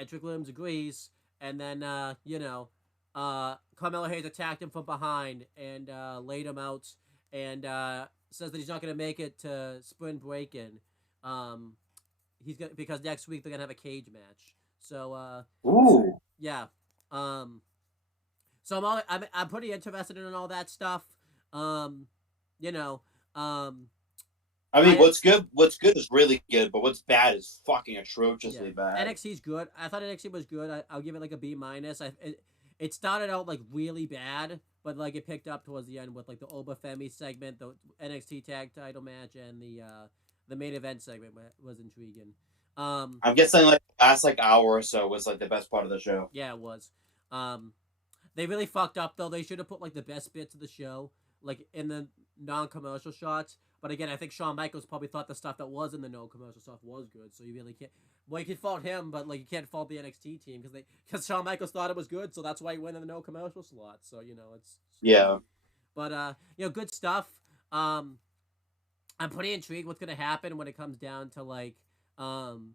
Trick Williams agrees. And then, Carmelo Hayes attacked him from behind and laid him out and says that he's not going to make it to Spring Break-In. Because next week they're going to have a cage match. So, yeah. So I'm pretty interested in all that stuff. I mean, what's good is really good, but what's bad is fucking atrociously bad. NXT's good. I thought NXT was good. I'll give it like a B-. It started out like really bad, but like it picked up towards the end with like the Obafemi segment, the NXT tag title match, and the main event segment was intriguing. I'm guessing like the last hour or so was like the best part of the show. Yeah, it was. They really fucked up though. They should have put like the best bits of the show like in the non-commercial shots. But again, I think Shawn Michaels probably thought the stuff that was in the no-commercial stuff was good, so you really can't. Well, you can fault him, but you can't fault the NXT team because Shawn Michaels thought it was good, so that's why he went in the no-commercial slot. So it's yeah. But good stuff. I'm pretty intrigued what's gonna happen when it comes down to um,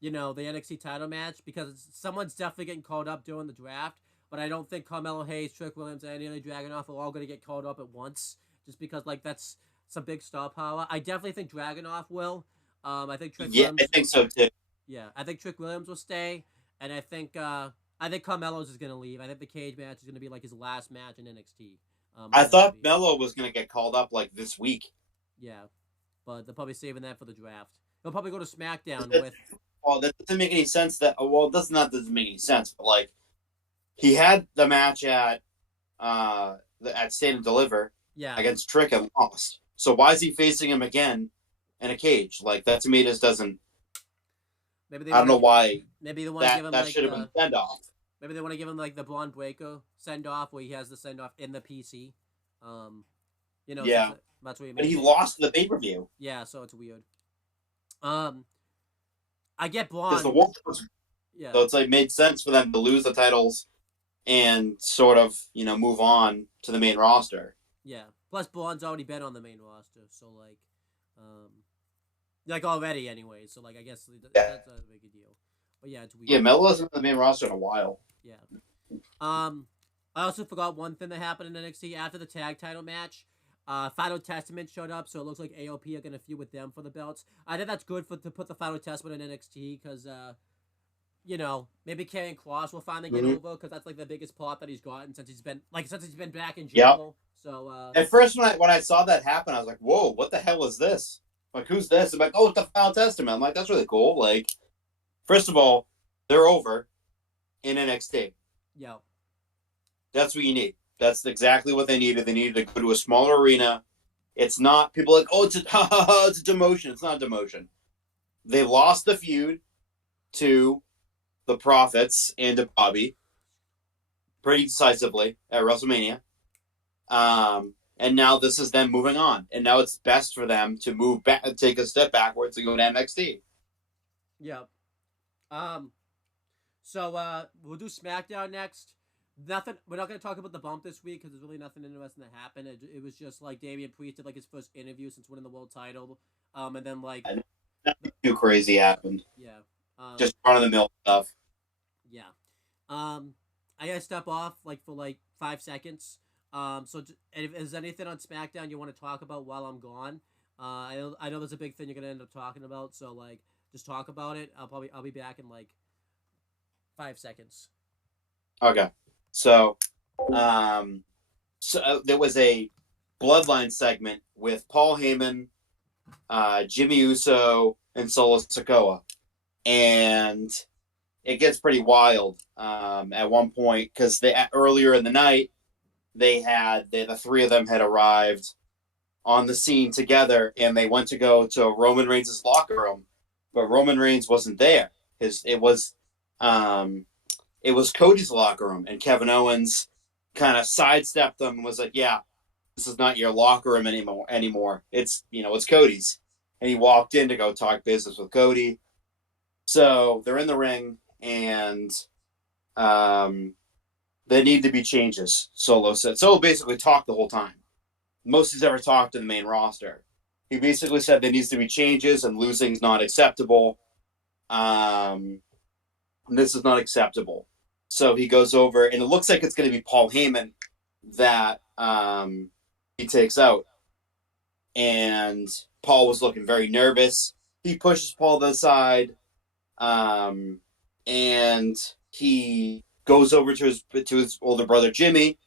the NXT title match because someone's definitely getting called up during the draft. But I don't think Carmelo Hayes, Trick Williams, and Ilya Dragunov are all going to get called up at once, just because that's some big star power. I definitely think Dragunov will. I think Trick Yeah, I Williams. think so too. Yeah, I think Trick Williams will stay, and I think Carmelo's is going to leave. I think the cage match is going to be like his last match in NXT. I I think that'll thought be it. Melo was going to get called up like this week. Yeah, but they're probably saving that for the draft. He'll probably go to SmackDown with. Well, that doesn't make any sense. Doesn't make any sense. But like, he had the match at Stand and Deliver Yeah, against Trick and lost. So why is he facing him again in a cage? Like that to me just doesn't. maybe they I don't want know to. why Maybe they want to give that him that like should have been send off. Maybe they want to give him like the Blonde Breaker send off, where he has the send off in the PC. Um, since Yeah, that's what he but made he it. lost the pay per view Yeah, so it's weird. Um, I get because the Blonde. Wolf was. Yeah, So it's like made sense for them to lose the titles and sort of move on to the main roster. yeah. Plus, Blonde's already been on the main roster, so already anyway. So I guess Yeah, that's a big deal. But yeah, it's yeah. weird. Melo wasn't on the main roster in a while. Yeah. Um, I also forgot one thing that happened in NXT after the tag title match. Final Testament showed up, so it looks like AOP are gonna feud with them for the belts. I think that's good to put the Final Testament in NXT because maybe Karrion Kross will finally get Mm-hmm. over because that's like the biggest plot that he's gotten since he's been back in Yep. jail. So At first, when I saw that happen, I was like, "Whoa, what the hell is this? Like, who's this?" I'm like, "Oh, it's the Final Testament." I'm like, "That's really cool." Like, first of all, they're over in NXT. yeah, That's what you need. That's exactly what they needed. They needed to go to a smaller arena. It's not people like, "Oh, it's it's a demotion." It's not a demotion. They lost the feud to the Profits and to Bobby pretty decisively at WrestleMania. And now this is them moving on. And now it's best for them to move back, take a step backwards and go to NXT. yeah. Um, so we'll do SmackDown next. Nothing. We're not gonna talk about the bump this week because there's really nothing interesting that happened. It was just like Damian Priest did like his first interview since winning the world title. And then Nothing too crazy happened. yeah, Just run of the mill stuff. yeah. I gotta step off for 5 seconds. If there's anything on SmackDown you want to talk about while I'm gone, I know there's a big thing you're gonna end up talking about. So just talk about it. I'll be back in 5 seconds. Okay. So, there was a Bloodline segment with Paul Heyman, Jimmy Uso, and Solo Sikoa. And it gets pretty wild at one point because earlier in the night, the three of them had arrived on the scene together and they went to go to Roman Reigns' locker room, but Roman Reigns wasn't there. It was Cody's locker room, and Kevin Owens kind of sidestepped them and was like, "Yeah, this is not your locker room anymore. It's Cody's." And he walked in to go talk business with Cody. So they're in the ring, and there need to be changes. Solo said. Solo basically talked the whole time. Most he's ever talked in the main roster. He basically said there needs to be changes, and losing's not acceptable. This is not acceptable. So he goes over, and it looks like it's going to be Paul Heyman that he takes out. And Paul was looking very nervous. He pushes Paul to the side, and he goes over to his older brother Jimmy,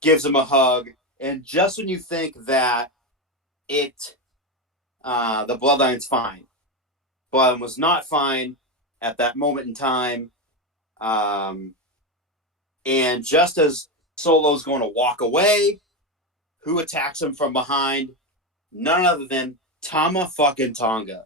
gives him a hug, and just when you think that the Bloodline's fine, Bloodline was not fine at that moment in time. And just as Solo's going to walk away, who attacks him from behind? None other than Tama fucking Tonga,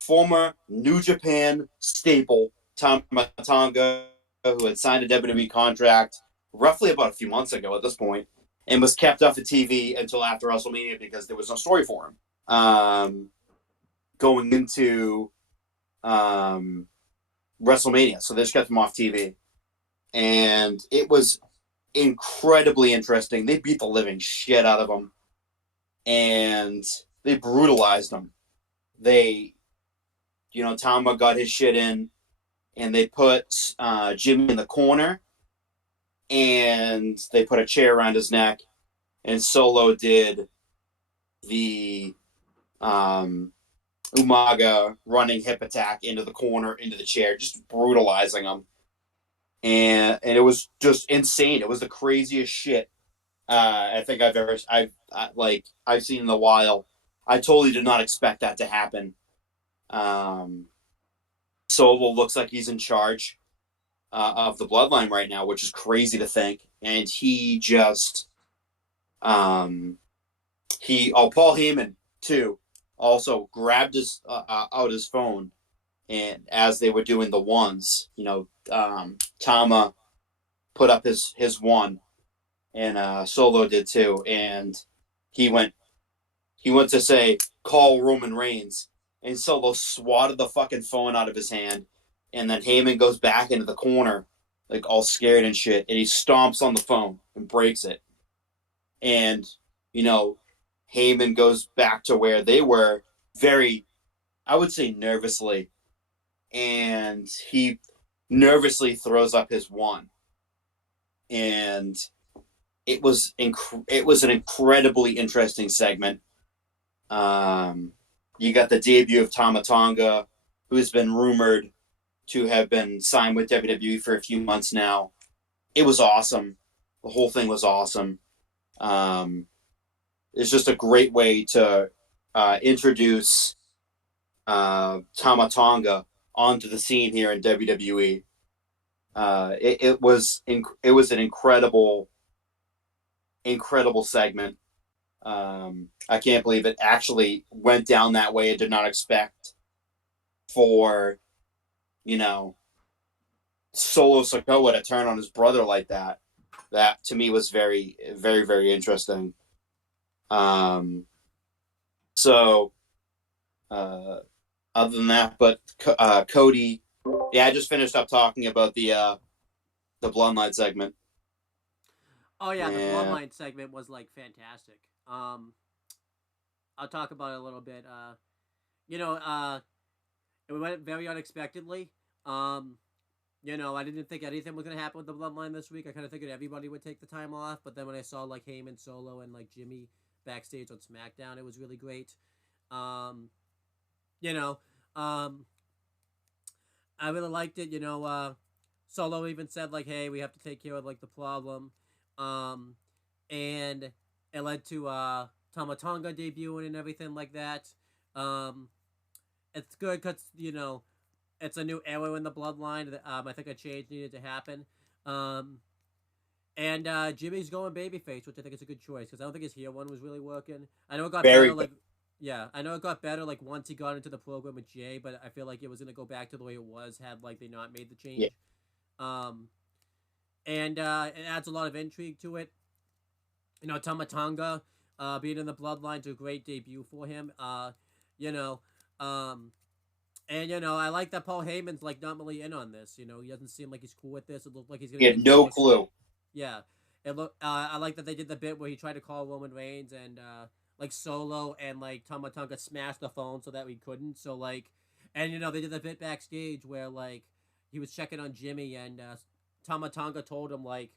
former New Japan staple Tama Tonga, who had signed a WWE contract roughly about a few months ago at this point, and was kept off of TV until after WrestleMania because there was no story for him going into WrestleMania. So they just kept him off TV. And it was incredibly interesting. They beat the living shit out of him. And they brutalized him. They Tama got his shit in, and they put Jimmy in the corner, and they put a chair around his neck, and Solo did the Umaga running hip attack into the corner, into the chair, just brutalizing him. And it was just insane. It was the craziest shit I think I've seen in a while. I totally did not expect that to happen. Solo looks like he's in charge of the bloodline right now, which is crazy to think. And he just Paul Heyman too also grabbed his out his phone, and as they were doing the ones, Tama put up his one, and Solo did too, and he went to say, call Roman Reigns, and Solo swatted the fucking phone out of his hand, and then Heyman goes back into the corner, like all scared and shit, and he stomps on the phone and breaks it. And, Heyman goes back to where they were, very, I would say, nervously, and he nervously throws up his one. And it was an incredibly interesting segment. You got the debut of Tama Tonga, who has been rumored to have been signed with WWE for a few months now. It was awesome. The whole thing was awesome. It's just a great way to introduce Tama Tonga onto the scene here in WWE. It was an incredible segment. I can't believe it actually went down that way. I did not expect for, Solo Sikoa to turn on his brother like that. That to me was very, very, very interesting. So, other than that, but Cody, I just finished up talking about the Bloodline segment. Oh yeah, the Bloodline segment was like fantastic. I'll talk about it a little bit. It went very unexpectedly. I didn't think anything was gonna happen with the Bloodline this week. I kind of figured everybody would take the time off, but then when I saw like Heyman, Solo, and like Jimmy backstage on SmackDown, it was really great. I really liked it. Solo even said like, "Hey, we have to take care of like the problem," and it led to Tama Tonga debuting and everything like that. It's good because it's a new era in the bloodline. I think a change needed to happen. And Jimmy's going babyface, which I think is a good choice because I don't think his heel one was really working. I know it got better. I know it got better like once he got into the program with Jay, but I feel like it was gonna go back to the way it was had like they not made the change. Yeah. And it adds a lot of intrigue to it. Tama Tonga, being in the bloodline, to a great debut for him. I like that Paul Heyman's like not really in on this. He doesn't seem like he's cool with this. It looked like he's gonna. He had no clue. Yeah, I like that they did the bit where he tried to call Roman Reigns and like Solo and like Tama Tonga smashed the phone so that we couldn't. So like, and they did the bit backstage where like he was checking on Jimmy and Tama Tonga told him like,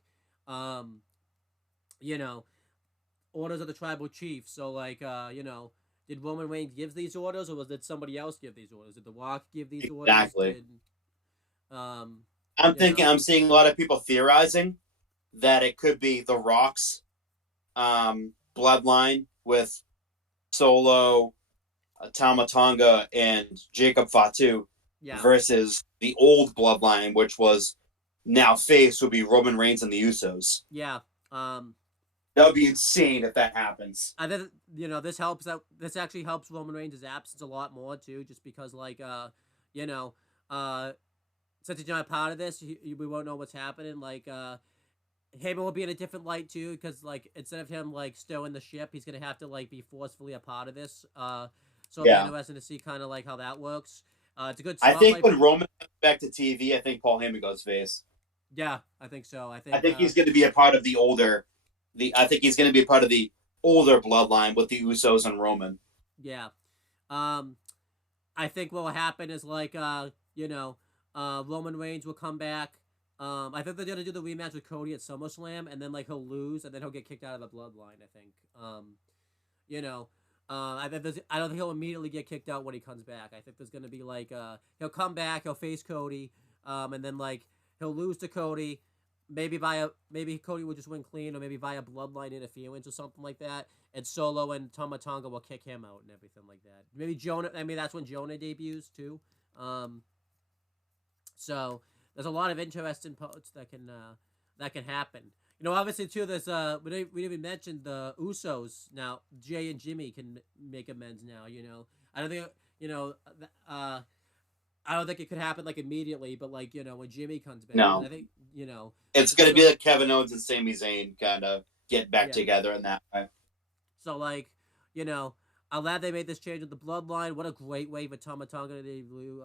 orders of the tribal chief. So like, did Roman Reigns give these orders, or did somebody else give these orders? Did The Rock give these orders? Exactly. I'm seeing a lot of people theorizing that it could be The Rock's bloodline with Solo, Tama Tonga, and Jacob Fatu versus the old bloodline, which was now face, would be Roman Reigns and the Usos. Yeah. That would be insane if that happens. I think this helps out. This actually helps Roman Reigns' absence a lot more too, just because like since he's not a part of this, we won't know what's happening. Like Heyman will be in a different light too, because like instead of him like steering the ship, he's gonna have to like be forcefully a part of this. So it'll be interesting to see kind of like how that works. It's a good. I think when Roman comes back to TV, I think Paul Heyman goes face. Yeah, I think so. I think he's going to be a part of the older. I think he's going to be a part of the older bloodline with the Usos and Roman. Yeah. I think what will happen is like Roman Reigns will come back. I think they're gonna do the rematch with Cody at SummerSlam, and then like he'll lose, and then he'll get kicked out of the Bloodline. I think. You know, I don't think he'll immediately get kicked out when he comes back. I think there's gonna be like he'll come back, he'll face Cody, and then like he'll lose to Cody. Maybe Cody will just win clean, or maybe via bloodline interference or something like that. And Solo and Tama Tonga will kick him out and everything like that. Maybe Jonah. I mean, that's when Jonah debuts too. So there's a lot of interesting parts that can happen. You know, obviously too. There's we didn't even mention the Usos now. Jay and Jimmy can make amends now. You know, I don't think I don't think it could happen like immediately, but like when Jimmy comes back, No, I think it's going to be like Kevin Owens and Sami Zayn kind of get back yeah. together in that way. So like I'm glad they made this change with the bloodline. What a great way for Tama Tonga to debut.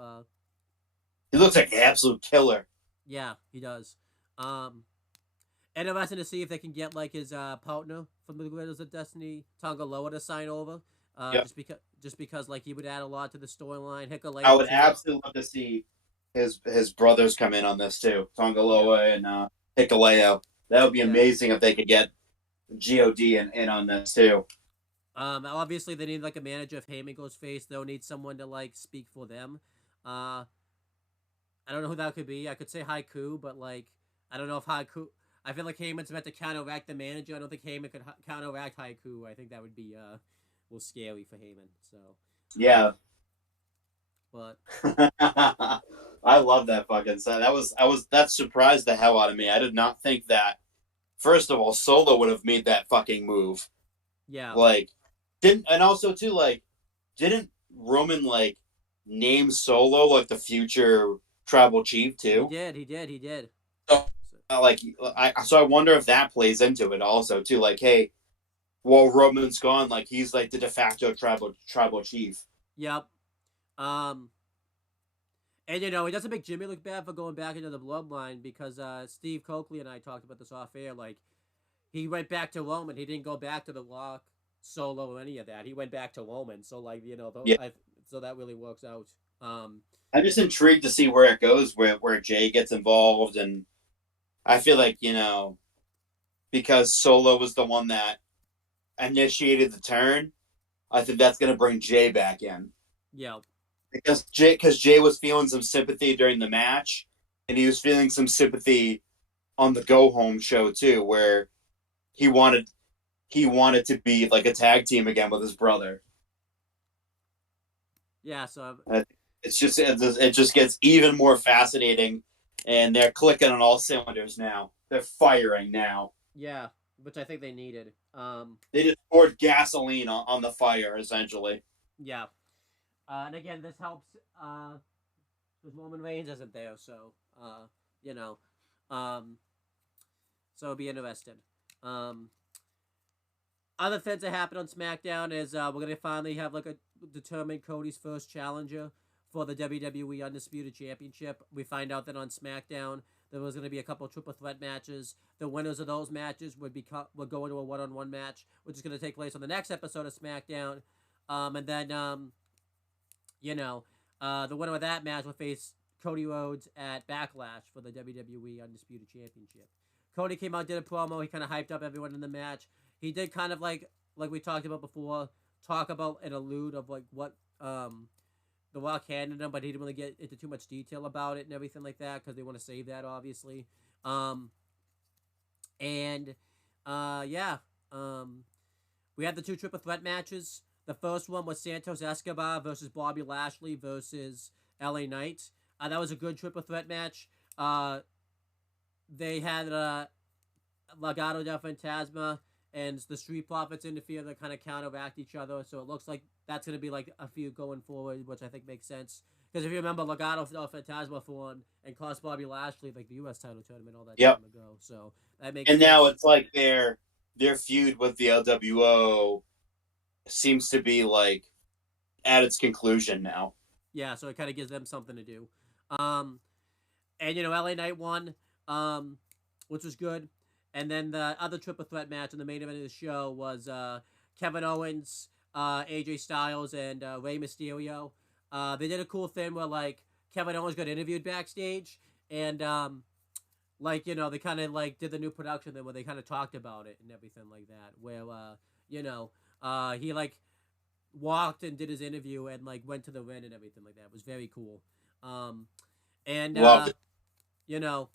He looks like an absolute killer. Yeah, he does. Interesting to see if they can get like his partner from the Guerrillas of Destiny, Tonga Loa, to sign over. Yep. Just because like he would add a lot to the storyline. I would absolutely love to see his brothers come in on this too, Tonga Loa and Hikuleo. That would be amazing if they could get God in on this too. Obviously they need like a manager. If Heyman goes face, they'll need someone to like speak for them. I don't know who that could be. I could say Haiku, but like I don't know if Haiku. I feel like Heyman's meant to counteract the manager. I don't think Heyman could counteract Haiku. I think that would be a little scary for Heyman. So yeah, but I love that fucking set. That surprised the hell out of me. I did not think that. First of all, Solo would have made that fucking move. Yeah, like didn't Roman like name Solo like the future tribal chief too? He did. So, I wonder if that plays into it also too. Like, hey, while Roman's gone, like he's like the de facto tribal chief. Yep. And it doesn't make Jimmy look bad for going back into the bloodline because Steve Coakley and I talked about this off air. Like, he went back to Roman. He didn't go back to the Rock, Solo, or any of that. He went back to Roman. So like so that really works out. I'm just intrigued to see where it goes, where Jay gets involved, and I feel like because Solo was the one that initiated the turn, I think that's going to bring Jay back in. Yeah. Because Jay was feeling some sympathy during the match, and he was feeling some sympathy on the Go Home show too, where he wanted to be like a tag team again with his brother. Yeah, so it just gets even more fascinating, and they're clicking on all cylinders now. They're firing now. Yeah, which I think they needed. They just poured gasoline on the fire, essentially. Yeah. And again, this helps because Roman Reigns isn't there, so so it'll be interesting. Other things that happened on SmackDown is we're gonna finally have like a determine Cody's first challenger for the WWE Undisputed Championship. We find out that on SmackDown there was gonna be a couple triple threat matches. The winners of those matches would go into a one-on-one match, which is gonna take place on the next episode of SmackDown. And then the winner of that match will face Cody Rhodes at Backlash for the WWE Undisputed Championship. Cody came out, did a promo. He kind of hyped up everyone in the match. He did kind of like we talked about before, talk about and allude of like what the Rock handed him, but he didn't really get into too much detail about it and everything like that because they want to save that, obviously. We had the two triple threat matches. The first one was Santos Escobar versus Bobby Lashley versus LA Knight. That was a good triple threat match. They had Legado del Fantasma and the Street Profits interfere to kind of counteract each other. So it looks like that's going to be like a feud going forward, which I think makes sense. Because if you remember, Legado del Fantasma won and cost Bobby Lashley like the U.S. title tournament all that time ago. So that makes sense. And now it's like their feud with the LWO seems to be like at its conclusion now. Yeah, so it kind of gives them something to do. And LA Knight won, which was good. And then the other triple threat match in the main event of the show was Kevin Owens, AJ Styles, and Rey Mysterio. they did a cool thing where like Kevin Owens got interviewed backstage, and like they kind of like did the new production then where they kind of talked about it and everything like that. Where you know, he like walked and did his interview and like went to the ring and everything like that. It was very cool. Um, and Loved it. you know,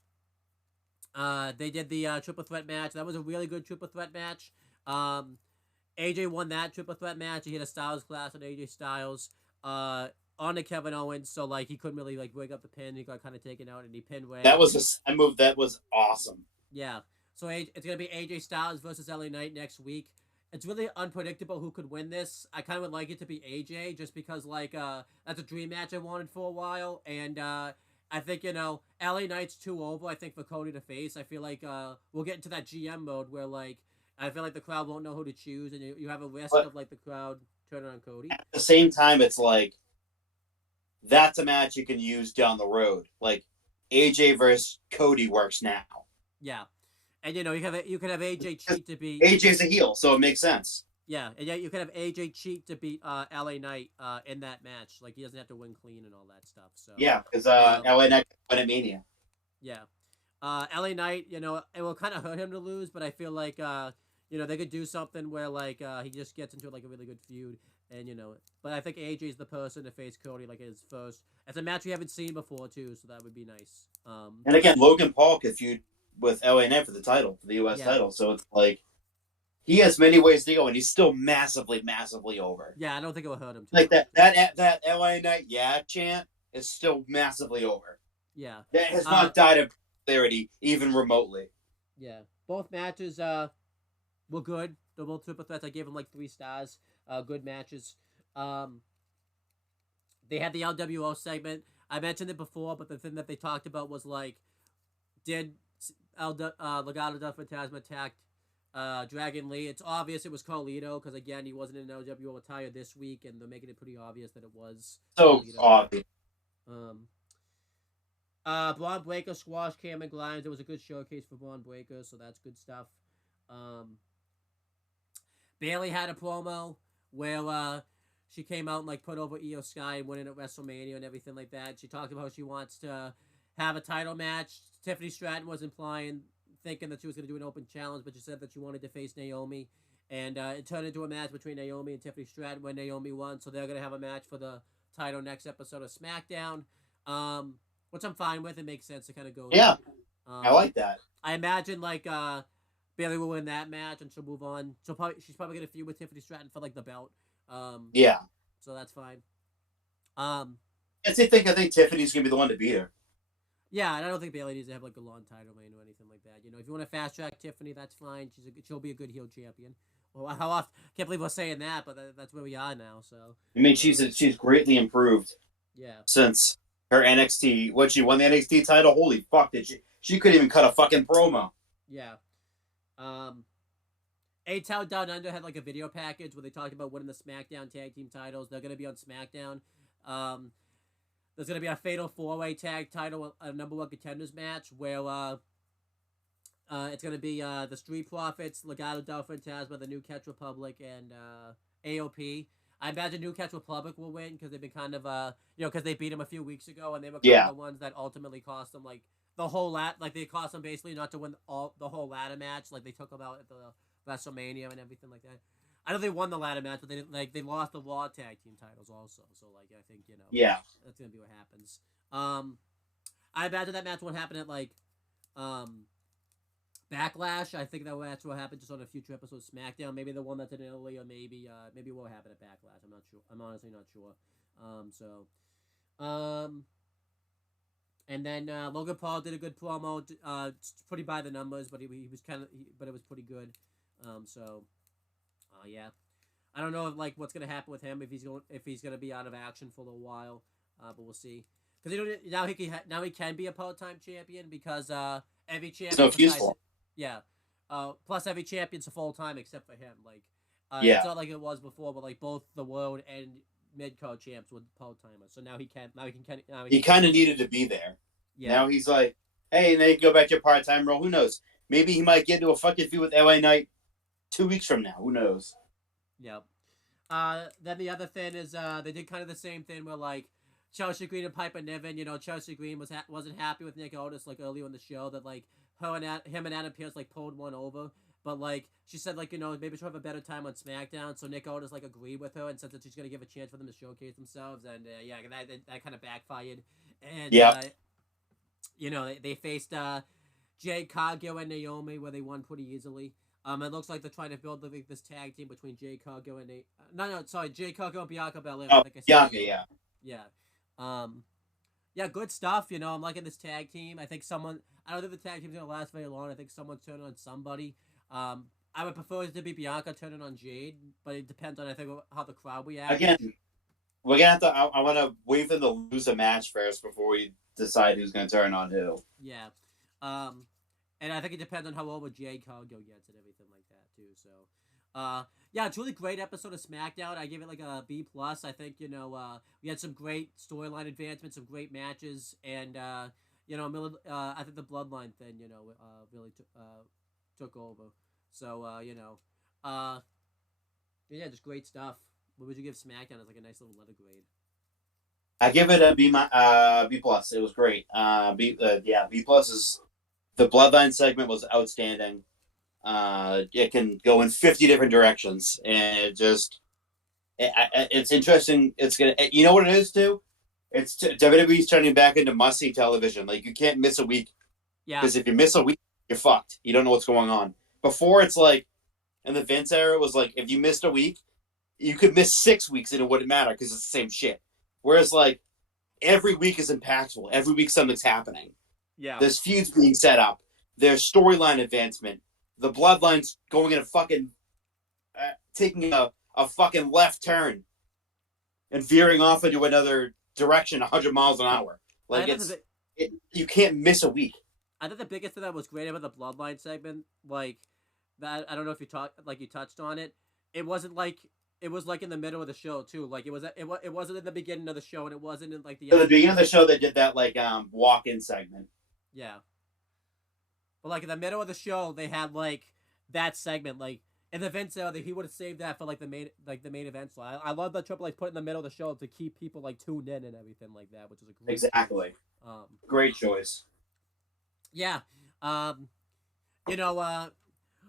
they did the triple threat match. That was a really good triple threat match. AJ won that triple threat match. He had a Styles clash on AJ Styles. On to Kevin Owens, so like he couldn't really like break up the pin. He got kind of taken out, and he pinned Ray. That was a move that was awesome. Yeah, so it's gonna be AJ Styles versus LA Knight next week. It's really unpredictable who could win this. I kind of would like it to be AJ just because like that's a dream match I wanted for a while, and I think LA Knight's too over. I think for Cody to face, I feel like we'll get into that GM mode where like I feel like the crowd won't know who to choose, and you have a risk of like the crowd turning on Cody. At the same time, it's like that's a match you can use down the road. Like AJ versus Cody works now. Yeah, and you can have AJ cheat to beat AJ's a heel, so it makes sense. Yeah, and you can have AJ cheat to beat LA Knight in that match. Like he doesn't have to win clean and all that stuff. So yeah, because LA Knight won at Mania. Yeah, LA Knight, it will kind of hurt him to lose, but I feel like they could do something where like he just gets into like a really good feud, and but I think AJ's the person to face Cody like his first. It's a match we haven't seen before too, so that would be nice. And again, Logan Paul could feud with LA Knight for the title, for the US title, so it's like he has many ways to go, and he's still massively, massively over. Yeah, I don't think it will hurt him. Like that LA Knight chant is still massively over. Yeah, that has not died of popularity even remotely. Yeah, both matches were good. They're both triple threats. I gave them like 3 stars. Good matches. They had the LWO segment. I mentioned it before, but the thing that they talked about was like, did Legado del Fantasma attacked Dragon Lee? It's obvious it was Carlito because again he wasn't in LWO attire this week, and they're making it pretty obvious that it was. So Carlito. obvious. Braun Breaker squashed Cameron Grimes. It was a good showcase for Braun Breaker, so that's good stuff. Bayley had a promo where she came out and like put over Io Sky and winning at WrestleMania and everything like that. She talked about how she wants to have a title match. Tiffany Stratton was thinking that she was going to do an open challenge, but she said that she wanted to face Naomi. And it turned into a match between Naomi and Tiffany Stratton when Naomi won. So they're going to have a match for the title next episode of SmackDown. Which I'm fine with. It makes sense to kind of go. Yeah, I like that. I imagine like Bayley will win that match and she'll move on. She's probably going to feud with Tiffany Stratton for like the belt. Yeah. So that's fine. I think Tiffany's going to be the one to beat her. Yeah, and I don't think Bayley needs to have like a long title reign or anything like that. If you want to fast track Tiffany, that's fine. She'll be a good heel champion. Well, how often? Can't believe we're saying that, but that's where we are now. So I mean, she's greatly improved. Yeah. Since her NXT, when she won the NXT title, holy fuck, did she couldn't even cut a fucking promo. Yeah. A-Town Down Under had like a video package where they talked about winning the SmackDown tag team titles. They're gonna be on SmackDown. There's going to be a Fatal 4-Way Tag title, a number 1 contenders match, where it's going to be the Street Profits, Legado del Fantasma, the New Catch Republic, and AOP. I imagine New Catch Republic will win because they've been kind of, because they beat them a few weeks ago, and they were kind of the ones that ultimately cost them, like, the whole they cost them basically not to win the whole ladder match, like they took them out at the WrestleMania and everything like that. I know they won the ladder match, but they lost the Raw tag team titles also. So like I think that's gonna be what happens. I imagine that match won't happen at like Backlash. I think that match will happen just on a future episode of SmackDown. Maybe the one that's in Italy, or maybe it will happen at Backlash. I'm not sure. I'm honestly not sure. And then Logan Paul did a good promo. Pretty by the numbers, but he was but it was pretty good. Yeah, I don't know what's gonna happen with him if he's gonna be out of action for a little while, but we'll see. Because now he can be a part-time champion because every champion. So useful. Yeah. Plus every champion's a full-time except for him. It's not like it was before, but like both the world and mid-card champs were part-timers. So now he can. He kind of needed to be there. Yeah. Now he's like, hey, and then he can go back to a part-time role. Who knows? Maybe he might get into a fucking feud with LA Knight 2 weeks from now. Who knows? Yep. Then the other thing is they did kind of the same thing where like Chelsea Green and Piper Niven. You know, Chelsea Green wasn't happy with Nick Otis like earlier in the show that like him and Adam Pearce like pulled one over. But like she said, like maybe she'll have a better time on SmackDown. So Nick Otis like agreed with her and said that she's gonna give a chance for them to showcase themselves. And yeah, that kind of backfired. And Yeah. they faced Jade Cargill and Naomi where they won pretty easily. It looks like they're trying to build like, this tag team between Jade Cargill and Jade Cargill and Bianca Belair. Oh, Like I said, Bianca, yeah. yeah. Yeah, good stuff. I'm liking this tag team. I think I don't think the tag team's gonna last very long. I think someone's turning on somebody. I would prefer it to be Bianca turning on Jade, but it depends on I think how the crowd reacts. Again, we're gonna have to. I want to wait for them to lose a match first before we decide who's gonna turn on who. Yeah. And I think it depends on how over Jade Cargill gets and everything like that too. So, yeah, it's a really great episode of SmackDown. I give it like a B plus. I think we had some great storyline advancements, some great matches, and I think the Bloodline thing really took over. So yeah, just great stuff. What would you give SmackDown as like a nice little letter grade? I give it a B plus. It was great. B plus is the Bloodline segment was outstanding. It can go in 50 different directions, and it's interesting. It's gonna, you know what it is too. It's WWE's turning back into must-see television. Like you can't miss a week. Yeah. Because if you miss a week, you're fucked. You don't know what's going on. Before it's like, in the Vince era, it was like if you missed a week, you could miss 6 weeks and it wouldn't matter because it's the same shit. Whereas like every week is impactful. Every week something's happening. Yeah. There's feuds being set up. There's storyline advancement. The Bloodline's going in a fucking taking a fucking left turn and veering off into another direction 100 miles an hour. Like you can't miss a week. I think the biggest thing that was great about the Bloodline segment, like that, I don't know if you touched on it. It wasn't like it was like in the middle of the show too. Like it wasn't in the beginning of the show, and it wasn't in like the. At the beginning of the show, they did that like walk-in segment. Yeah. But like in the middle of the show, they had like that segment. Like in the Vince era, he would have saved that for like the main event slot. I love that Triple H put in the middle of the show to keep people like tuned in and everything like that, which is a great exactly great choice. Yeah.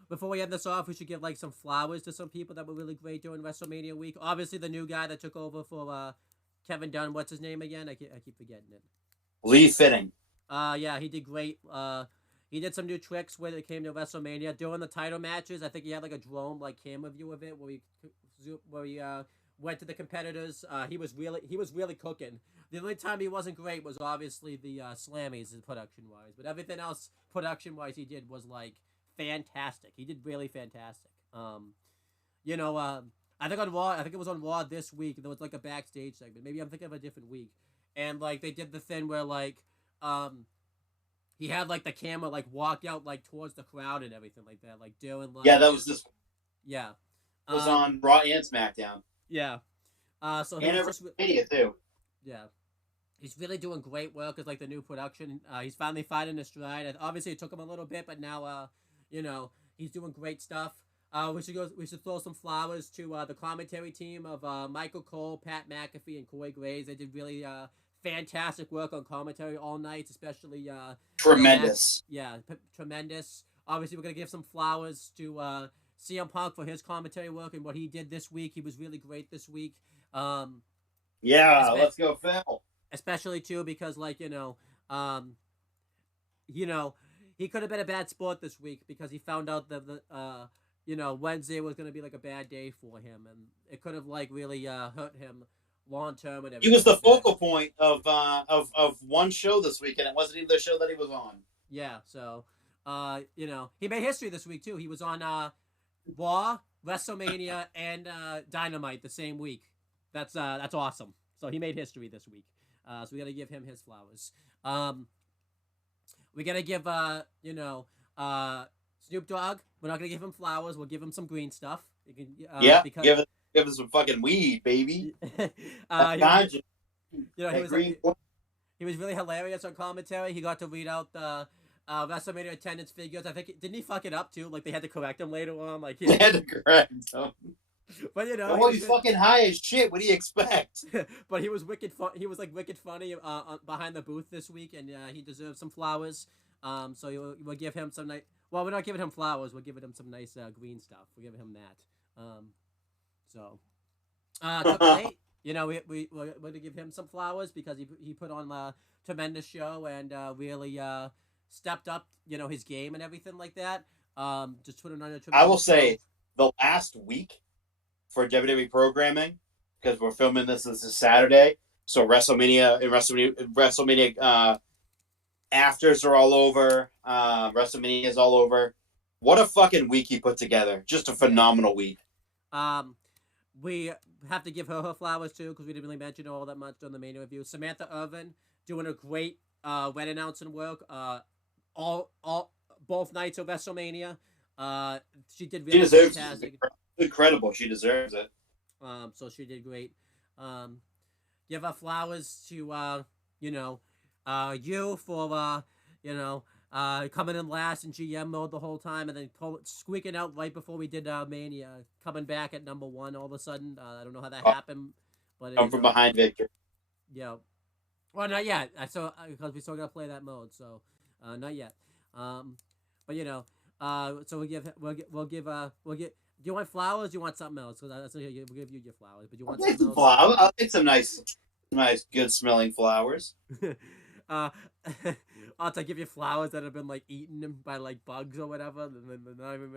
Before we end this off, we should give like some flowers to some people that were really great during WrestleMania week. Obviously, the new guy that took over for Kevin Dunn. What's his name again? I keep forgetting it. Lee Fitting. Yeah, he did great. He did some new tricks when it came to WrestleMania during the title matches. I think he had like a drone like camera view of it where he went to the competitors. He was really cooking. The only time he wasn't great was obviously the Slammies production wise, but everything else production wise he did was like fantastic. He did really fantastic. I think on Raw, I think it was on Raw this week. There was like a backstage segment. Maybe I'm thinking of a different week, and like they did the thing where like he had like the camera like walk out like towards the crowd and everything like that, like doing like that was this. Yeah, it was on Raw and SmackDown. Yeah, so and WrestleMania too. Yeah, he's really doing great work as like the new production. He's finally finding his stride. Obviously, it took him a little bit, but now he's doing great stuff. We should throw some flowers to the commentary team of Michael Cole, Pat McAfee, and Corey Graves. They did really fantastic work on commentary all night, especially tremendous. Tremendous. Obviously, we're gonna give some flowers to CM Punk for his commentary work and what he did this week. He was really great this week. Let's go, Phil. Especially too because he could have been a bad sport this week because he found out that Wednesday was gonna be like a bad day for him, and it could have like really hurt him long term. And he was the focal point of one show this week, and it wasn't even the show that he was on. Yeah, so he made history this week too. He was on Raw, WrestleMania, and Dynamite the same week. That's awesome. So he made history this week. So we gotta give him his flowers. We gotta give Snoop Dogg. We're not gonna give him flowers. We'll give him some green stuff. Give him some fucking weed, baby. He was really hilarious on commentary. He got to read out the WrestleMania attendance figures. I think didn't he fuck it up too? Like they had to correct him later on. Like they had to correct him. But you know, That he boy was be fucking high as shit. What do you expect? but he was wicked fun. He was like wicked funny behind the booth this week, and he deserves some flowers. So we'll give him some nice. Well, we're not giving him flowers. We're giving him some nice green stuff. We're giving him that. So Triple H, you know, we're going to give him some flowers because he put on a tremendous show and really stepped up, you know, his game and everything like that. Just put on a I will tremendous show. say the last week for WWE programming, because we're filming this is Saturday, so WrestleMania afters are all over. WrestleMania is all over. What a fucking week he put together! Just a Yeah. phenomenal week. Um, we have to give her flowers too because we didn't really mention her all that much on the main review. Samantha Irvin doing a great red announcing work. All both nights of WrestleMania. She did She really deserves it. fantastic. It's incredible. She deserves it. So she did great. Um, give her flowers to you know, you for you know, coming in last in GM mode the whole time, and then squeaking out right before we did Mania, coming back at number one all of a sudden. I don't know how that happened, but Come you from know, behind Victor. yeah. Well, not yet. I saw because we still gotta play that mode, so not yet. But you know, so we'll give. Do you want flowers? Or do you want something else? Because we'll give you your flowers. But you I'll want take something some else? flowers. I'll take some nice, good smelling flowers. uh, I'll to give you flowers that have been like eaten by like bugs or whatever. And then they're not even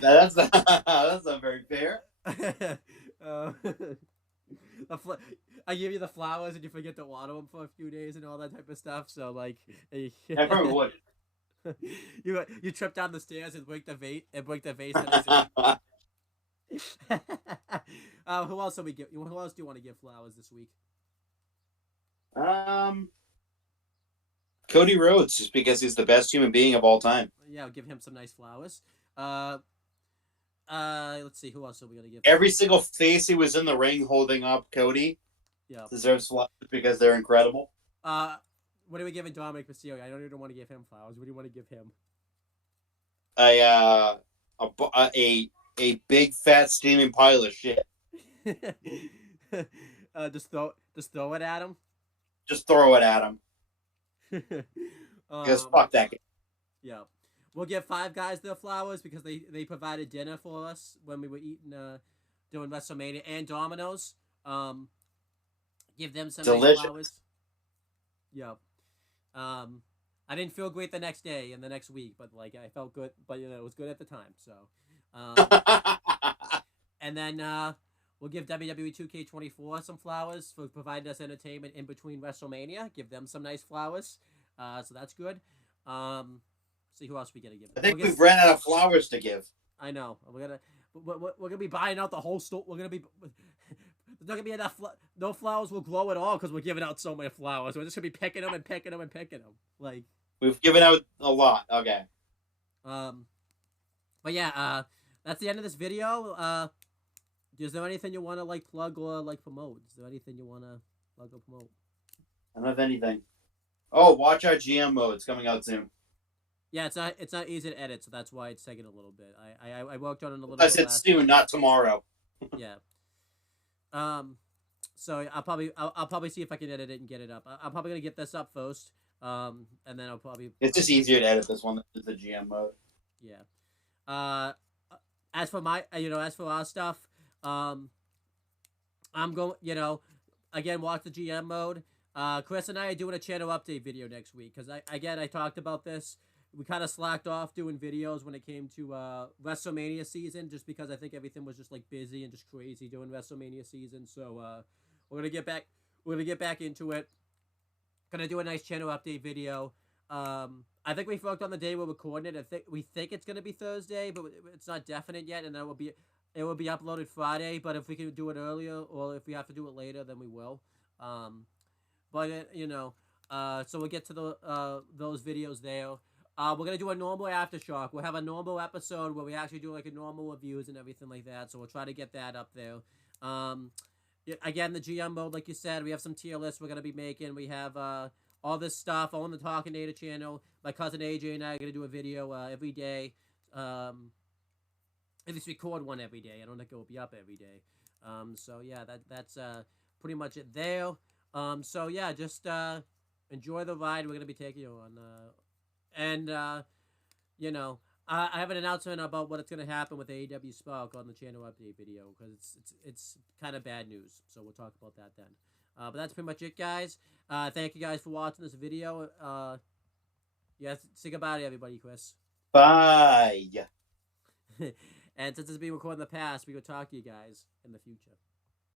That's not very fair. uh, I give you the flowers and you forget to water them for a few days and all that type of stuff. So like, I probably would. you trip down the stairs and break the vase that is in. Who else do we give? Who else do you want to give flowers this week? um, Cody Rhodes, just because he's the best human being of all time. Yeah, I'll give him some nice flowers. Let's see, who else are we gonna give? Every single face he was in the ring holding up Cody Yeah. deserves flowers because they're incredible. What are we giving Dominic Mysterio? I don't even want to give him flowers. What do you want to give him? A big fat steaming pile of shit. Just throw it at him. Just throw it at him. Because fuck that guy. Yeah. We'll give Five Guys their flowers because they provided dinner for us when we were eating doing WrestleMania and Domino's. Give them some Delicious. nice flowers. Yeah. I didn't feel great the next day and the next week, but like I felt good. But you know it was good at the time. So, and then we'll give WWE 2K24 some flowers for providing us entertainment in between WrestleMania. Give them some nice flowers. So that's good. See who else we gotta give. I think we've ran out of flowers to give. I know. We're gonna be buying out the whole store. We're gonna be. There's not gonna be enough. No flowers will grow at all because we're giving out so many flowers. We're just gonna be picking them and picking them and picking them. Like we've given out a lot. Okay. But yeah. That's the end of this video. Is there anything you want to like plug or like promote? Is there anything you want to plug or promote? I don't have anything. Oh, watch our GM mode. It's coming out soon. Yeah, it's not easy to edit, so that's why it's taking a little bit. I worked on it a little I bit. said soon, not tomorrow. Yeah. So I'll probably see if I can edit it and get it up. I'm probably gonna get this up first. And then I'll probably. It's just easier to edit this one than the GM mode. Yeah. As for our stuff, I'm going. Again, watch the GM mode. Chris and I are doing a channel update video next week because I talked about this. We kind of slacked off doing videos when it came to WrestleMania season, just because I think everything was just like busy and just crazy doing WrestleMania season. So we're gonna get back. We're gonna get back into it. Gonna do a nice channel update video. I think we've worked on the day we're recording it. We think it's gonna be Thursday, but it's not definite yet, and it will be uploaded Friday. But if we can do it earlier, or if we have to do it later, then we will. But so we'll get to those videos there. We're gonna do a normal aftershock. We'll have a normal episode where we actually do like a normal reviews and everything like that. So we'll try to get that up there. Again, the GM mode, like you said, we have some tier lists we're gonna be making. We have all this stuff on the Talking Data channel. My cousin AJ and I are gonna do a video every day. at least record one every day. I don't think it will be up every day. So yeah, that's pretty much it there. So yeah, just enjoy the ride we're gonna be taking you on, and you know, I have an announcement about what it's gonna happen with AEW Spark on the channel update video because it's kind of bad news. So we'll talk about that then. But that's pretty much it, guys. Thank you guys for watching this video. Yeah, say goodbye to everybody, Chris. Bye. And since it's being recorded in the past, we will talk to you guys in the future.